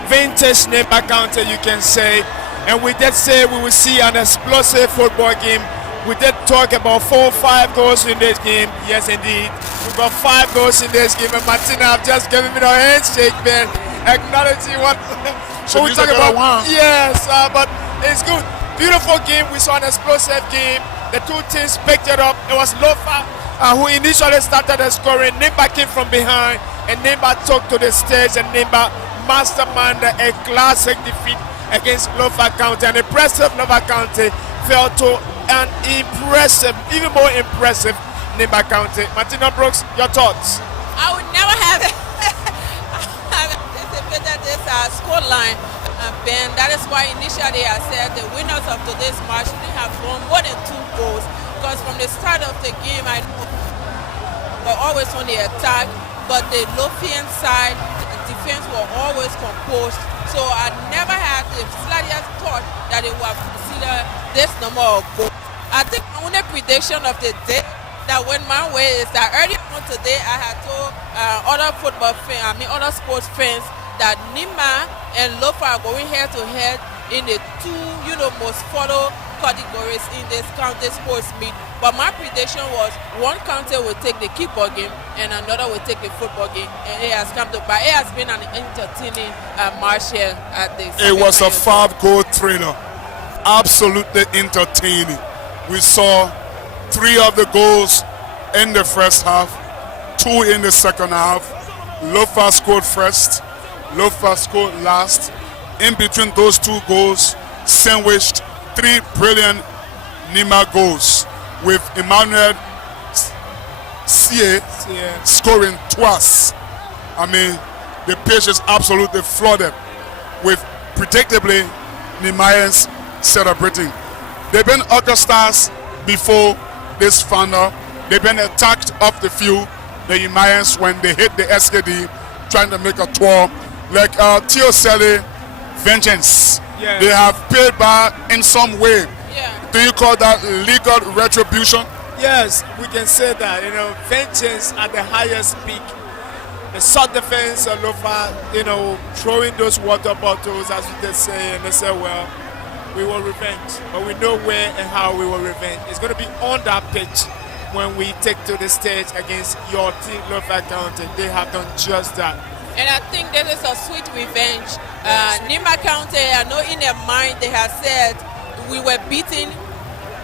Vintage Nimba County, you can say. And we did say we will see an explosive football game. We did talk about 4 or 5 goals in this game. Yes, indeed. We got 5 goals in this game. And Martina have just given me the handshake, man. Acknowledging what so we talk about. Yes, but it's good. Beautiful game. We saw an explosive game. The two teams picked it up. It was Lofa who initially started the scoring. Nimba came from behind, and Nimba took to the stage, and Nimba masterminded a classic defeat against Lofa County. An impressive Lofa County fell to an impressive, even more impressive Nimba County. Martina Brooks, your thoughts? I would never have anticipated this score line, Ben. That is why initially I said the winners of today's match shouldn't have won more than 2 goals, because from the start of the game I know we're always on the attack, but the Lofian side, the defense were always composed. So I never had the slightest thought that they would have considered this number of goals. I think my only prediction of the day that went my way is that earlier on today I had told other other sports fans that Nimba and Lofa are going head to head in the 2, most followed categories in this county sports meet. But my prediction was one county will take the kickball game and another will take the football game, and it has come to pass. It has been an entertaining match here at this. It was a 5-goal thriller, absolutely entertaining. We saw 3 of the goals in the first half, 2 in the second half. Lofa scored first, Lofa scored last. In between those 2 goals, sandwiched 3 brilliant Nimba goals, with Emmanuel C.A. scoring twice. I mean, the pitch is absolutely flooded with, predictably, Nimayans celebrating. They've been Augustas before this final. They've been attacked off the field, the Nimayans, when they hit the SKD, trying to make a tour. Like Theo Selly, vengeance. Yeah. They have paid back in some way. Yeah. Do you call that legal retribution? Yes, we can say that. Vengeance at the highest peak. The short defense of Lofa, throwing those water bottles, as you just say, and they say, well, we will revenge. But we know where and how we will revenge. It's going to be on that pitch when we take to the stage against your team, Lofa County. They have done just that. And I think this is a sweet revenge. Nimba County, I know in their mind they have said we were beaten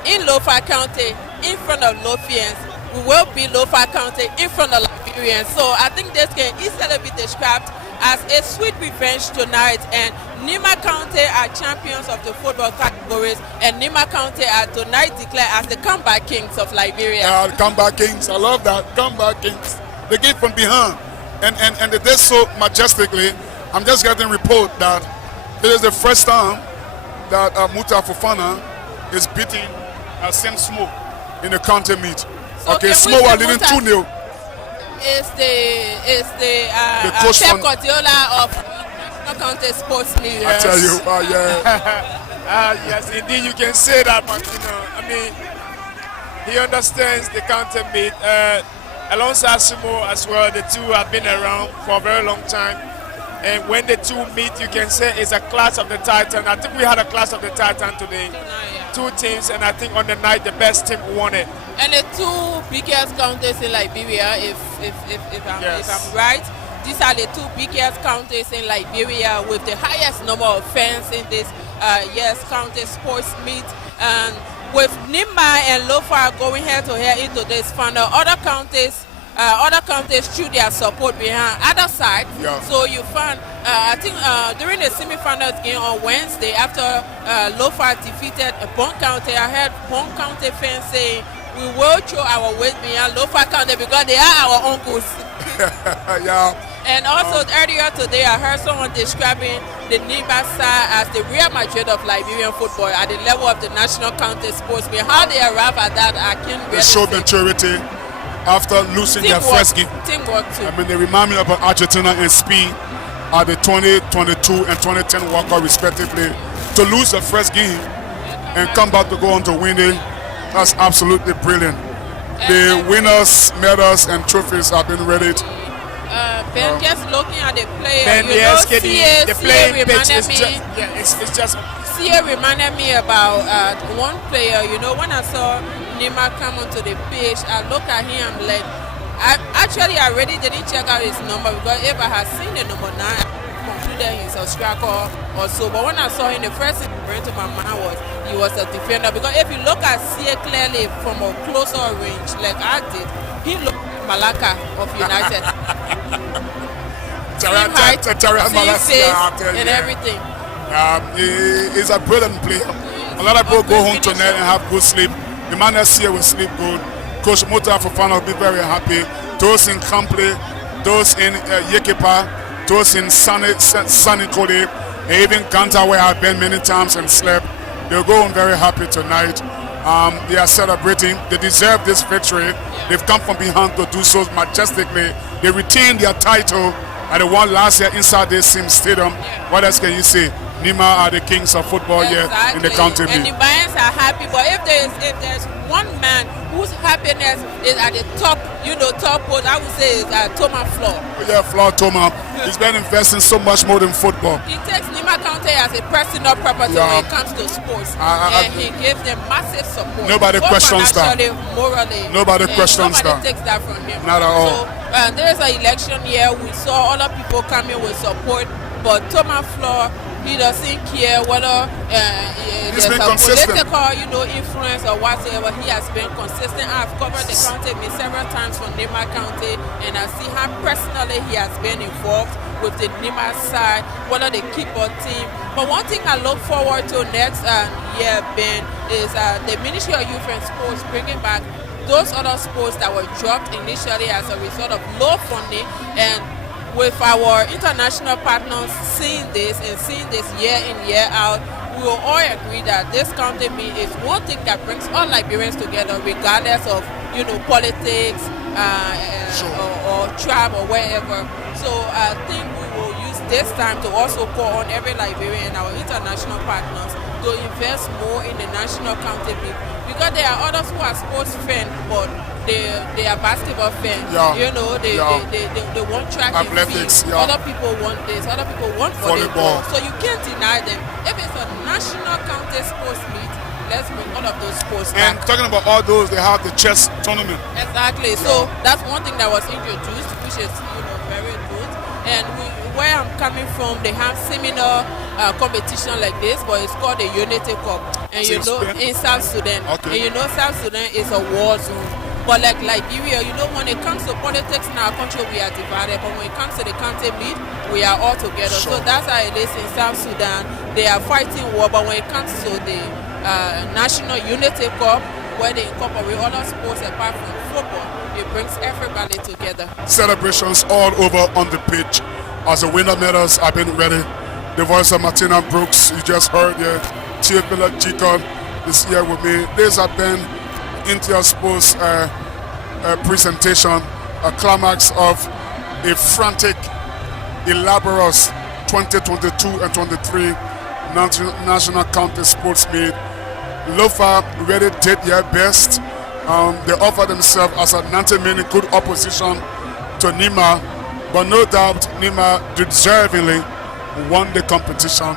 in Lofa County in front of Lofians. We will beat Lofa County in front of Liberians. So I think this can easily be described as a sweet revenge tonight. And Nimba County are champions of the football categories, and Nimba County are tonight declared as the comeback kings of Liberia. Comeback kings, I love that. Comeback kings. They came from behind. And they did so majestically. I'm just getting report that it is the first time that Muta Fofana is beating Sam Smo in the county meet. So okay, Smo are leading 2-0. Is the coach Pep from Guardiola of National County Sports League. I tell you, yes, indeed, you can say that, but I mean, he understands the county meet. Alongside Sumo as well, the two have been around for a very long time. And when the two meet, you can say it's a clash of the Titan. I think we had a clash of the Titan today. Two teams, and I think on the night the best team won it. And the two biggest counties in Liberia, if I'm right, these are the two biggest counties in Liberia with the highest number of fans in this county sports meet. And with Nimba and Lofa going head to head into this final, other counties through their support behind other side. Yeah. So you find, I think during the semi-finals game on Wednesday, after Lofa defeated Bond County, I heard Bond County fans saying, we will throw our weight behind Lofa County because they are our uncles. Yeah. And also earlier today, I heard someone describing the Nimba side as the Real Madrid of Liberian football at the level of the national county sports. How they arrive at that, I can't really They showed maturity after losing their first game. Teamwork too. I mean, they remind me about Argentina and speed at the 2022 and 2010 World Cup respectively. To lose the first game and come back to go on to win it, that's absolutely brilliant. The winners, medals, and trophies have been ready. Ben, just looking at the player, Ben, you know, the playing pitch is just, CA reminded me about one player. You know, when I saw Nimba come onto the pitch, I looked at him like, I really didn't check out his number because if I had seen the number 9, I concluded he's a striker or so. But when I saw him, the first thing that came to my mind was he was a defender. Because if you look at CA clearly from a closer range, like I did, he looked like Malaka of United. Same height, same face, and everything. He's a brilliant player. A lot of people go home tonight and have good sleep. The man that's here will sleep good. Coach Muta Fofana will be very happy. Those in Kample, those in Yekepa, those in Sunny Kode, and even Kanta where I've been many times and slept. They'll go home very happy tonight. They are celebrating. They deserve this victory. They've come from behind to do so majestically. They retained their title and they won last year inside this same stadium. What else can you say? Nimba are the kings of football here in the county. And the Lions are happy, but if there's one man whose happiness is at the top, top post, I would say is Thomas Flor. Oh yeah, Flor Thomas. He's been investing so much more than football. He takes Nimba County as a personal property when it comes to sports, and he gives them massive support. Nobody questions that. Morally, nobody questions that. Nobody takes that from him. Not at all. So there's an election here. We saw other people coming with support, but Thomas Flor, he doesn't care whether there's a political, influence or whatever. He has been consistent. I've covered the county several times from Nimba County, and I see how personally he has been involved with the Nimba side, whether the keeper team. But one thing I look forward to next year, Ben, is the Ministry of Youth and Sports bringing back those other sports that were dropped initially as a result of low funding. And with our international partners seeing this year in, year out, we will all agree that this county meet is one thing that brings all Liberians together, regardless of politics or tribe or wherever. So I think we will use this time to also call on every Liberian and our international partners to invest more in the national county meet, because there are others who are sports fans, but they are basketball fans. They want track and field. Other people want this. Other people want volleyball. So you can't deny them. If it's a national county sports meet, let's bring all of those sports back. And talking about all those, they have the chess tournament. Exactly. So that's one thing that was introduced, which is very good. And where I'm coming from, they have similar competition like this, but it's called the Unity Cup. And in South Sudan. Okay. And South Sudan is a war zone. But like Liberia, when it comes to politics in our country, we are divided. But when it comes to the county meet, we are all together. Sure. So that's how it is in South Sudan. They are fighting war. But when it comes to the National Unity Cup, where they incorporate other sports apart from football, it brings everybody together. Celebrations all over on the pitch. as the winner medals have been ready. The voice of Martina Brooks, you just heard, Chief Miller G-Con is here with me. This has been Inter Sports presentation, a climax of a frantic, elaborate 2022 and 23 National County Sports Meet. Lofa really did their best. They offered themselves as a 90-minute good opposition to Nimba, but no doubt Nimba deservingly won the competition.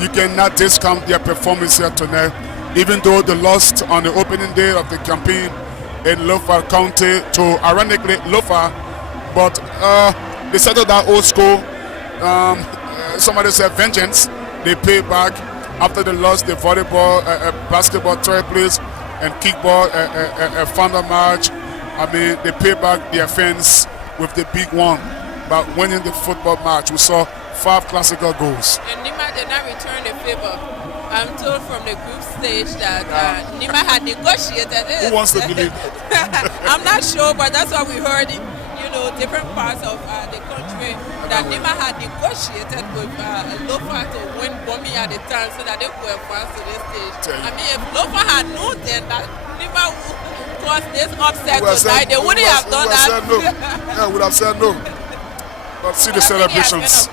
You cannot discount their performance here tonight, even though they lost on the opening day of the campaign in Lofa County to ironically Lofa, but they settled that old school. Somebody said vengeance. They pay back after they lost the volleyball, basketball third place, and kickball a final match. I mean, they pay back their fans with the big one by winning the football match. We saw 5 classical goals. And Nimba did not return the favor. I'm told from the group stage that Nimba had negotiated it. Who wants to believe that? I'm not sure, but that's what we heard in different parts of the country, that Nimba had negotiated with Lofa to win Bombi at the time so that they could advance to this stage. I mean, if Lofa had known then that Nimba would cause this upset tonight, they wouldn't have done that. Yeah, would have said no. But see the celebrations,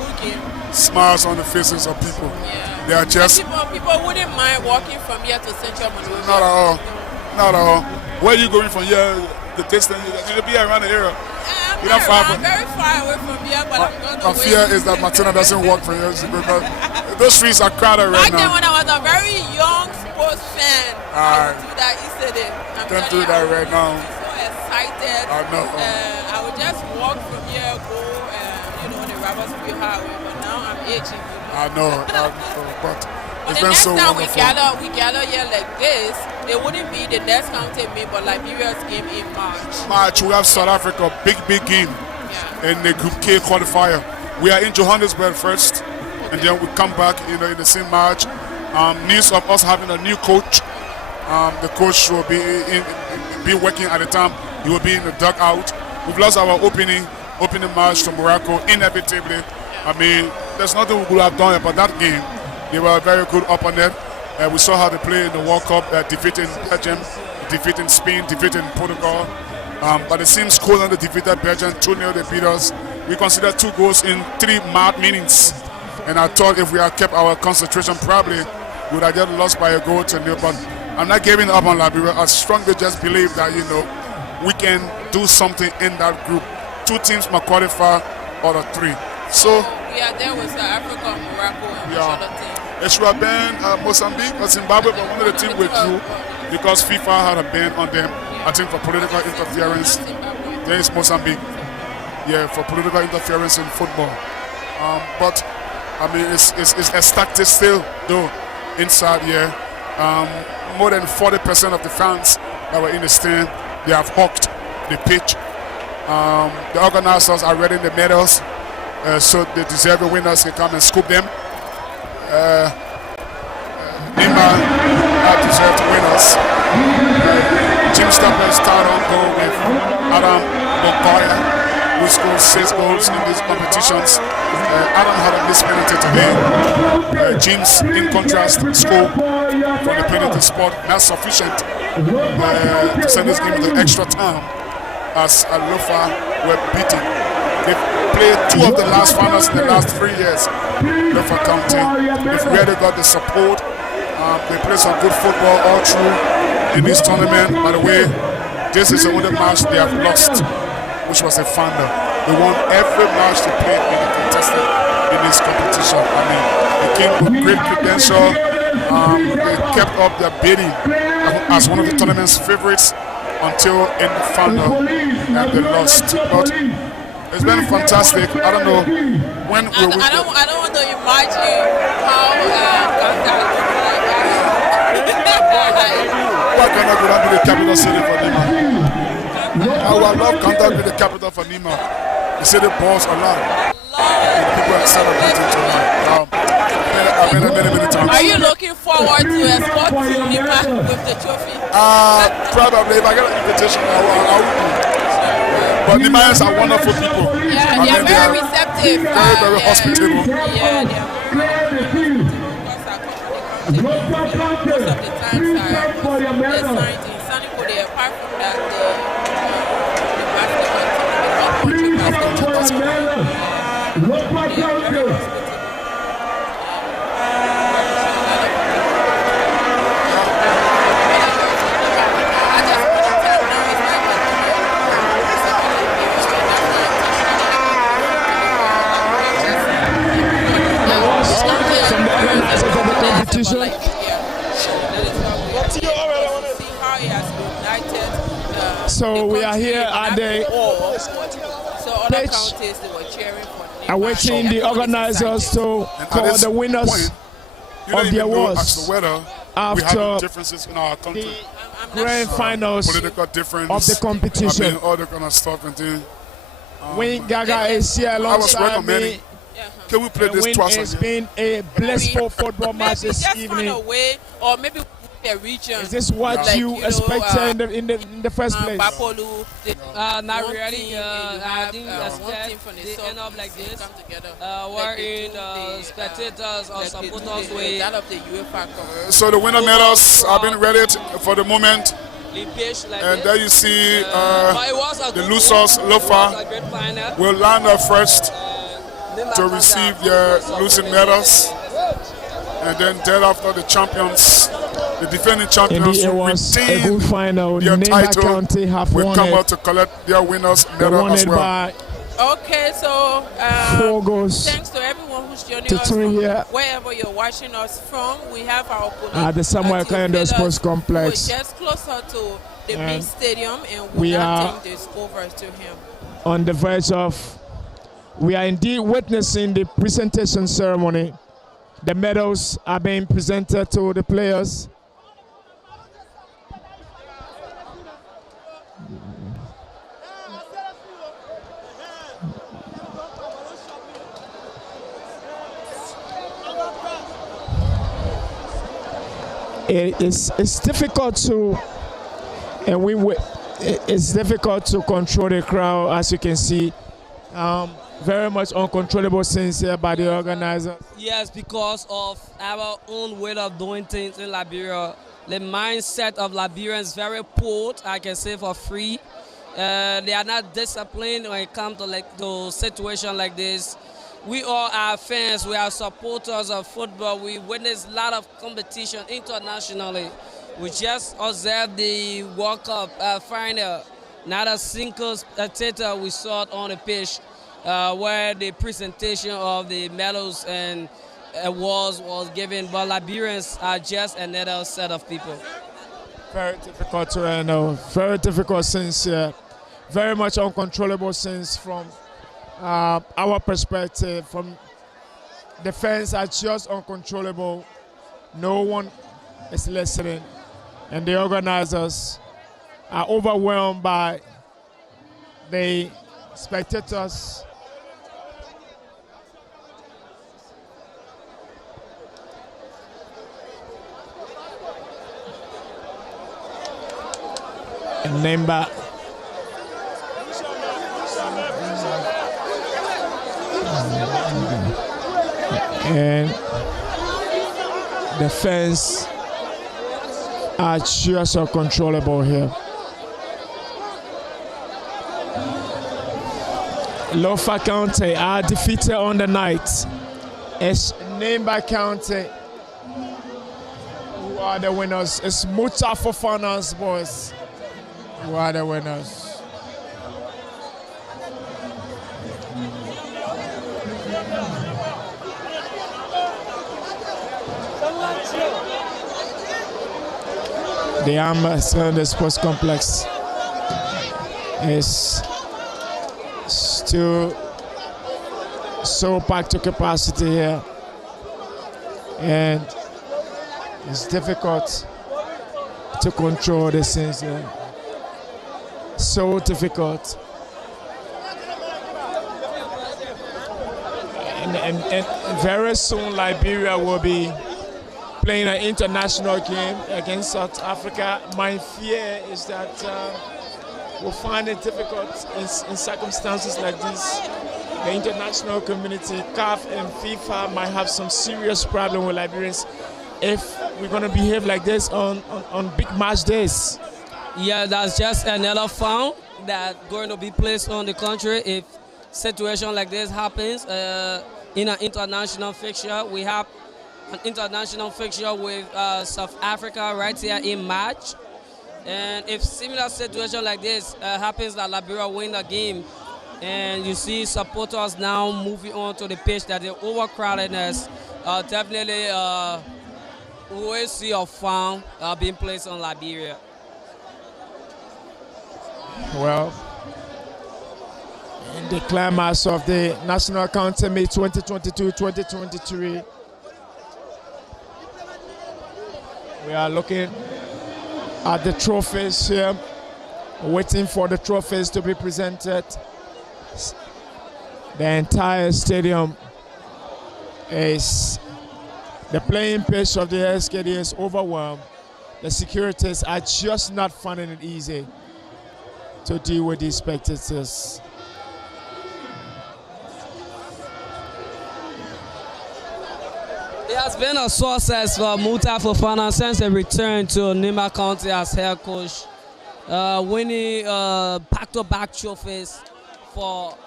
smiles on the faces of people. Yeah. They are just... People wouldn't mind walking from here to Central Monrovia. Not at all. Not at all. Where are you going from here? The distance, you should be around the area. I'm very far away from here, but I'm going to my fear is that Martina doesn't work for you because those streets are crowded right now. Back then when I was a very young sports fan, I would do that yesterday. Don't do that right now. I'm so excited. I know. I would just walk from here, go, the Robertsville Highway, but now I'm aging. I know, but it's been so wonderful. wonderful. The next time we gather here like this, it wouldn't be the next county meet, but Liberia's game in March. We have South Africa, big game in the Group K qualifier. We are in Johannesburg first, and then we come back in the same match. News of us having a new coach. The coach will be working at the time. He will be in the dugout. We've lost our opening match to Morocco inevitably. I mean, there's nothing we could have done about that game. They were a very good opponent. We saw how they play in the World Cup, defeating Belgium, defeating Spain, defeating Portugal. But it seems Scotland defeated Belgium 2-0. They beat us. We considered 2 goals in 3 mad minutes. And I thought if we had kept our concentration, probably we would have just lost by a goal to 0. But I'm not giving up on Liberia. I strongly just believe that we can do something in that group. 2 teams might qualify out of 3. So we are there with South Africa, Morocco, and which other team? It should have been Mozambique or Zimbabwe, but one of the teams withdrew because FIFA had a ban on them. I think for political interference. There is Mozambique. Yeah, for political interference in football. But I mean, it's stacked still though inside here. More than 40% of the fans that were in the stand, they have hooked the pitch. The organizers are ready in the medals, so the deserving winners can come and scoop them. Nimba deserved winners. Jim Stapler started on goal with Adam Bongoya, who scored 6 goals in these competitions. Adam had a missed penalty today. James, in contrast, scored from the penalty spot, not sufficient to send this game to extra time as Lofa were beaten. They've played 2 of the last finals in the last 3 years. Lofa County, they've really got the support. They play some good football all through in this tournament. By the way, this is the only match they have lost, which was a final. They won every match they played in the contested in this competition. I mean, they came with great credential. They kept up their bidding as one of the tournament's favorites until in the final, and they lost. But it's been fantastic. I don't know when we will. I don't want to imagine how why cannot Ghana be the capital city for Nimba? I would love Ghana be the capital for Nimba. The city balls a lot. People are celebrating tonight. I've been there many times. Are you looking forward to escort Nimba with the trophy? Probably. If I get an invitation, I will. But Nimbayans are wonderful people. Yeah, they are very receptive. Very hospitable. Yeah, they are most of the times they're signed in Sanico. They apart from that, the basketball. So we are here at the pitch, awaiting the organizers to call the winners of the awards after differences in our country. the grand finals Political difference of the competition. all that kind of stuff and thing. Win Gaga is here alongside me. Can we play this twice It's again? been a blissful football match this evening. Or maybe a region. Is this what you expected in the first place? Not really. I didn't expect they end up like this. Wherein spectators or supporters will. So the winner medals have been ready for the moment. And there you see the losers, Lofa, will land up first to receive their losing medals. And then thereafter the champions, the defending champions who retain their title will come out to collect their winners medal as well. Okay, so 4 goals thanks to everyone who's joining us from wherever you're watching us from. We have our at the Samuel Kayode Sports Complex. We're just closer to the main stadium, and we are turn this over to him. On the verge of, we are indeed witnessing the presentation ceremony. The medals are being presented to the players. It's difficult to, it's difficult to control the crowd, as you can see. Very much uncontrollable scenes here by the organizer. Yes, because of our own way of doing things in Liberia. The mindset of Liberians is very poor, I can say for free. They are not disciplined when it comes to to situation like this. We all are fans, we are supporters of football. We witness a lot of competition internationally. We just observed the World Cup final. Not a single spectator we saw it on the pitch. Where the presentation of the medals and awards was given, but Liberians are just another set of people. Very difficult to handle, very difficult since, very much uncontrollable since from our perspective. From the fans are just uncontrollable. No one is listening, and the organizers are overwhelmed by the spectators. And Nimba and the fans are just uncontrollable here. Lofa County are defeated on the night. It's Nimba County who are the winners. It's Muta Fofana's boys who are the winners. The Amber the Sports Complex is still so packed to capacity here, and it's difficult to control the scenes here. So difficult. And very soon Liberia will be playing an international game against South Africa. My fear is that will find it difficult in circumstances like this. The international community, CAF and FIFA might have some serious problem with Liberians if we're going to behave like this on big match days. Yeah, that's just another fine that's going to be placed on the country if situation like this happens in an international fixture. We have an international fixture with South Africa right here in March. And if similar situation like this happens that Liberia win the game, and you see supporters now moving on to the pitch, that the overcrowdedness, definitely we will see a fine being placed on Liberia. Well, in the climax of the National County Meet 2022-2023, we are looking at the trophies here, waiting for the trophies to be presented. The entire stadium is, the playing pitch of the SKD is overwhelmed. The securities are just not finding it easy to deal with these spectators. It has been a success for Muta Fofana since he returned to Nimba County as head coach, winning back-to-back trophies for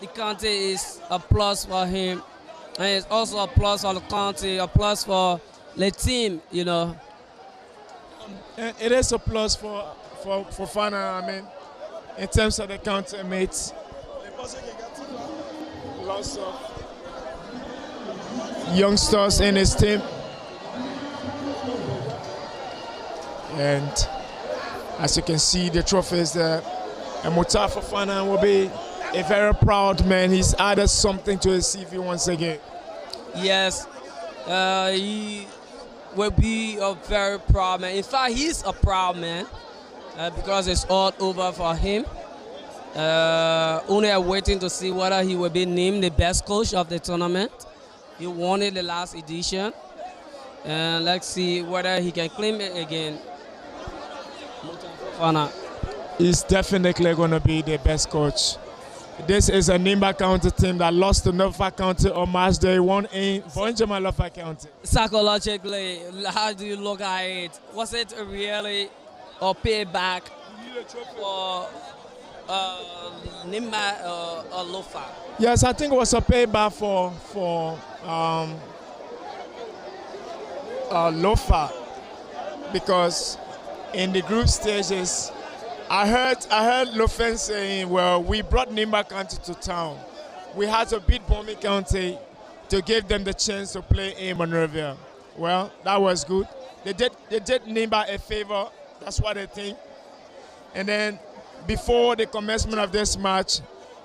the county is a plus for him, and it's also a plus for the county, a plus for the team, you know. It is a plus for Fofana, I mean, in terms of the county mates. Lots of youngsters in his team, and as you can see the trophies there, and Muta Fofana will be a very proud man. He's added something to his CV once again. Yes, he will be a very proud man. In fact, he's a proud man because it's all over for him. Only waiting to see whether he will be named the best coach of the tournament. He won it the last edition, and let's see whether he can claim it again. He's definitely going to be the best coach. This is a Nimba County team that lost to Lofa County on March Day 1 in Bonjama Lofa County. Psychologically, how do you look at it? Was it really a payback for Nimba or Lofa? Yes, I think it was a payback for Lofa, because in the group stages, I heard Lofa saying, well, we brought Nimba County to town. We had to beat Bomi County to give them the chance to play in Monrovia. Well, that was good. They did Nimba a favor. That's what they think. And then before the commencement of this match,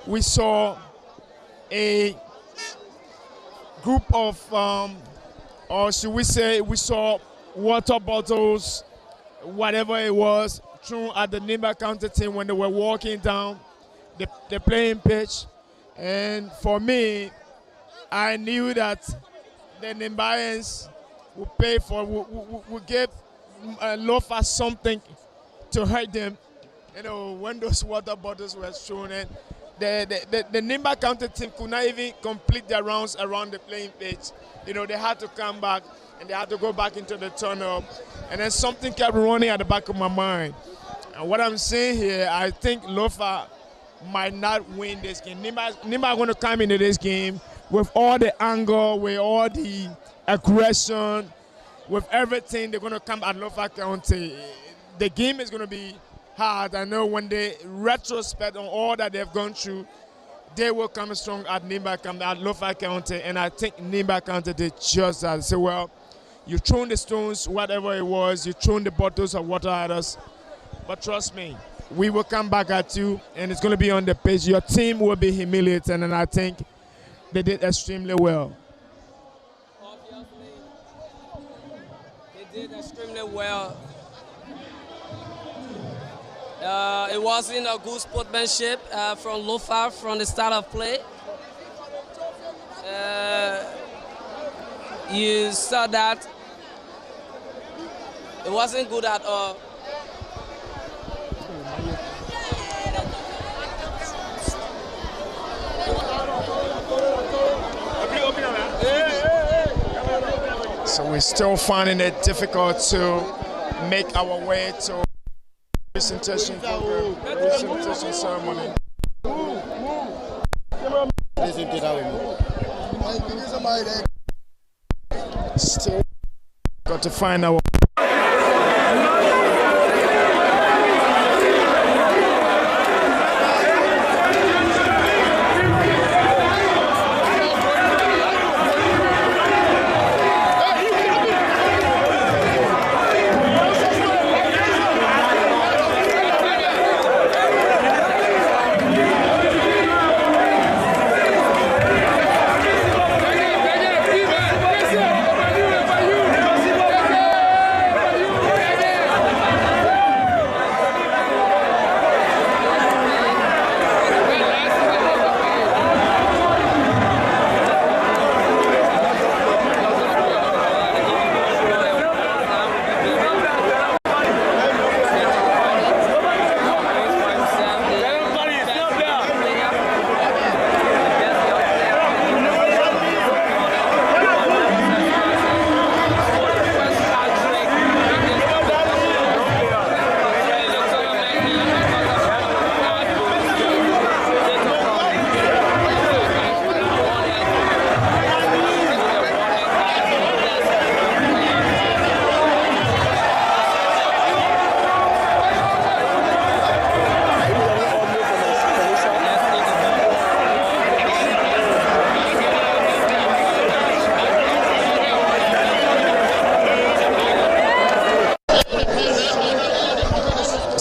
we saw a group of, or should we say, we saw water bottles, whatever it was, thrown at the Nimba County team when they were walking down the playing pitch. And for me, I knew that the Nimbayans would pay for, would give Lofa something to hurt them. You know, when those water bottles were thrown in, the Nimba County team could not even complete their rounds around the playing pitch. You know, they had to come back and they had to go back into the tunnel. And then something kept running at the back of my mind. And what I'm saying here, I think Lofa might not win this game. Nimba are going to come into this game with all the anger, with all the aggression, with everything. They're going to come at Lofa County. The game is going to be hard. I know when they retrospect on all that they've gone through, they will come strong at Lofa County, and I think Nimba County did just that. So, well, you thrown the stones, whatever it was, you thrown the bottles of water at us, but trust me, we will come back at you, and it's going to be on the pitch. Your team will be humiliated, and I think they did extremely well. Obviously, they did extremely well. It wasn't a good sportsmanship from Lofa from the start of play. You saw that it wasn't good at all. we're still finding it difficult to make our way to presentation program, presentation ceremony. Still got to find our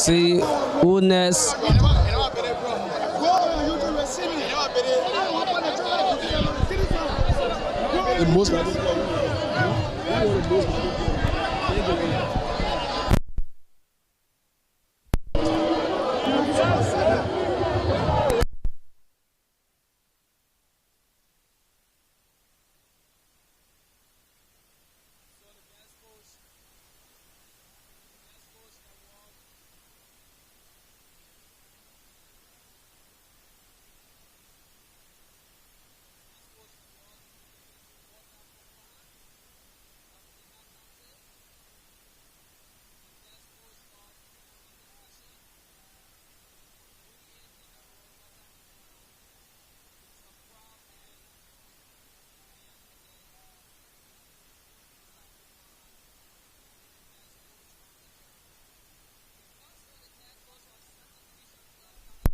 see Unes.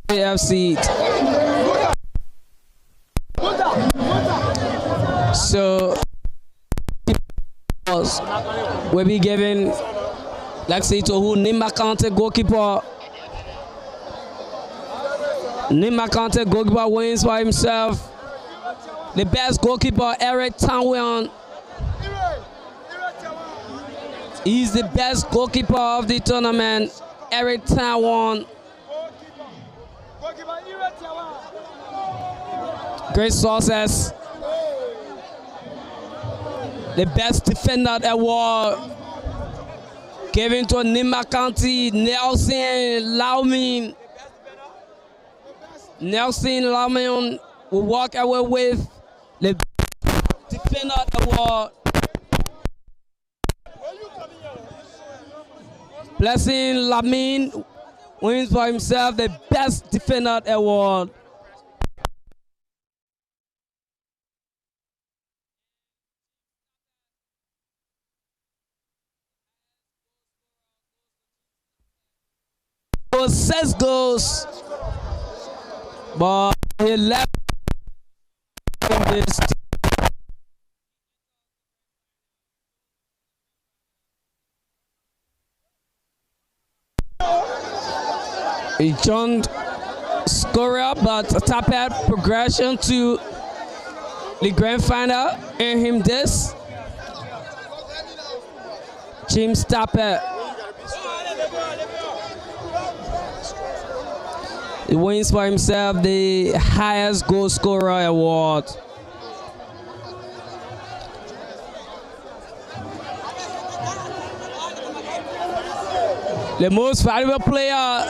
AFC. So we'll be giving, let's say, to who Nimba County goalkeeper. Nimba County goalkeeper wins by himself. The best goalkeeper, Eric Tanwian. He's the best goalkeeper of the tournament, Eric Tanwian. Great success. The best defender award given to Nimba County, Nelson Laumin. Nelson Laumin will walk away with the defender award. Blessing Lamin wins for himself the best defender award. For 6 goals, but he left this. He joined scorer, but Tapet progression to the grand final and him this. James Tapet. He wins for himself the highest goal scorer award. The most valuable player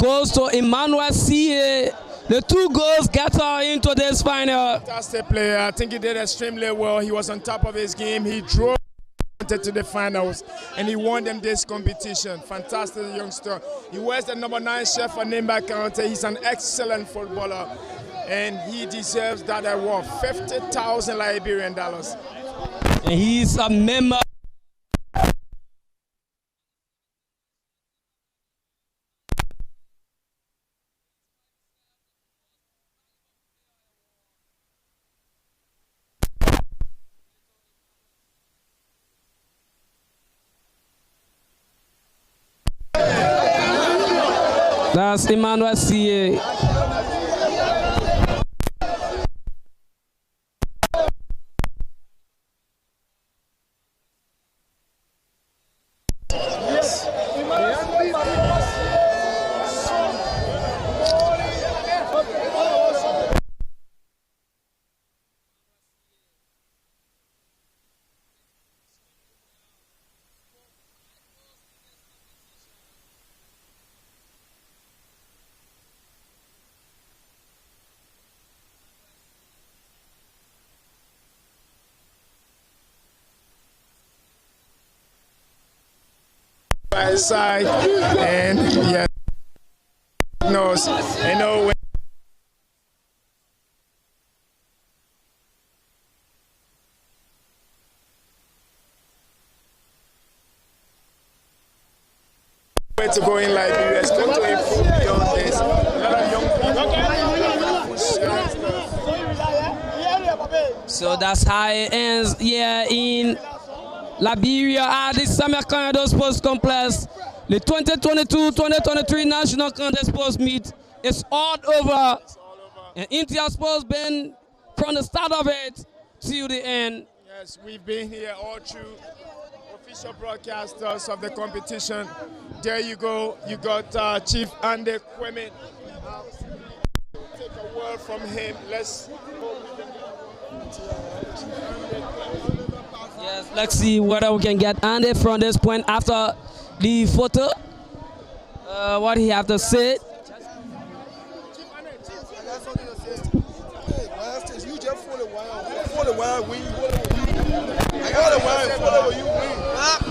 goes to Emmanuel C. The 2 goals get her into this final. Fantastic player. I think he did extremely well. He was on top of his game. He drove to the finals, and he won them this competition. Fantastic youngster. He wears the number 9 shirt for Nimba County. He's an excellent footballer, and he deserves that award, 50,000 Liberian dollars. And he's a member. That's Emmanuel C.A. By his side, and yeah, knows, you know, where to go in Liberia. It's going to improve beyond this. A lot of young people. So that's how it ends here in Liberia at the Summer Canada Sports Complex. The 2022-2023 National Canada Sports Meet is all over. And India Sports been from the start of it till the end. Yes, we've been here all through. Official broadcasters of the competition. There you go. You got Chief Andy Kwame. Take a word from him. Let's go with them. Yes, let's see whether we can get Andy from this point after the photo. What he have to say.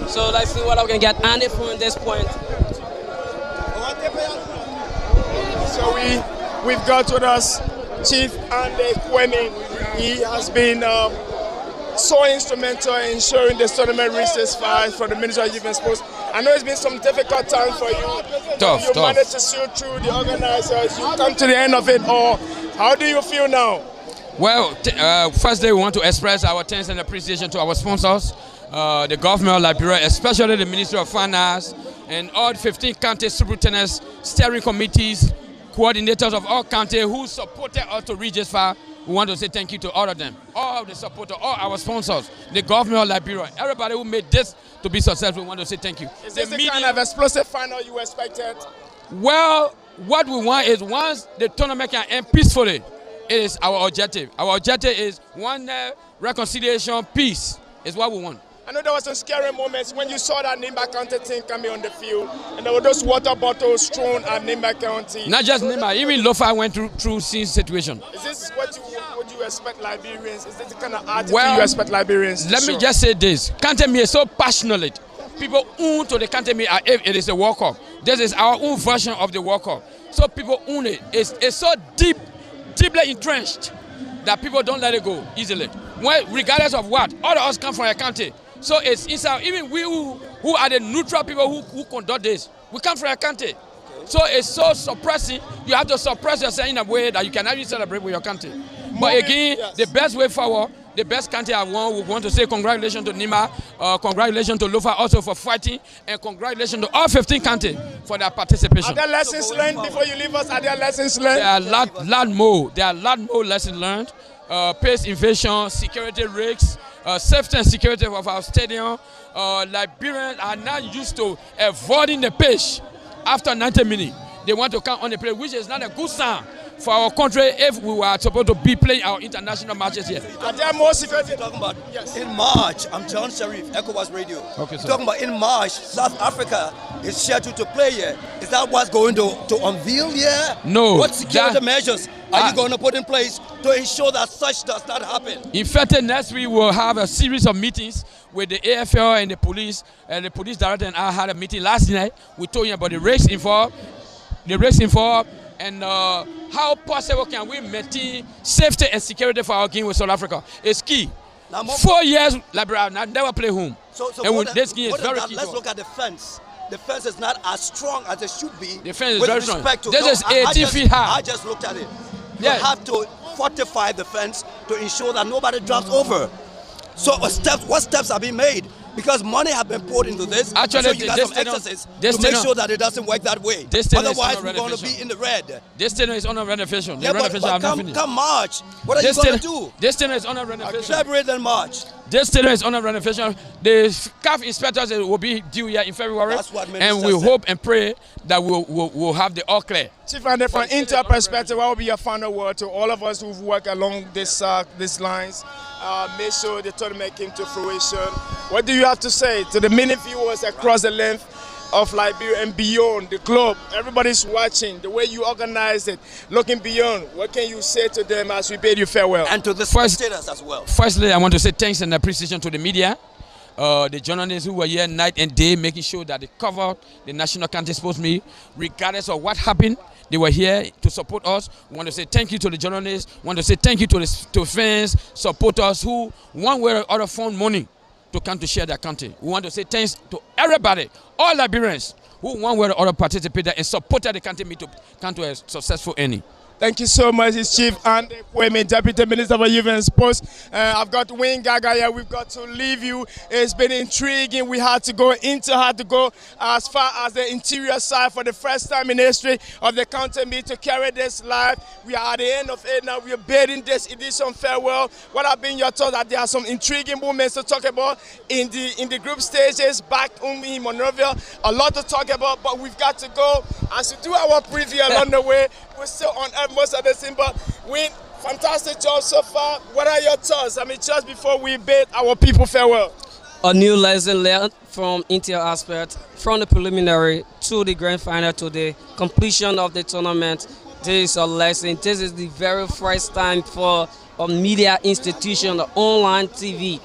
So let's see whether we can get Andy from this point. So we've got with us Chief Andy Kwame. He has been so instrumental in ensuring the tournament reaches far for the Ministry of Youth and Sports. I know it's been some difficult time for you. Tough. Managed to see through the organizers. You come to the end of it all. How do you feel now? Well, firstly, we want to express our thanks and appreciation to our sponsors, the government of Liberia, especially the Ministry of Finance, and all 15 county superintendents, steering committees, coordinators of all counties who supported us to reach this far. We want to say thank you to all of them, all of the supporters, all our sponsors, the government of Liberia, everybody who made this to be successful. We want to say thank you. Is this the kind of explosive final you expected? Well, what we want is once the tournament can end peacefully, it is our objective. Our objective is one reconciliation, peace is what we want. I know there were some scary moments when you saw that Nimba County team coming on the field, and there were those water bottles thrown at Nimba County. Not just Nimba, even Lofa went through same situation. Is this what you expect Liberians? Is this the kind of attitude you expect Liberians? Let me just say this: Kantemi is so passionate. People own to the Kantemi as if it is a World Cup. This is our own version of the World Cup. So people own it. It's so deeply entrenched that people don't let it go easily. Well, regardless of what, all of us come from a country. So it's inside, even we who are the neutral people who conduct this, we come from a country. So it's so suppressing. You have to suppress yourself in a way that you can actually celebrate with your country. But again, the best way forward, the best country have won. We want to say congratulations to Nimba, congratulations to Lofa also for fighting, and congratulations to all 15 countries for their participation. Are there lessons learned before you leave us? Are there lessons learned? There are a lot more. There are a lot more lessons learned. Pace invasion, security risks, safety and security of our stadium. Liberians are not used to avoiding the pitch after 90 minutes. They want to come on the play, which is not a good sign for our country if we were supposed to be playing our international matches here. Are there more security? Talking about Yes. in March, I'm John Sharif, ECOWAS Radio. Okay, sir. Talking about in March, South Africa is scheduled to play here. Is that what's going to unveil here? No. What security measures are you going to put in place to ensure that such does not happen? In fact, next week we'll have a series of meetings with the AFL and the police director and I had a meeting last night. We told him about the risks involved, and how possible can we maintain safety and security for our game with South Africa. It's key. Now, 4 years, Liberia never play home. So and this game is very key. Let's look at the fence. The fence is not as strong as it should be. The fence is with very strong. respect to, This is 18 feet high. I just looked at it. You Yeah. have to fortify the fence to ensure that nobody drops over. So what steps are being made? Because money have been poured into this. Actually, so you got this some thing- exercises this to make thing- sure that it doesn't work that way. This thing is Otherwise, under we're going to be renovation. in the red. This thing is under renovation. Yeah, The renovation but have not finished. come March, what are you going to do? This thing is under renovation. February then March. This thing is under renovation. The CAF inspectors will be due here in February. That's what and Minister we said. hope and pray that we'll have the all clear. Chief, and from Inter perspective, what will be your final word to all of us who've worked along these lines? Make sure the tournament came to fruition. What do you have to say to the many viewers across the length of Liberia and beyond the globe? Everybody's watching the way you organize it, looking beyond. What can you say to them as we bid you farewell? And to the spectators as well. Firstly, I want to say thanks and appreciation to the media, the journalists who were here night and day, making sure that they covered the national contest post me, regardless of what happened. They were here to support us. We want to say thank you to the journalists. We want to say thank you to fans, supporters who, one way or other, found money to come to share their country. We want to say thanks to everybody, all Liberians who, one way or other, participated and supported the country to come to a successful ending. Thank you so much, it's Chief Andy Kwame, Deputy Minister for Youth and Sports. I've got Wayne Gaga here. We've got to leave you. It's been intriguing. We had to go as far as the interior side for the first time in history of the county meet to carry this live. We are at the end of it now. We are bidding this edition farewell. What have been your thoughts? That there are some intriguing moments to talk about in the group stages back in Monrovia. A lot to talk about, but we've got to go. As we do our preview along the way, we're still on most of the thing, but fantastic job so far. What are your thoughts? I mean, just before we bid our people farewell. A new lesson learned from Intel aspect, from the preliminary to the grand final to the completion of the tournament. This is a lesson. This is the very first time for a media institution, the online TV,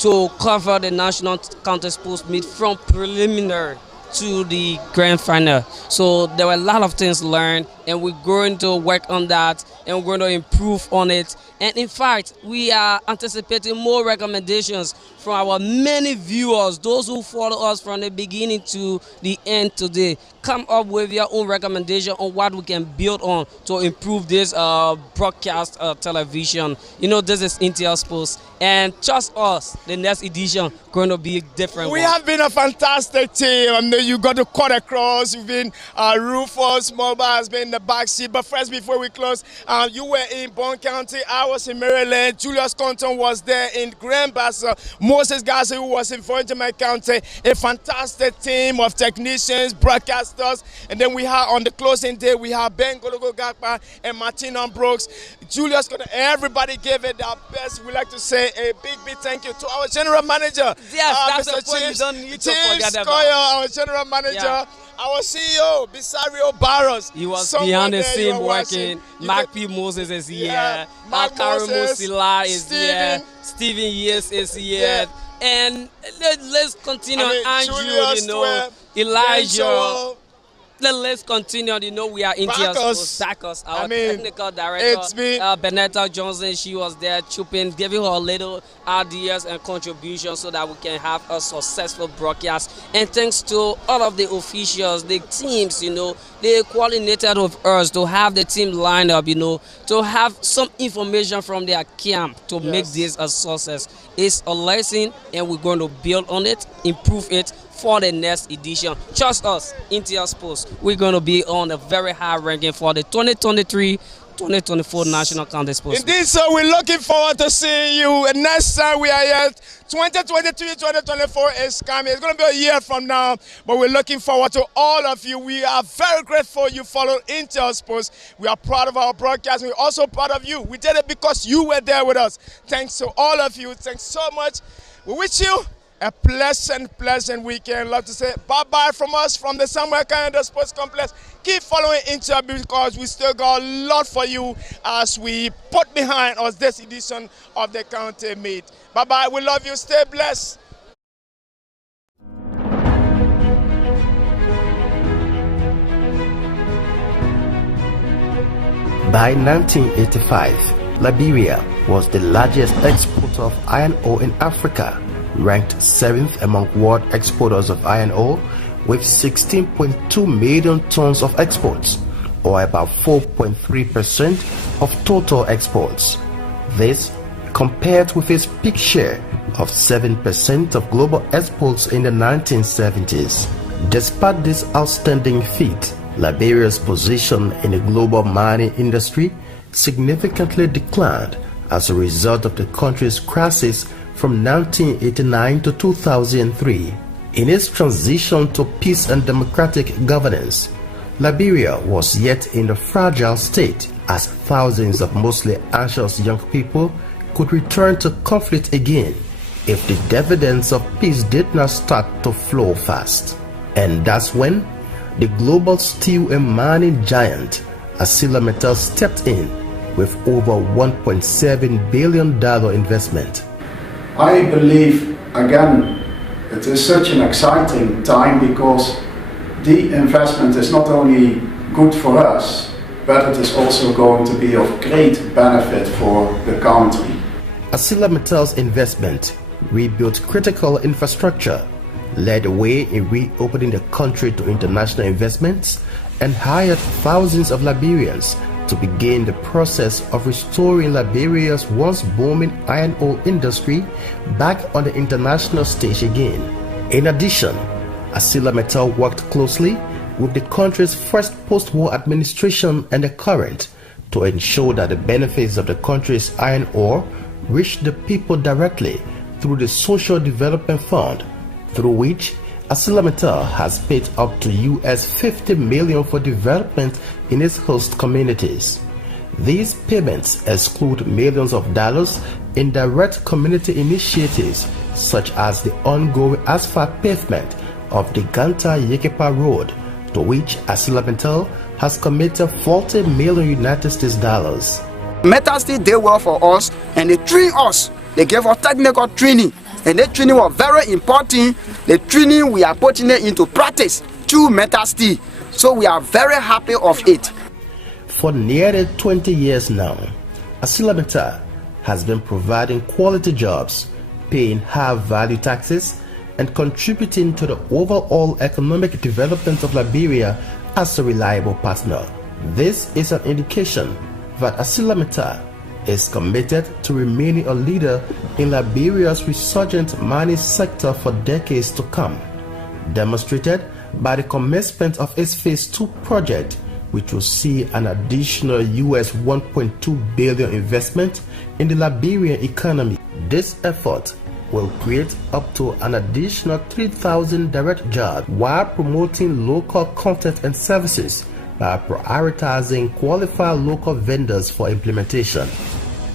to cover the national contest post meet from preliminary to the grand final. So there were a lot of things learned, and we're going to work on that, and we're going to improve on it. And in fact, we are anticipating more recommendations from our many viewers, those who follow us from the beginning to the end today. Come up with your own recommendation on what we can build on to improve this broadcast television. You know, this is Intel Sports, and trust us, the next edition going to be different. We have been a fantastic team. I know you got to cut across. You've been Rufus Mobile has been in the back seat. But first, before we close, you were in Bond County. I was in Maryland. Julius Compton was there in Grand Bassa. Moses Garza, who was in Benjamin County. A fantastic team of technicians, broadcasters. And then we have on the closing day, we have Ben Gologo Gakpa and Martina Brooks. Julius Compton, everybody gave it their best. We'd like to say a big thank you to our general manager. Yes, that's Mr. the point you don't need to forget about. Skoyer, our general manager. Yeah. Our CEO, Bisario Barros. He was Somewhere behind the there scene you are working. watching. Mark P. Moses is here. Yeah, Mark Moses, Musila is Steven. here. Stephen Yes is here. Yeah. And let's continue. Andrew, Julius you know, Ben Elijah. Joel. Let's continue. You know, we are in Bacchus, our technical director, it's been Benetta Johnson. She was there chopping, giving her a little ideas and contributions so that we can have a successful broadcast. And thanks to all of the officials, the teams, you know, they coordinated with us to have the team lined up, you know, to have some information from their camp to make this a success. It's a lesson, and we're going to build on it, improve it for the next edition. Trust us, Intel Sports, we're going to be on a very high ranking for the 2024 National County Sports. Indeed, so we're looking forward to seeing you. And next time we are here, 2023-2024 is coming. It's going to be a year from now, but we're looking forward to all of you. We are very grateful you followed Intel Sports. We are proud of our broadcast. We're also proud of you. We did it because you were there with us. Thanks to all of you. Thanks so much. We wish you a pleasant weekend. Love to say bye-bye from us from the Samuel Canada Sports Complex. Keep following Intel because we still got a lot for you as we put behind us this edition of the County Meet. Bye-bye. We love you. Stay blessed. By 1985, Liberia was the largest exporter of iron ore in Africa, ranked 7th among world exporters of iron ore with 16.2 million tons of exports, or about 4.3% of total exports. This compared with its peak share of 7% of global exports in the 1970s. Despite this outstanding feat, Liberia's position in the global mining industry significantly declined as a result of the country's crisis from 1989 to 2003. In its transition to peace and democratic governance, Liberia was yet in a fragile state as thousands of mostly anxious young people could return to conflict again if the dividends of peace did not start to flow fast. And that's when the global steel and mining giant ArcelorMittal stepped in with over $1.7 billion investment. I believe, again, it is such an exciting time because the investment is not only good for us, but it is also going to be of great benefit for the country. ArcelorMittal's investment rebuilt critical infrastructure, led the way in reopening the country to international investments, and hired thousands of Liberians to begin the process of restoring Liberia's once booming iron ore industry back on the international stage again. In addition, ArcelorMittal worked closely with the country's first post-war administration and the current to ensure that the benefits of the country's iron ore reached the people directly through the Social Development Fund, through which ArcelorMittal has paid up to US $50 million for development in its host communities. These payments exclude millions of dollars in direct community initiatives such as the ongoing asphalt pavement of the Ganta-Yekepa Road, to which ArcelorMittal has committed $40 million United States dollars. Metal Steel did well for us and they trained us. They gave us technical training. And that training was very important. The training we are putting it into practice through Metal Steel. So we are very happy of it. For nearly 20 years now, ArcelorMittal has been providing quality jobs, paying high-value taxes, and contributing to the overall economic development of Liberia as a reliable partner. This is an indication that ArcelorMittal is committed to remaining a leader in Liberia's resurgent mining sector for decades to come, demonstrated by the commencement of its Phase 2 project, which will see an additional US $1.2 billion investment in the Liberian economy. This effort will create up to an additional 3,000 direct jobs while promoting local content and services by prioritizing qualified local vendors for implementation.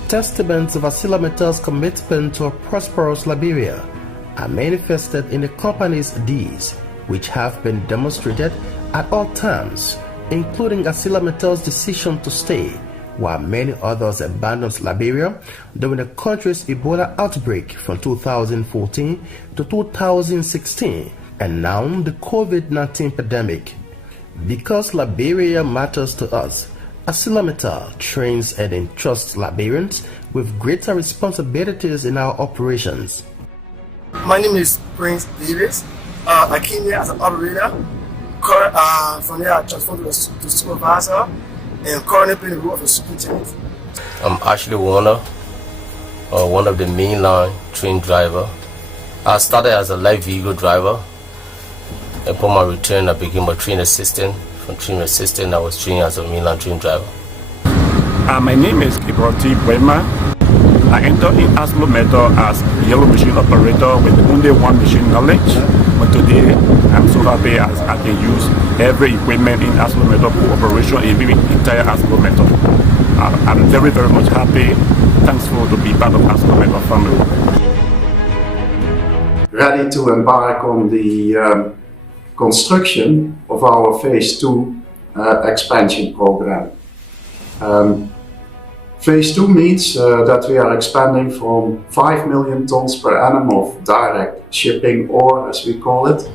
Testaments of ArcelorMittal's commitment to a prosperous Liberia are manifested in the company's deeds, which have been demonstrated at all times, including ArcelorMittal's decision to stay, while many others abandoned Liberia during the country's Ebola outbreak from 2014 to 2016, and now the COVID-19 pandemic. Because Liberia matters to us, ArcelorMittal trains and entrusts Liberians with greater responsibilities in our operations. My name is Prince Davis. I came here as an operator. From there I transferred to supervisor and currently playing the role of a superintendent. I'm Ashley Warner, one of the mainline train driver. I started as a light vehicle driver. Upon my return, I became a train assistant. From train assistant, I was trained as a mainline train driver. My name is Kibroti Bwema. I entered in Aslometo as yellow machine operator with only one machine knowledge. But today, I'm so happy as I can use every equipment in Aslometo cooperation in the entire Aslometo. I'm very, very much happy, thankful to be part of Aslometo family. Ready to embark on the construction of our phase 2 expansion program. Phase 2 means that we are expanding from 5 million tons per annum of direct shipping ore, as we call it,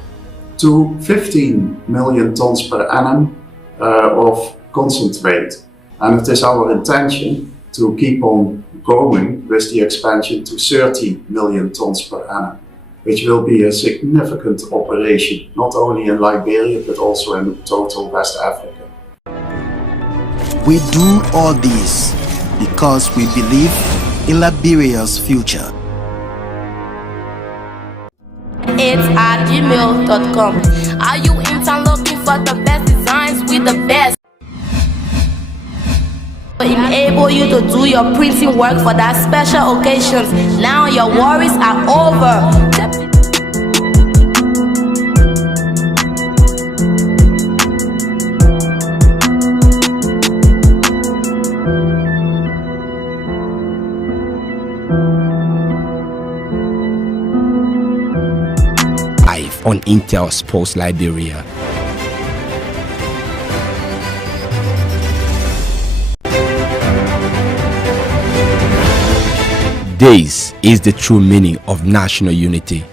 to 15 million tons per annum of concentrate. And it is our intention to keep on going with the expansion to 30 million tons per annum, which will be a significant operation, not only in Liberia, but also in total West Africa. We do all this because we believe in Liberia's future. It's at gmail.com. Are you looking for the best designs with the best? Enable you to do your printing work for that special occasions. Now your worries are over. Live on Intel Sports Liberia. This is the true meaning of national unity.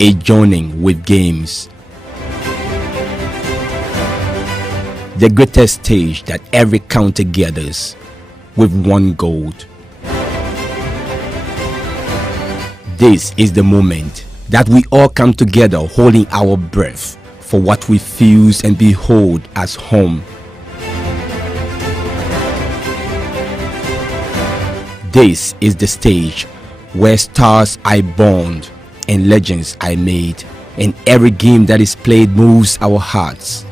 A joining with games. The greatest stage that every county gathers with one goal. This is the moment that we all come together holding our breath for what we feel and behold as home. This is the stage where stars are born and legends are made, and every game that is played moves our hearts.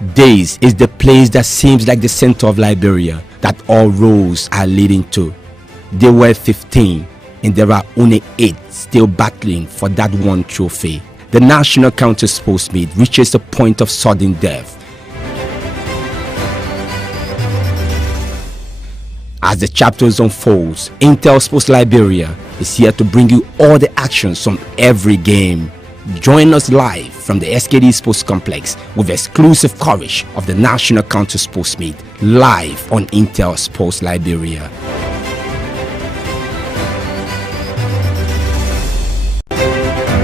This is the place that seems like the center of Liberia that all roads are leading to. There were 15 and there are only 8 still battling for that one trophy. The national counter sports meet reaches a point of sudden death. As the chapters unfolds, Intel Sports Liberia is here to bring you all the actions from every game. Join us live from the SKD Sports Complex with exclusive coverage of the National Counter Sports Meet live on Intel Sports Liberia.